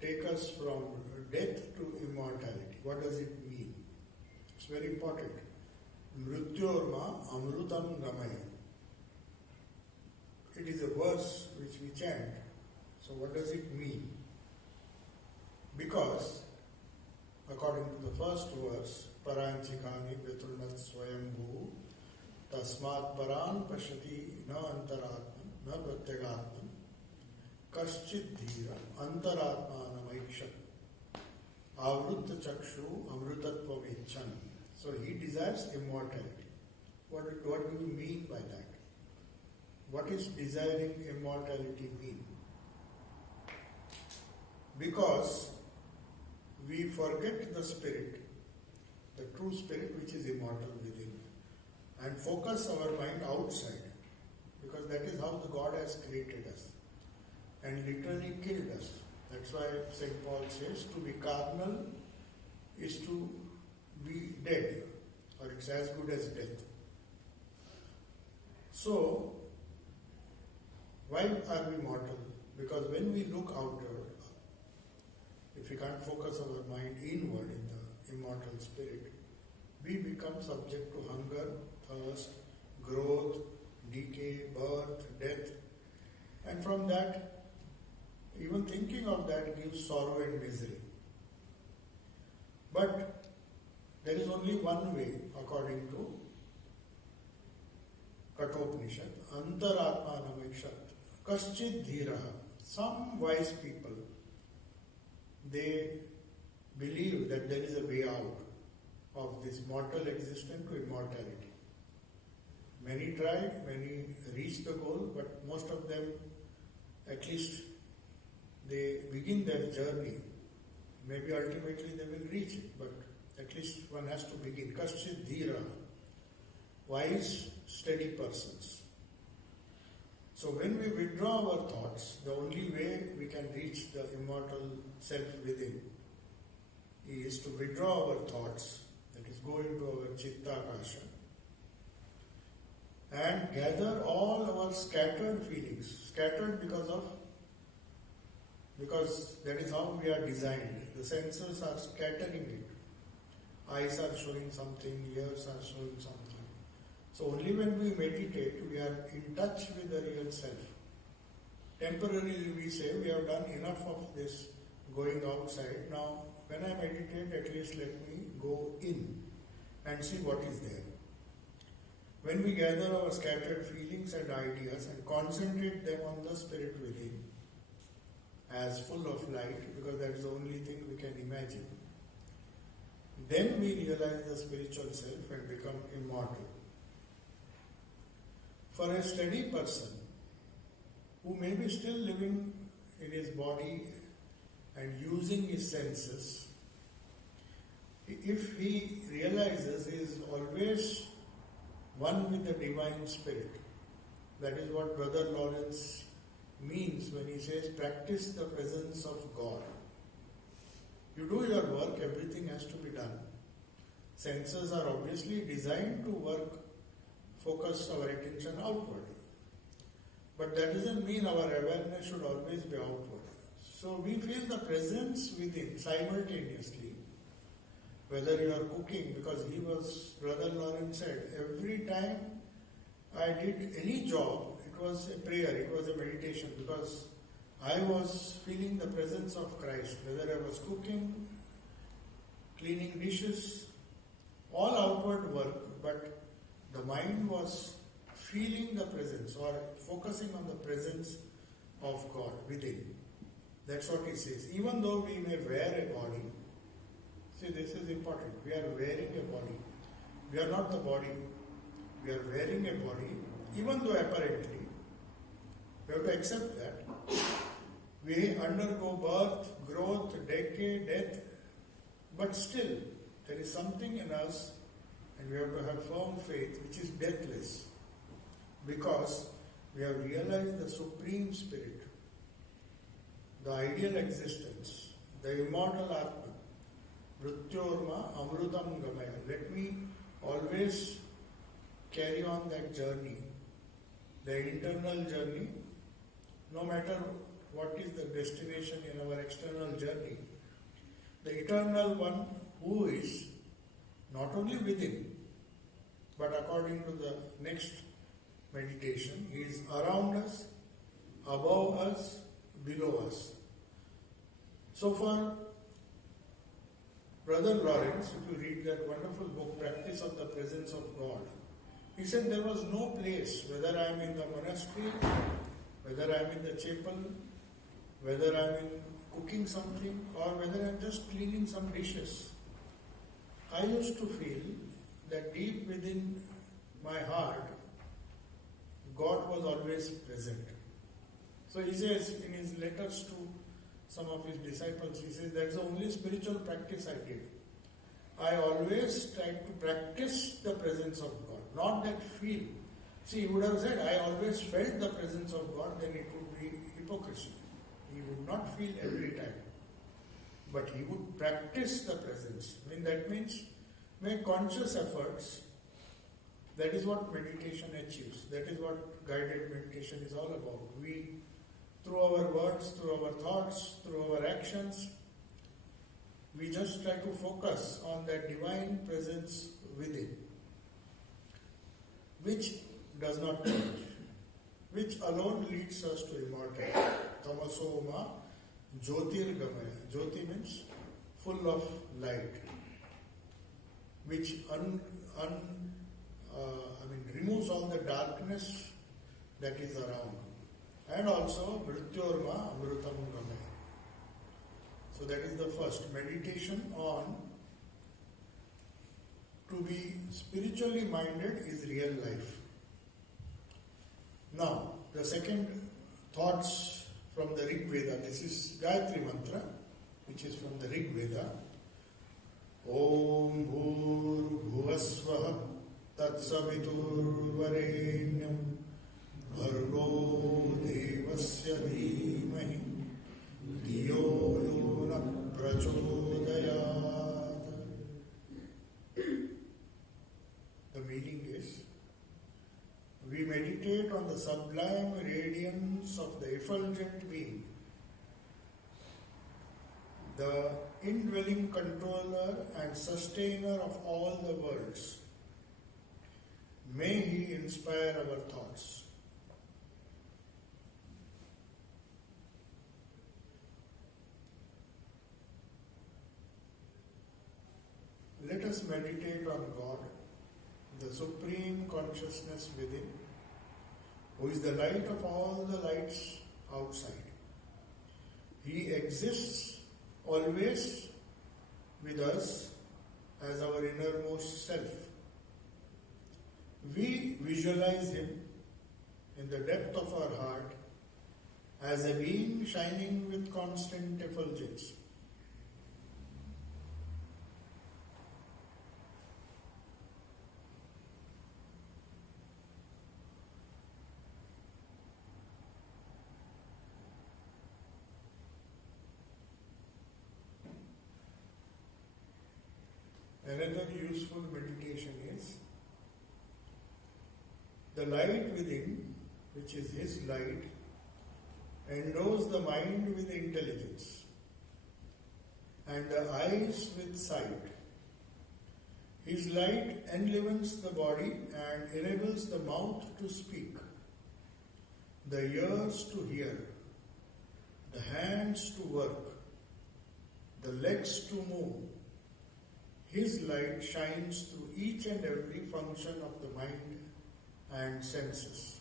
take us from death to immortality. What does it mean? It's very important. Mrityorma amrutam gamaya. It is a verse which we chant. So what does it mean? Because according to the first verse, paranchikani vetrunat swayambhu tasmat paran pashati na antaratman na pratyagatman kaschid dhira antaratmanam aikshat avrutta chakshu amrutatvam icchan. So he desires immortality. What do you mean by that? What is desiring immortality mean? Because we forget the spirit, the true spirit which is immortal within, and focus our mind outside, because that is how the God has created us and literally killed us. That's why St. Paul says to be carnal is to be dead, or it's as good as death. So, why are we mortal? Because when we look outward, if we can't focus our mind inward in the immortal spirit, we become subject to hunger, thirst, growth, decay, birth, death. And from that, even thinking of that gives sorrow and misery. But there is only one way, according to Kathopanishad, Antaratmanamikshat, Kaschid Dhiraha. Some wise people, they believe that there is a way out of this mortal existence to immortality. Many try, many reach the goal, but most of them, at least they begin their journey. Maybe ultimately they will reach it, but at least one has to begin. Kaschid Dhira, wise, steady persons. So when we withdraw our thoughts, the only way we can reach the immortal self within is to withdraw our thoughts, that is, go into our Chitta Akasha, and gather all our scattered feelings, scattered because that is how we are designed. The senses are scattering it. Eyes are showing something, ears are showing something. So only when we meditate, we are in touch with the real self. Temporarily we say, we have done enough of this going outside. Now, when I meditate, at least let me go in and see what is there. When we gather our scattered feelings and ideas and concentrate them on the spirit within, as full of light, because that is the only thing we can imagine, then we realize the spiritual self and become immortal. For a steady person who may be still living in his body and using his senses, if he realizes he is always one with the Divine Spirit, that is what Brother Lawrence means when he says practice the presence of God. You do your work, everything has to be done. Senses are obviously designed to work, focus our attention outward. But that doesn't mean our awareness should always be outward. So we feel the presence within simultaneously. Whether you are cooking, because Brother Lawrence said, every time I did any job, it was a prayer, it was a meditation, because I was feeling the presence of Christ. Whether I was cooking, cleaning dishes, all outward work, but the mind was feeling the presence or focusing on the presence of God within. That's what he says. Even though we may wear a body, see, this is important. We are wearing a body. We are not the body. We are wearing a body, even though apparently, we have to accept that. We undergo birth, growth, decay, death, but still, there is something in us, and we have to have firm faith, which is deathless, because we have realized the Supreme Spirit, the ideal existence, the immortal Atma. Mrityorma amrutam gamaya. Let me always carry on that journey, the internal journey, no matter what is the destination in our external journey. The eternal one who is not only within, but according to the next meditation, he is around us, above us, below us. So far, Brother Lawrence, if you read that wonderful book, Practice of the Presence of God, he said there was no place, whether I am in the monastery, whether I am in the chapel, whether I am in cooking something, or whether I am just cleaning some dishes. I used to feel that deep within my heart, God was always present. So he says in his letters to some of his disciples, he says, that's the only spiritual practice I did. I always tried to practice the presence of God, not that feel. See, he would have said, I always felt the presence of God, then it would be hypocrisy. He would not feel every time. But he would practice the presence. I mean, that means make conscious efforts. That is what meditation achieves. That is what guided meditation is all about. We, through our words, through our thoughts, through our actions, we just try to focus on that divine presence within, which does not change, which alone leads us to immortality. Tamaso ma jyotirgamaya. Jyoti means full of light, which removes all the darkness that is around. And also, Mrityorma Amrutam Gamaya. So that is the first meditation on to be spiritually minded is real life. Now, the second thoughts from the Rig Veda. This is Gayatri Mantra, which is from the Rig Veda. Om Bhur Bhuvasvaha Tatsavitur Varenyam Bhargo Devasya Dhimahi Dhiyo Yona Prachodayat. The meaning is, we meditate on the sublime radiance of the effulgent being, the indwelling controller and sustainer of all the worlds. May he inspire our thoughts. Let us meditate on God, the supreme consciousness within, who is the light of all the lights outside. He exists always with us as our innermost self. We visualize him in the depth of our heart as a being shining with constant effulgence. Another useful meditation is the light within, which is His light, endows the mind with intelligence and the eyes with sight. His light enlivens the body and enables the mouth to speak, the ears to hear, the hands to work, the legs to move. His light shines through each and every function of the mind and senses.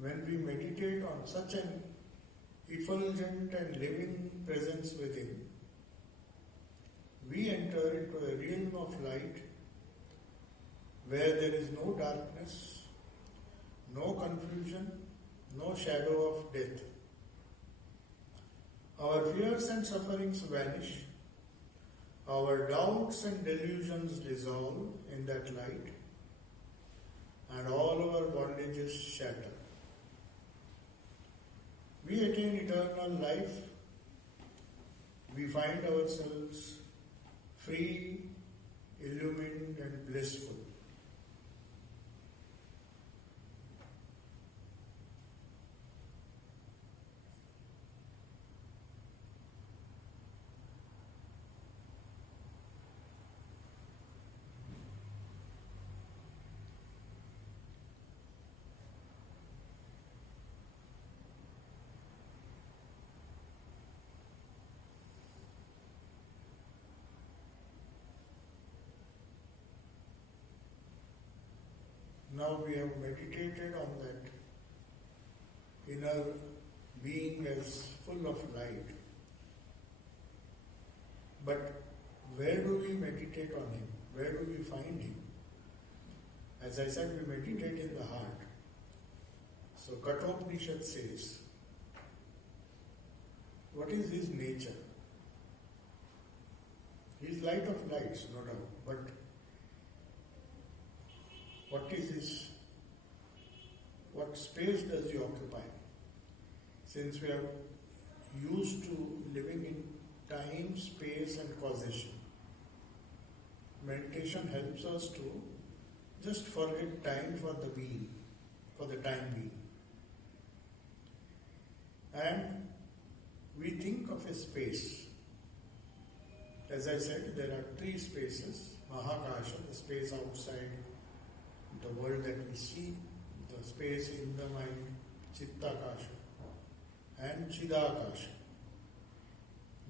When we meditate on such an effulgent and living presence within, we enter into a realm of light where there is no darkness, no confusion, no shadow of death. Our fears and sufferings vanish, our doubts and delusions dissolve in that light, and all our bondages shatter. We attain eternal life. We find ourselves free, illumined, and blissful. Now we have meditated on that inner being as full of light. But where do we meditate on Him? Where do we find Him? As I said, we meditate in the heart. So Kathopanishad says, what is His nature? He is light of lights, no doubt, but what space does He occupy? Since we are used to living in time, space and causation, meditation helps us to just forget time for the being, for the time being. And we think of a space. As I said, there are three spaces: Mahakasha, the space outside the world that we see, the space in the mind, Chittakasha, and Chidakasha,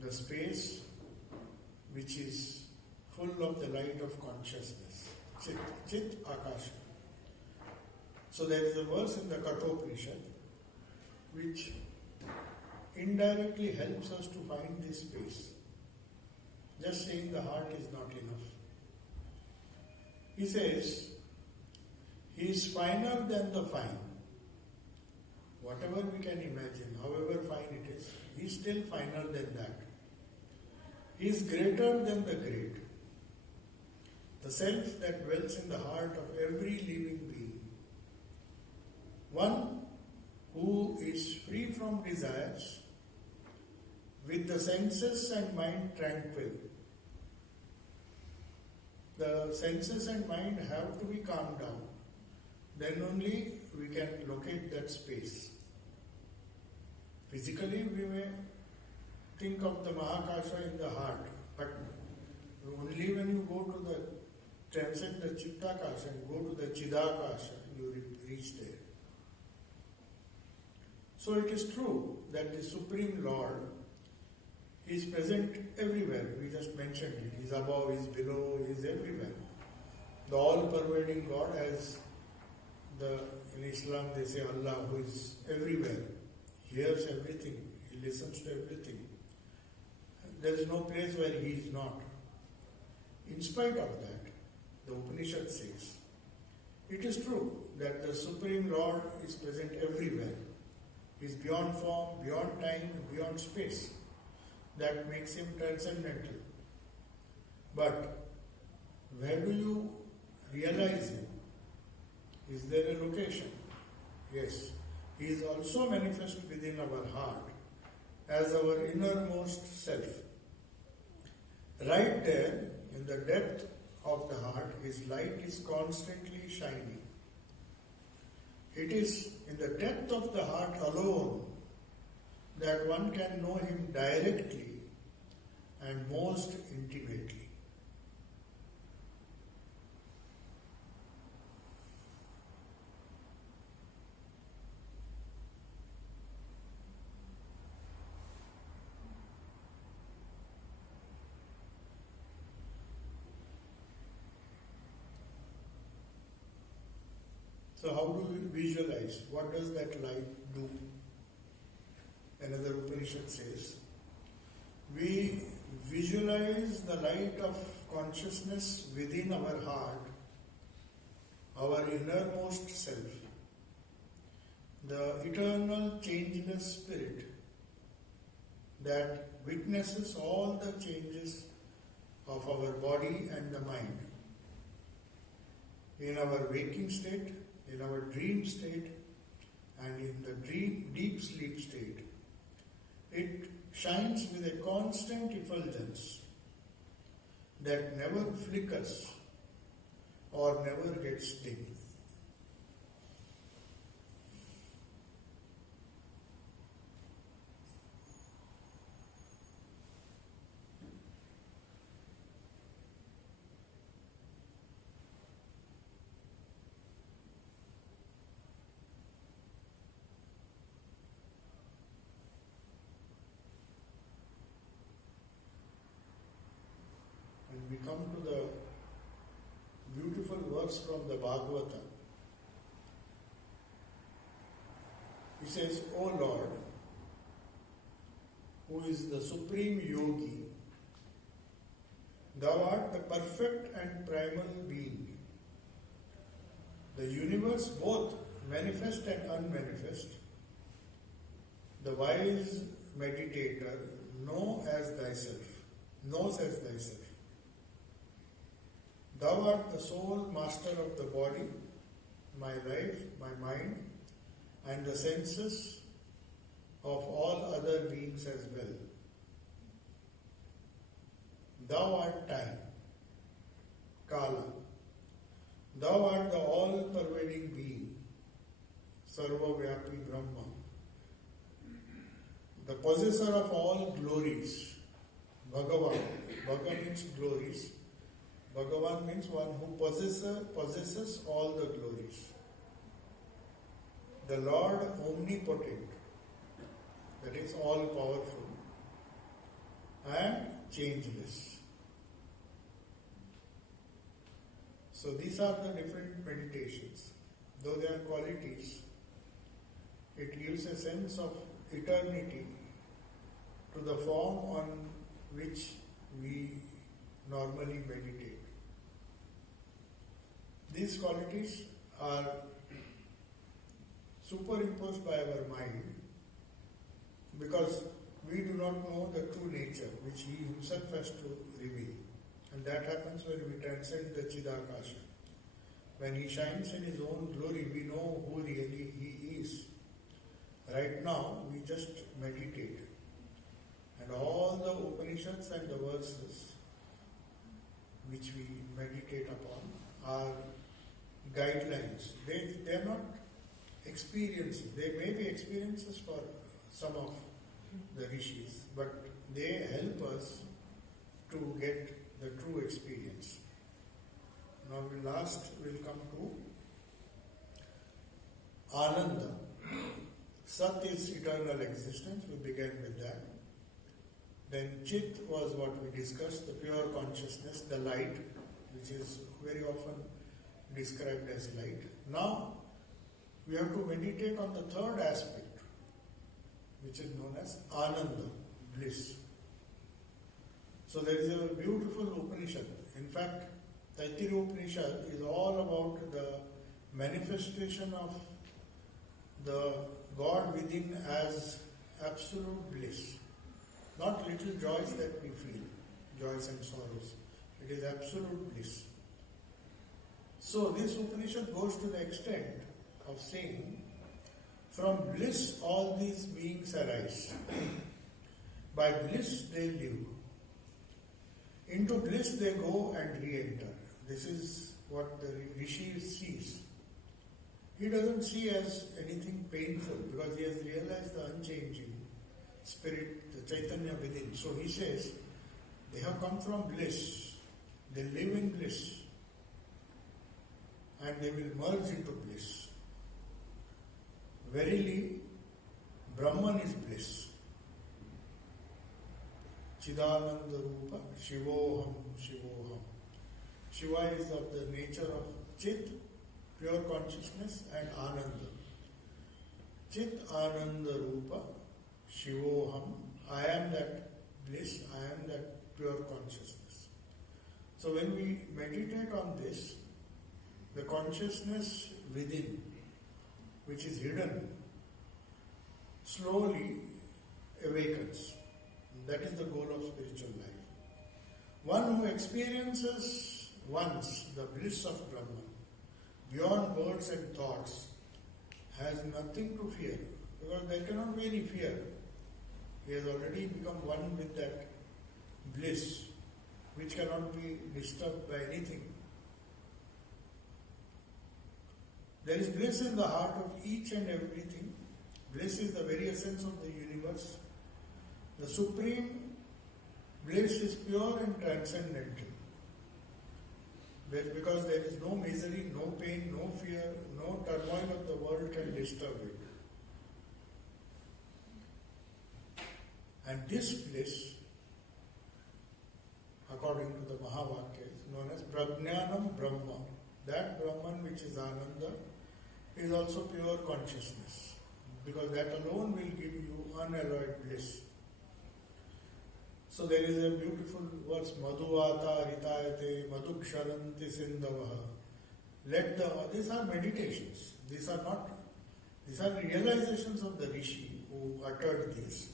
the space which is full of the light of consciousness, Chit Akasha. So there is a verse in the Kathopanishad which indirectly helps us to find this space. Just saying the heart is not enough. He says, He is finer than the fine. Whatever we can imagine, however fine it is, He is still finer than that. He is greater than the great. The self that dwells in the heart of every living being. One who is free from desires, with the senses and mind tranquil. The senses and mind have to be calmed down. Then only we can locate that space. Physically, we may think of the Mahakasha in the heart, but only when you go to the transcend the Chittakasha and go to the Chidakasha, you reach there. So it is true that the Supreme Lord is present everywhere. We just mentioned it. He is above, He is below, He is everywhere. The all-pervading God, as In Islam they say Allah, who is everywhere, hears everything, He listens to everything. There is no place where He is not. In spite of that, the Upanishad says, it is true that the Supreme Lord is present everywhere. He is beyond form, beyond time, beyond space. That makes Him transcendental. But where do you realize Him? Is there a location? Yes. He is also manifest within our heart as our innermost self. Right there, in the depth of the heart, His light is constantly shining. It is in the depth of the heart alone that one can know Him directly and most intimately. So how do we visualize? What does that light do? Another Upanishad says, we visualize the light of consciousness within our heart, our innermost self, the eternal changeless spirit that witnesses all the changes of our body and the mind. In our waking state, in our dream state, and in the deep sleep state, it shines with a constant effulgence that never flickers or never gets dim. We come to the beautiful verse from the Bhagavata. He says, O Lord, who is the supreme yogi, Thou art the perfect and primal being. The universe both manifest and unmanifest. The wise meditator knows as thyself. Thou art the sole master of the body, my life, my mind, and the senses of all other beings as well. Thou art time, Kala. Thou art the all-pervading being, Sarva-Vyapi Brahma. The possessor of all glories, Bhagavan. Bhagavan means glories. Bhagavan means one who possesses all the glories. The Lord omnipotent, that is all powerful, and changeless. So these are the different meditations. Though they are qualities, it gives a sense of eternity to the form on which we normally meditate. These qualities are superimposed by our mind because we do not know the true nature which He Himself has to reveal. And that happens when we transcend the Chidakasha. When He shines in His own glory, we know who really He is. Right now, we just meditate. And all the Upanishads and the verses which we meditate upon are guidelines. They are not experiences. They may be experiences for some of the rishis, but they help us to get the true experience. Now last we'll come to Ananda. Sat is eternal existence. We began with that. Then Chit was what we discussed, the pure consciousness, the light, which is very often described as light. Now we have to meditate on the third aspect, which is known as Ananda, bliss. So there is a beautiful Upanishad. In fact, Taittiriya Upanishad is all about the manifestation of the God within as absolute bliss. Not little joys that we feel, joys and sorrows. It is absolute bliss. So this Upanishad goes to the extent of saying, from bliss all these beings arise. By bliss they live. Into bliss they go and re-enter. This is what the Rishi sees. He doesn't see as anything painful because he has realized the unchanging spirit, the Chaitanya within. So he says, they have come from bliss. They live in bliss. And they will merge into bliss. Verily, Brahman is bliss. Chidananda Rupa, Shivoham, Shivoham. Shiva is of the nature of Chit, pure consciousness, and Ananda. Chit Ananda Rupa, Shivoham. I am that bliss, I am that pure consciousness. So when we meditate on this, the consciousness within, which is hidden, slowly awakens. That is the goal of spiritual life. One who experiences once the bliss of Brahman, beyond words and thoughts, has nothing to fear, because there cannot be any fear. He has already become one with that bliss, which cannot be disturbed by anything. There is bliss in the heart of each and everything. Bliss is the very essence of the universe. The supreme bliss is pure and transcendental. Because there is no misery, no pain, no fear, no turmoil of the world can disturb it. And this bliss, according to the Mahavakya, is known as Prajnanam Brahma. That Brahman which is Ananda is also pure consciousness, because that alone will give you unalloyed bliss. So there is a beautiful verse, Madhuvata Ritayate Madhuksharanti Sindavaha. These are meditations. These are realizations of the Rishi who uttered these.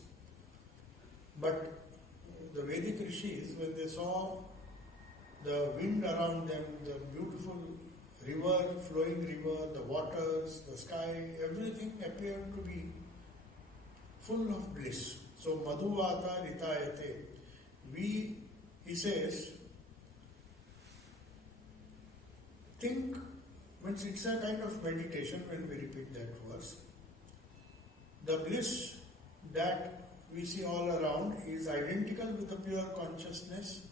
But the Vedic Rishis, when they saw the wind around them, the beautiful river, flowing river, the waters, the sky, everything appeared to be full of bliss. So Madhuvata Ritayate. He says, think, means it's a kind of meditation when we repeat that verse. The bliss that we see all around is identical with the pure consciousness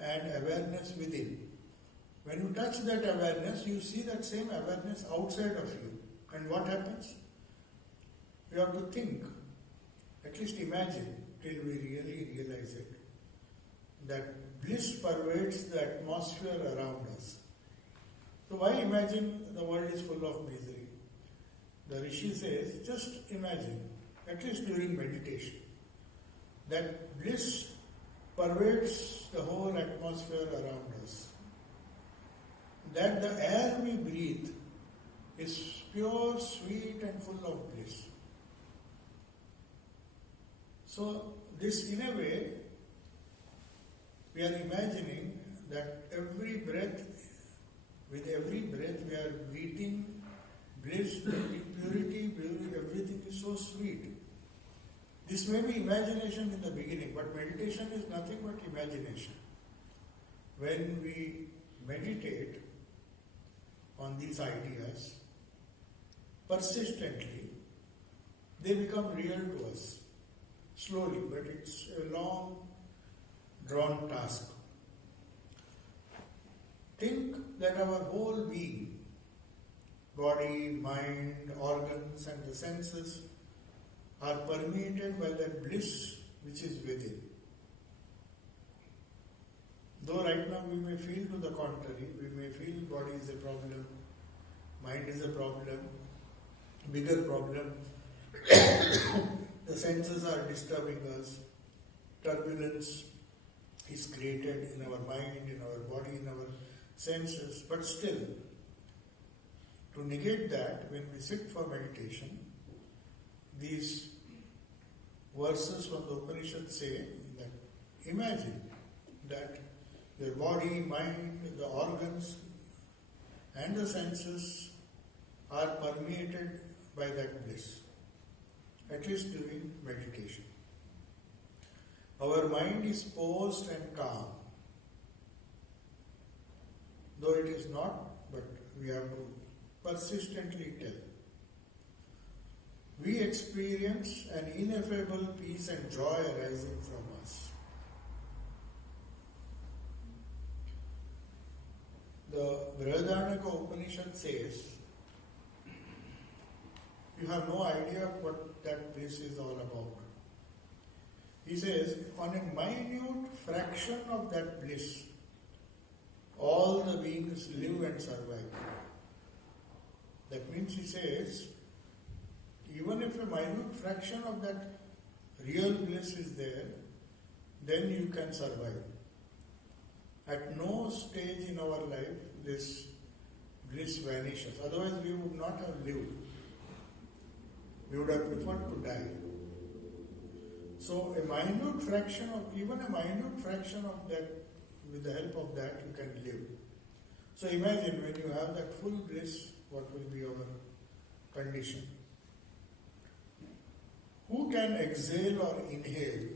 and awareness within. When you touch that awareness, you see that same awareness outside of you. And what happens? You have to think, at least imagine, till we really realize it, that bliss pervades the atmosphere around us. So why imagine the world is full of misery? The Rishi says, just imagine, at least during meditation, that bliss pervades the whole atmosphere around us. That the air we breathe is pure, sweet and full of bliss. So this, in a way, we are imagining that with every breath we are breathing bliss, breathing purity, everything is so sweet. This may be imagination in the beginning, but meditation is nothing but imagination. When we meditate on these ideas persistently, they become real to us. Slowly, but it's a long drawn task. Think that our whole being, body, mind, organs and the senses are permeated by that bliss which is within. Though right now we may feel to the contrary, we may feel body is a problem, mind is a problem, bigger problem. The senses are disturbing us. Turbulence is created in our mind, in our body, in our senses. But still, to negate that, when we sit for meditation, these verses from the Upanishad say that imagine that your body, mind, the organs and the senses are permeated by that bliss, at least during meditation. Our mind is posed and calm, though it is not, but we have to persistently tell. We experience an ineffable peace and joy arising from us. The Vedanta Upanishad says, you have no idea what that bliss is all about. He says, on a minute fraction of that bliss, all the beings live and survive. That means, he says, even if a minute fraction of that real bliss is there, then you can survive. At no stage in our life this bliss vanishes. Otherwise we would not have lived. We would have preferred to die. So even a minute fraction of that, with the help of that you can live. So imagine when you have that full bliss, what will be our condition? Who can exhale or inhale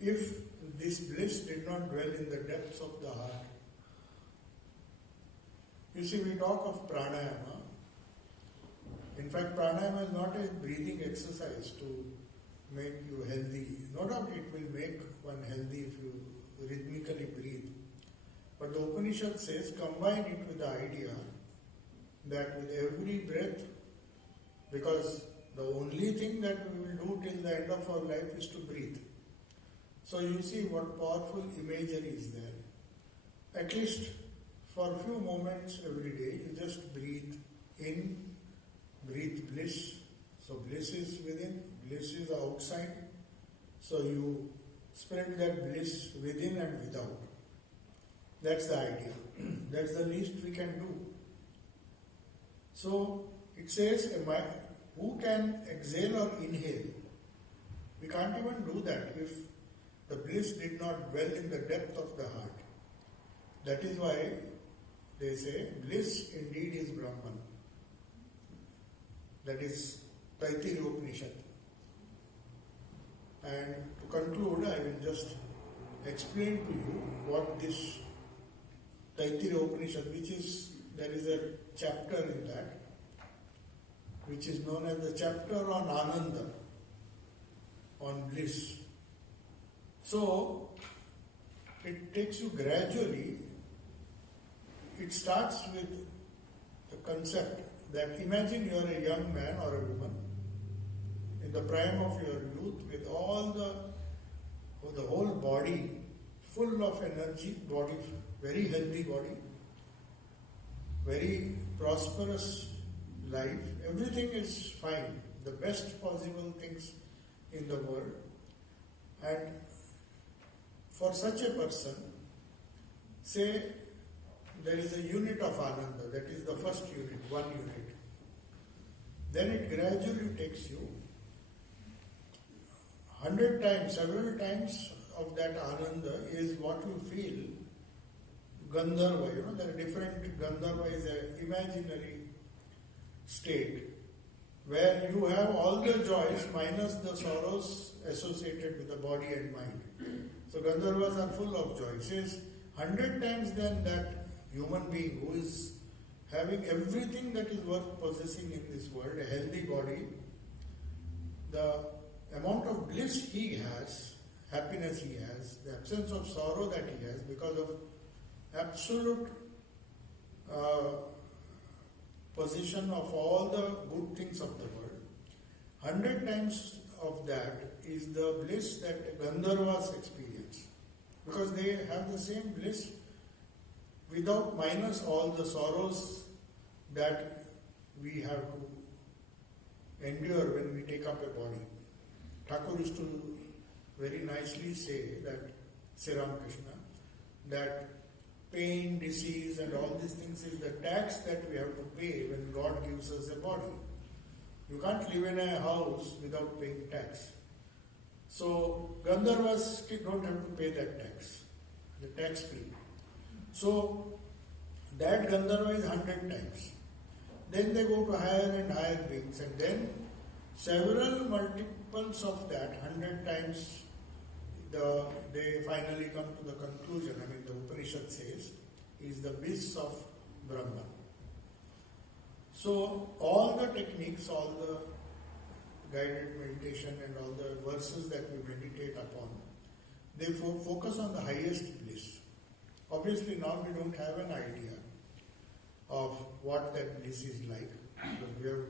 if this bliss did not dwell in the depths of the heart? You see, we talk of pranayama. In fact, pranayama is not a breathing exercise to make you healthy. No doubt it will make one healthy if you rhythmically breathe. But the Upanishad says, combine it with the idea that with every breath, because the only thing that we will do till the end of our life is to breathe. So you see what powerful imagery is there. At least for a few moments every day, you just breathe in, breathe bliss. So bliss is within, bliss is outside. So you spread that bliss within and without. That's the idea. That's the least we can do. So it says, who can exhale or inhale? We can't even do that if the bliss did not dwell in the depth of the heart. That is why they say, bliss indeed is Brahman. That is Taittiriya Upanishad. And to conclude, I will just explain to you what this Taittiriya Upanishad, there is a chapter in that, which is known as the chapter on Ananda, on bliss. So, it takes you gradually, it starts with the concept that imagine you are a young man or a woman in the prime of your youth with all the whole body full of energy, body, very healthy body, very prosperous life, everything is fine, the best possible things in the world. And for such a person, say there is a unit of Ananda, that is the first unit, 1 unit. Then it gradually takes you 100 times, several times of that Ananda is what you feel Gandharva. There are different, Gandharva is an imaginary state where you have all the joys minus the sorrows associated with the body and mind. So Gandharvas are full of joy. It says 100 times then that human being who is having everything that is worth possessing in this world, a healthy body, the amount of bliss he has, happiness he has, the absence of sorrow that he has because of absolute possession of all the good things of the world. 100 times of that is the bliss that Gandharvas experience, because they have the same bliss without minus all the sorrows that we have to endure when we take up a body. Thakur used to very nicely say that, Sri Ramakrishna, that pain, disease and all these things is the tax that we have to pay when God gives us a body. You can't live in a house without paying tax. So Gandharvas don't have to pay that tax, the tax free. So that Gandharva is 100 times. Then they go to higher and higher beings, and then several multiples of that, 100 times, they finally come to the conclusion, the Upanishad says, is the bliss of Brahman. So all the techniques, all the guided meditation and all the verses that we meditate upon, they focus on the highest bliss. Obviously now we don't have an idea of what that bliss is like. Because we have,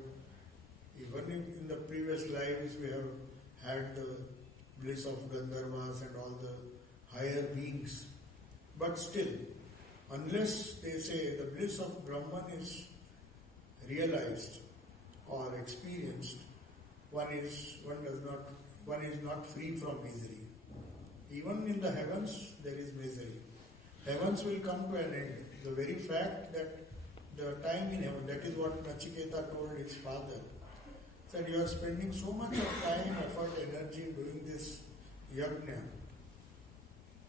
even in the previous lives, we have had the bliss of Gandharvas and all the higher beings. But still, unless they say the bliss of Brahman is realized or experienced, one is not free from misery. Even in the heavens, there is misery. Heavens will come to an end. The very fact that the time in heaven, that is what Nachiketa told his father, that you are spending so much of time, effort, energy doing this yajna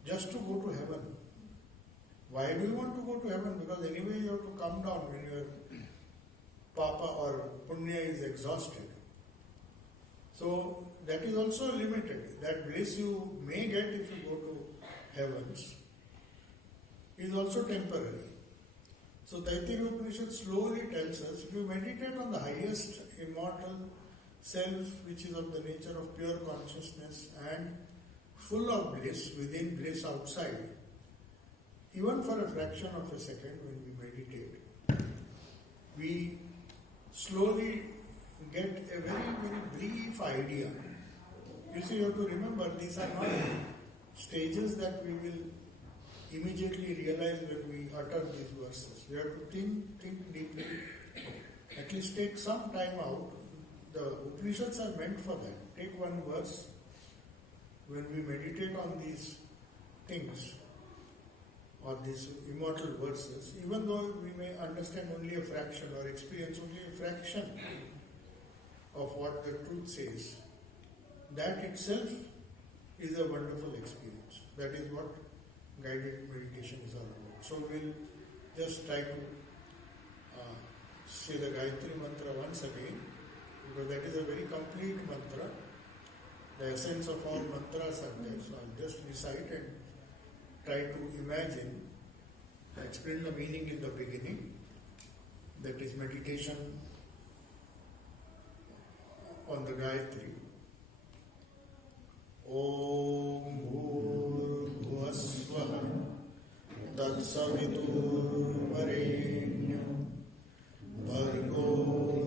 just to go to heaven. Why do you want to go to heaven? Because anyway you have to come down when your papa or punya is exhausted. So that is also limited. That bliss you may get if you go to heavens is also temporary. So Taittiriya Upanishad slowly tells us, if you meditate on the highest immortal self, which is of the nature of pure consciousness and full of bliss, within, bliss outside, even for a fraction of a second when we meditate, we slowly get a very, very brief idea. You see, you have to remember, these are not stages that we will immediately realize when we utter these verses. We have to think deeply, at least take some time out. The Upanishads are meant for that. Take one verse. When we meditate on these things, or these immortal verses, even though we may understand only a fraction or experience only a fraction of what the truth says, that itself is a wonderful experience. That is what guided meditation is all about. So we'll just try to say the Gayatri Mantra once again, because that is a very complete mantra. The essence of all mantras are there. So I'll just recite and try to imagine, explain the meaning in the beginning, that is meditation on the Gayatri. Om Bhurvasvaha Tatsaviturvarenyam Bhargo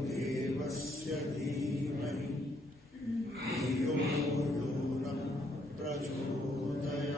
Devasya Dhimahi Dhiyo Yonam Prachodayat.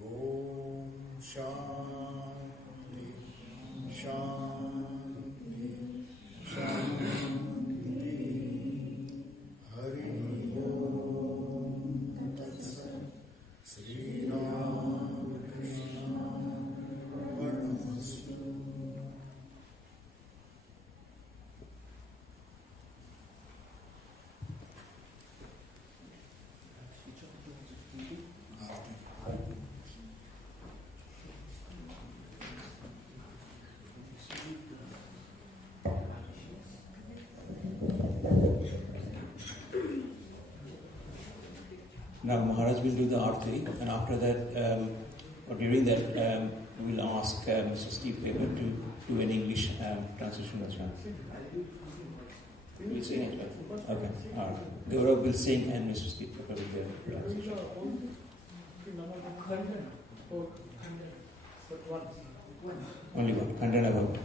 Om Shanti, Shanti, Shanti. Hari Om Tat Sat. Sri Ramakrishna Varnamastu. Aarti. Now Maharaj will do the arti, and after that, or during that, we will ask Mr. Steve Weber to do an English translation as well. Will you sing as well? Okay. All right. Gaurav will sing and Mr. Steve Weber will do the translation. Only one. Khandan about.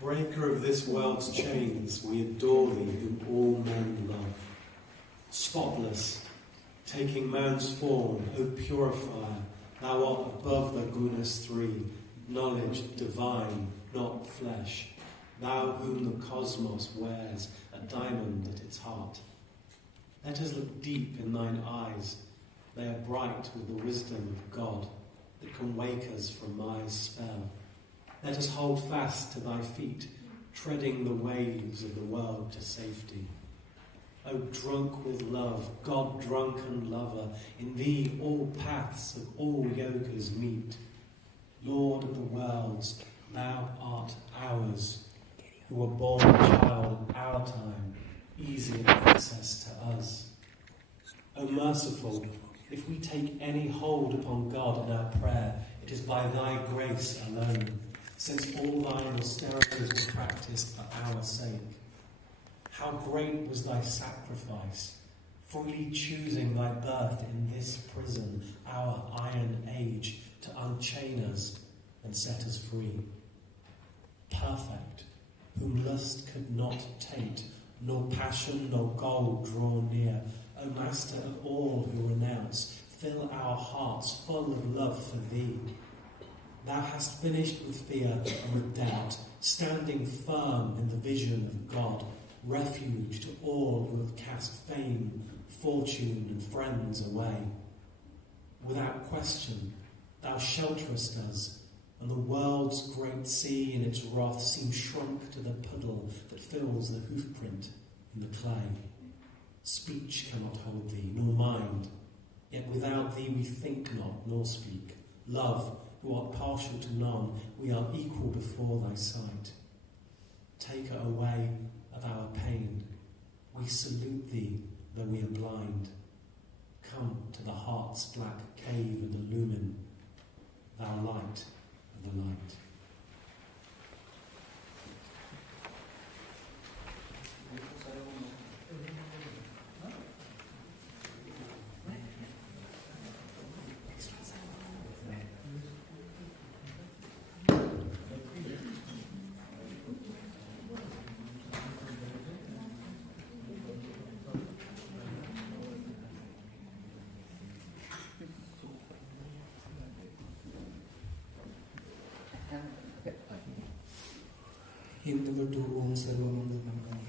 Breaker of this world's chains, we adore thee, whom all men love. Spotless, taking man's form, O purifier, thou art above the gunas three, knowledge divine, not flesh, thou whom the cosmos wears, a diamond at its heart. Let us look deep in thine eyes, they are bright with the wisdom of God, that can wake us from Maa's spell. Let us hold fast to thy feet, treading the waves of the world to safety. O drunk with love, God-drunken lover, in thee all paths of all yogas meet. Lord of the worlds, thou art ours, who were born child our time, easy access to us. O merciful, if we take any hold upon God in our prayer, it is by thy grace alone, since all thine austerities were practiced for our sake. How great was thy sacrifice, freely choosing thy birth in this prison, our iron age, to unchain us and set us free. Perfect, whom lust could not taint, nor passion nor gold draw near, O Master of all who renounce, fill our hearts full of love for thee. Thou hast finished with fear and with doubt, standing firm in the vision of God, refuge to all who have cast fame, fortune and friends away. Without question, thou shelterest us, and the world's great sea in its wrath seems shrunk to the puddle that fills the hoofprint in the clay. Speech cannot hold thee, nor mind, yet without thee we think not, nor speak. Love, who art partial to none, we are equal before thy sight. Taker away of our pain, we salute thee, though we are blind. Come to the heart's black cave and illumine, thou light of the light. Hymn number 2, Om Sarvamangala Mangala.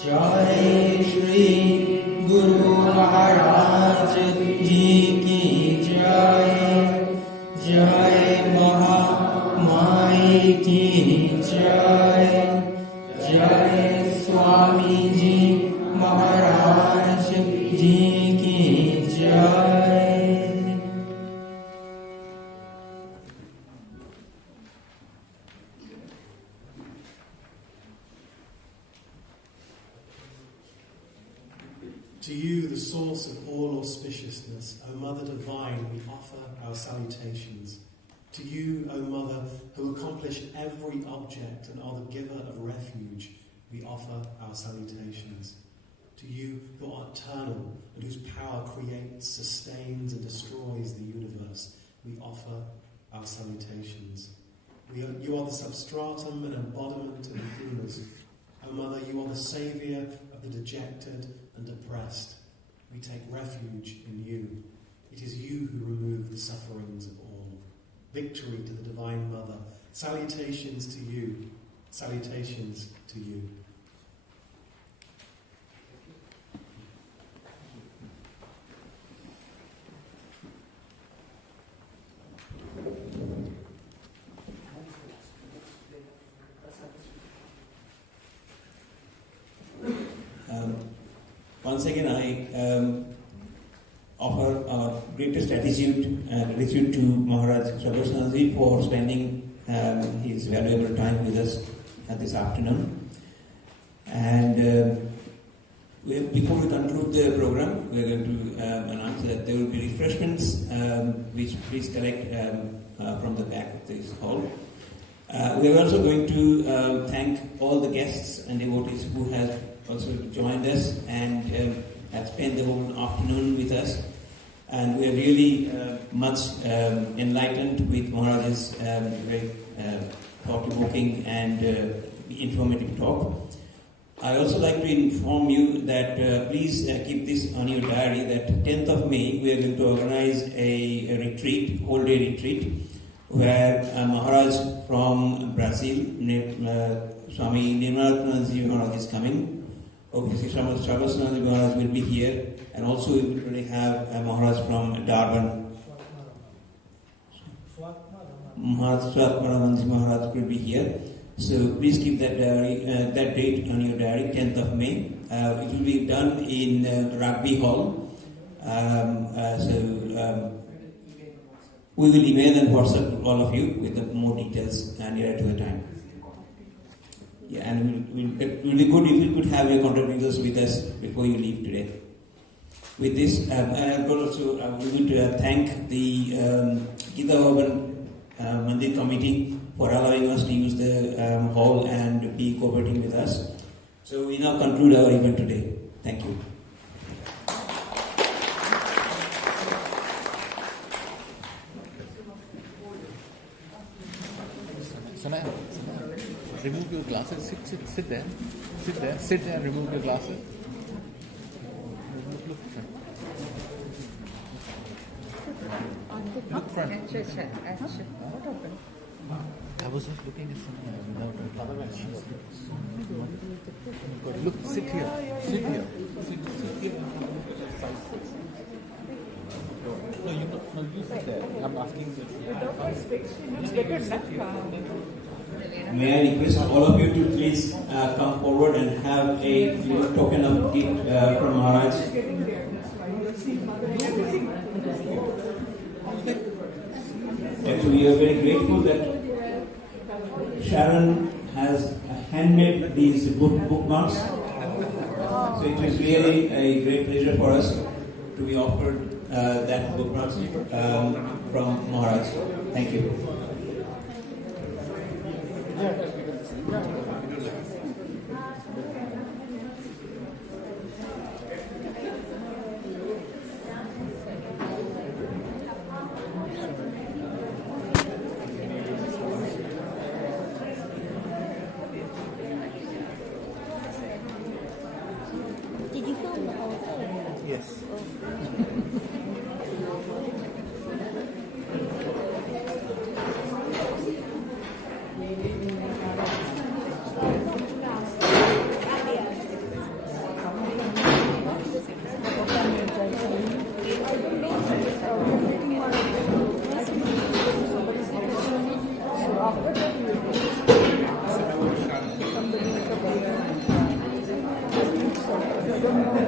जय श्री गुरु महाराज जी की जय, जय महामाई की जय, जय स्वामी जी महाराज जी की जय। To you, the source of all auspiciousness, O Mother Divine, we offer our salutations. To you, O Mother, who accomplish every object and are the giver of refuge, we offer our salutations. To you, who are eternal and whose power creates, sustains and destroys the universe, we offer our salutations. You are the substratum and embodiment of the gunas. O Mother, you are the saviour of the dejected and oppressed. We take refuge in you. It is you who remove the sufferings of all. Victory to the Divine Mother. Salutations to you. Salutations to you. Once again, I offer our greatest gratitude to Maharaj Sarvasthananda for spending his valuable time with us this afternoon. And before we conclude the program, we are going to announce that there will be refreshments, which please collect from the back of this hall. We are also going to thank all the guests and devotees who have also joined us and have spent the whole afternoon with us. And we are really much enlightened with Maharaj's very thought-provoking and informative talk. I also like to inform you that please keep this on your diary that 10th of May we are going to organize a retreat, whole-day retreat, where Maharaj from Brazil, Swami Sarvasthananda Maharaj is coming. Obviously, Swami Sarvasthananda Maharaj will be here, and also we will really have a Maharaj from Durban. Maharaj Sarvasthananda Maharaj will be here. So please keep that date on your diary, 10th of May. It will be done in Rugby Hall. We will email and WhatsApp all of you with the more details nearer to the time. Yeah, and it will be good if you could have your contact details with us before you leave today. With this, I would to thank the Gita Bhavan Mandir Committee for allowing us to use the hall and be cooperating with us. So we now conclude our event today. Thank you. Remove your glasses. Sit there. Sit there. Remove your glasses. Look front. I was just looking at something. Look, sit here. Sit here. Sit here. No, you sit there. I'm asking May I request all of you to please come forward and have a token of gift from Maharaj. Actually, we are very grateful that Sharon has handmade these bookmarks. So it is really a great pleasure for us to be offered that bookmarks from Maharaj. Thank you. Did you film the whole thing? Yes. Oh,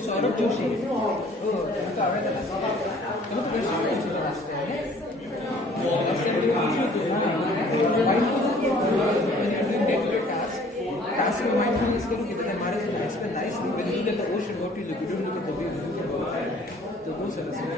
Saurabh Joshi. Oh, itu awet lah. Kamu tuh kan suka itu lah. Study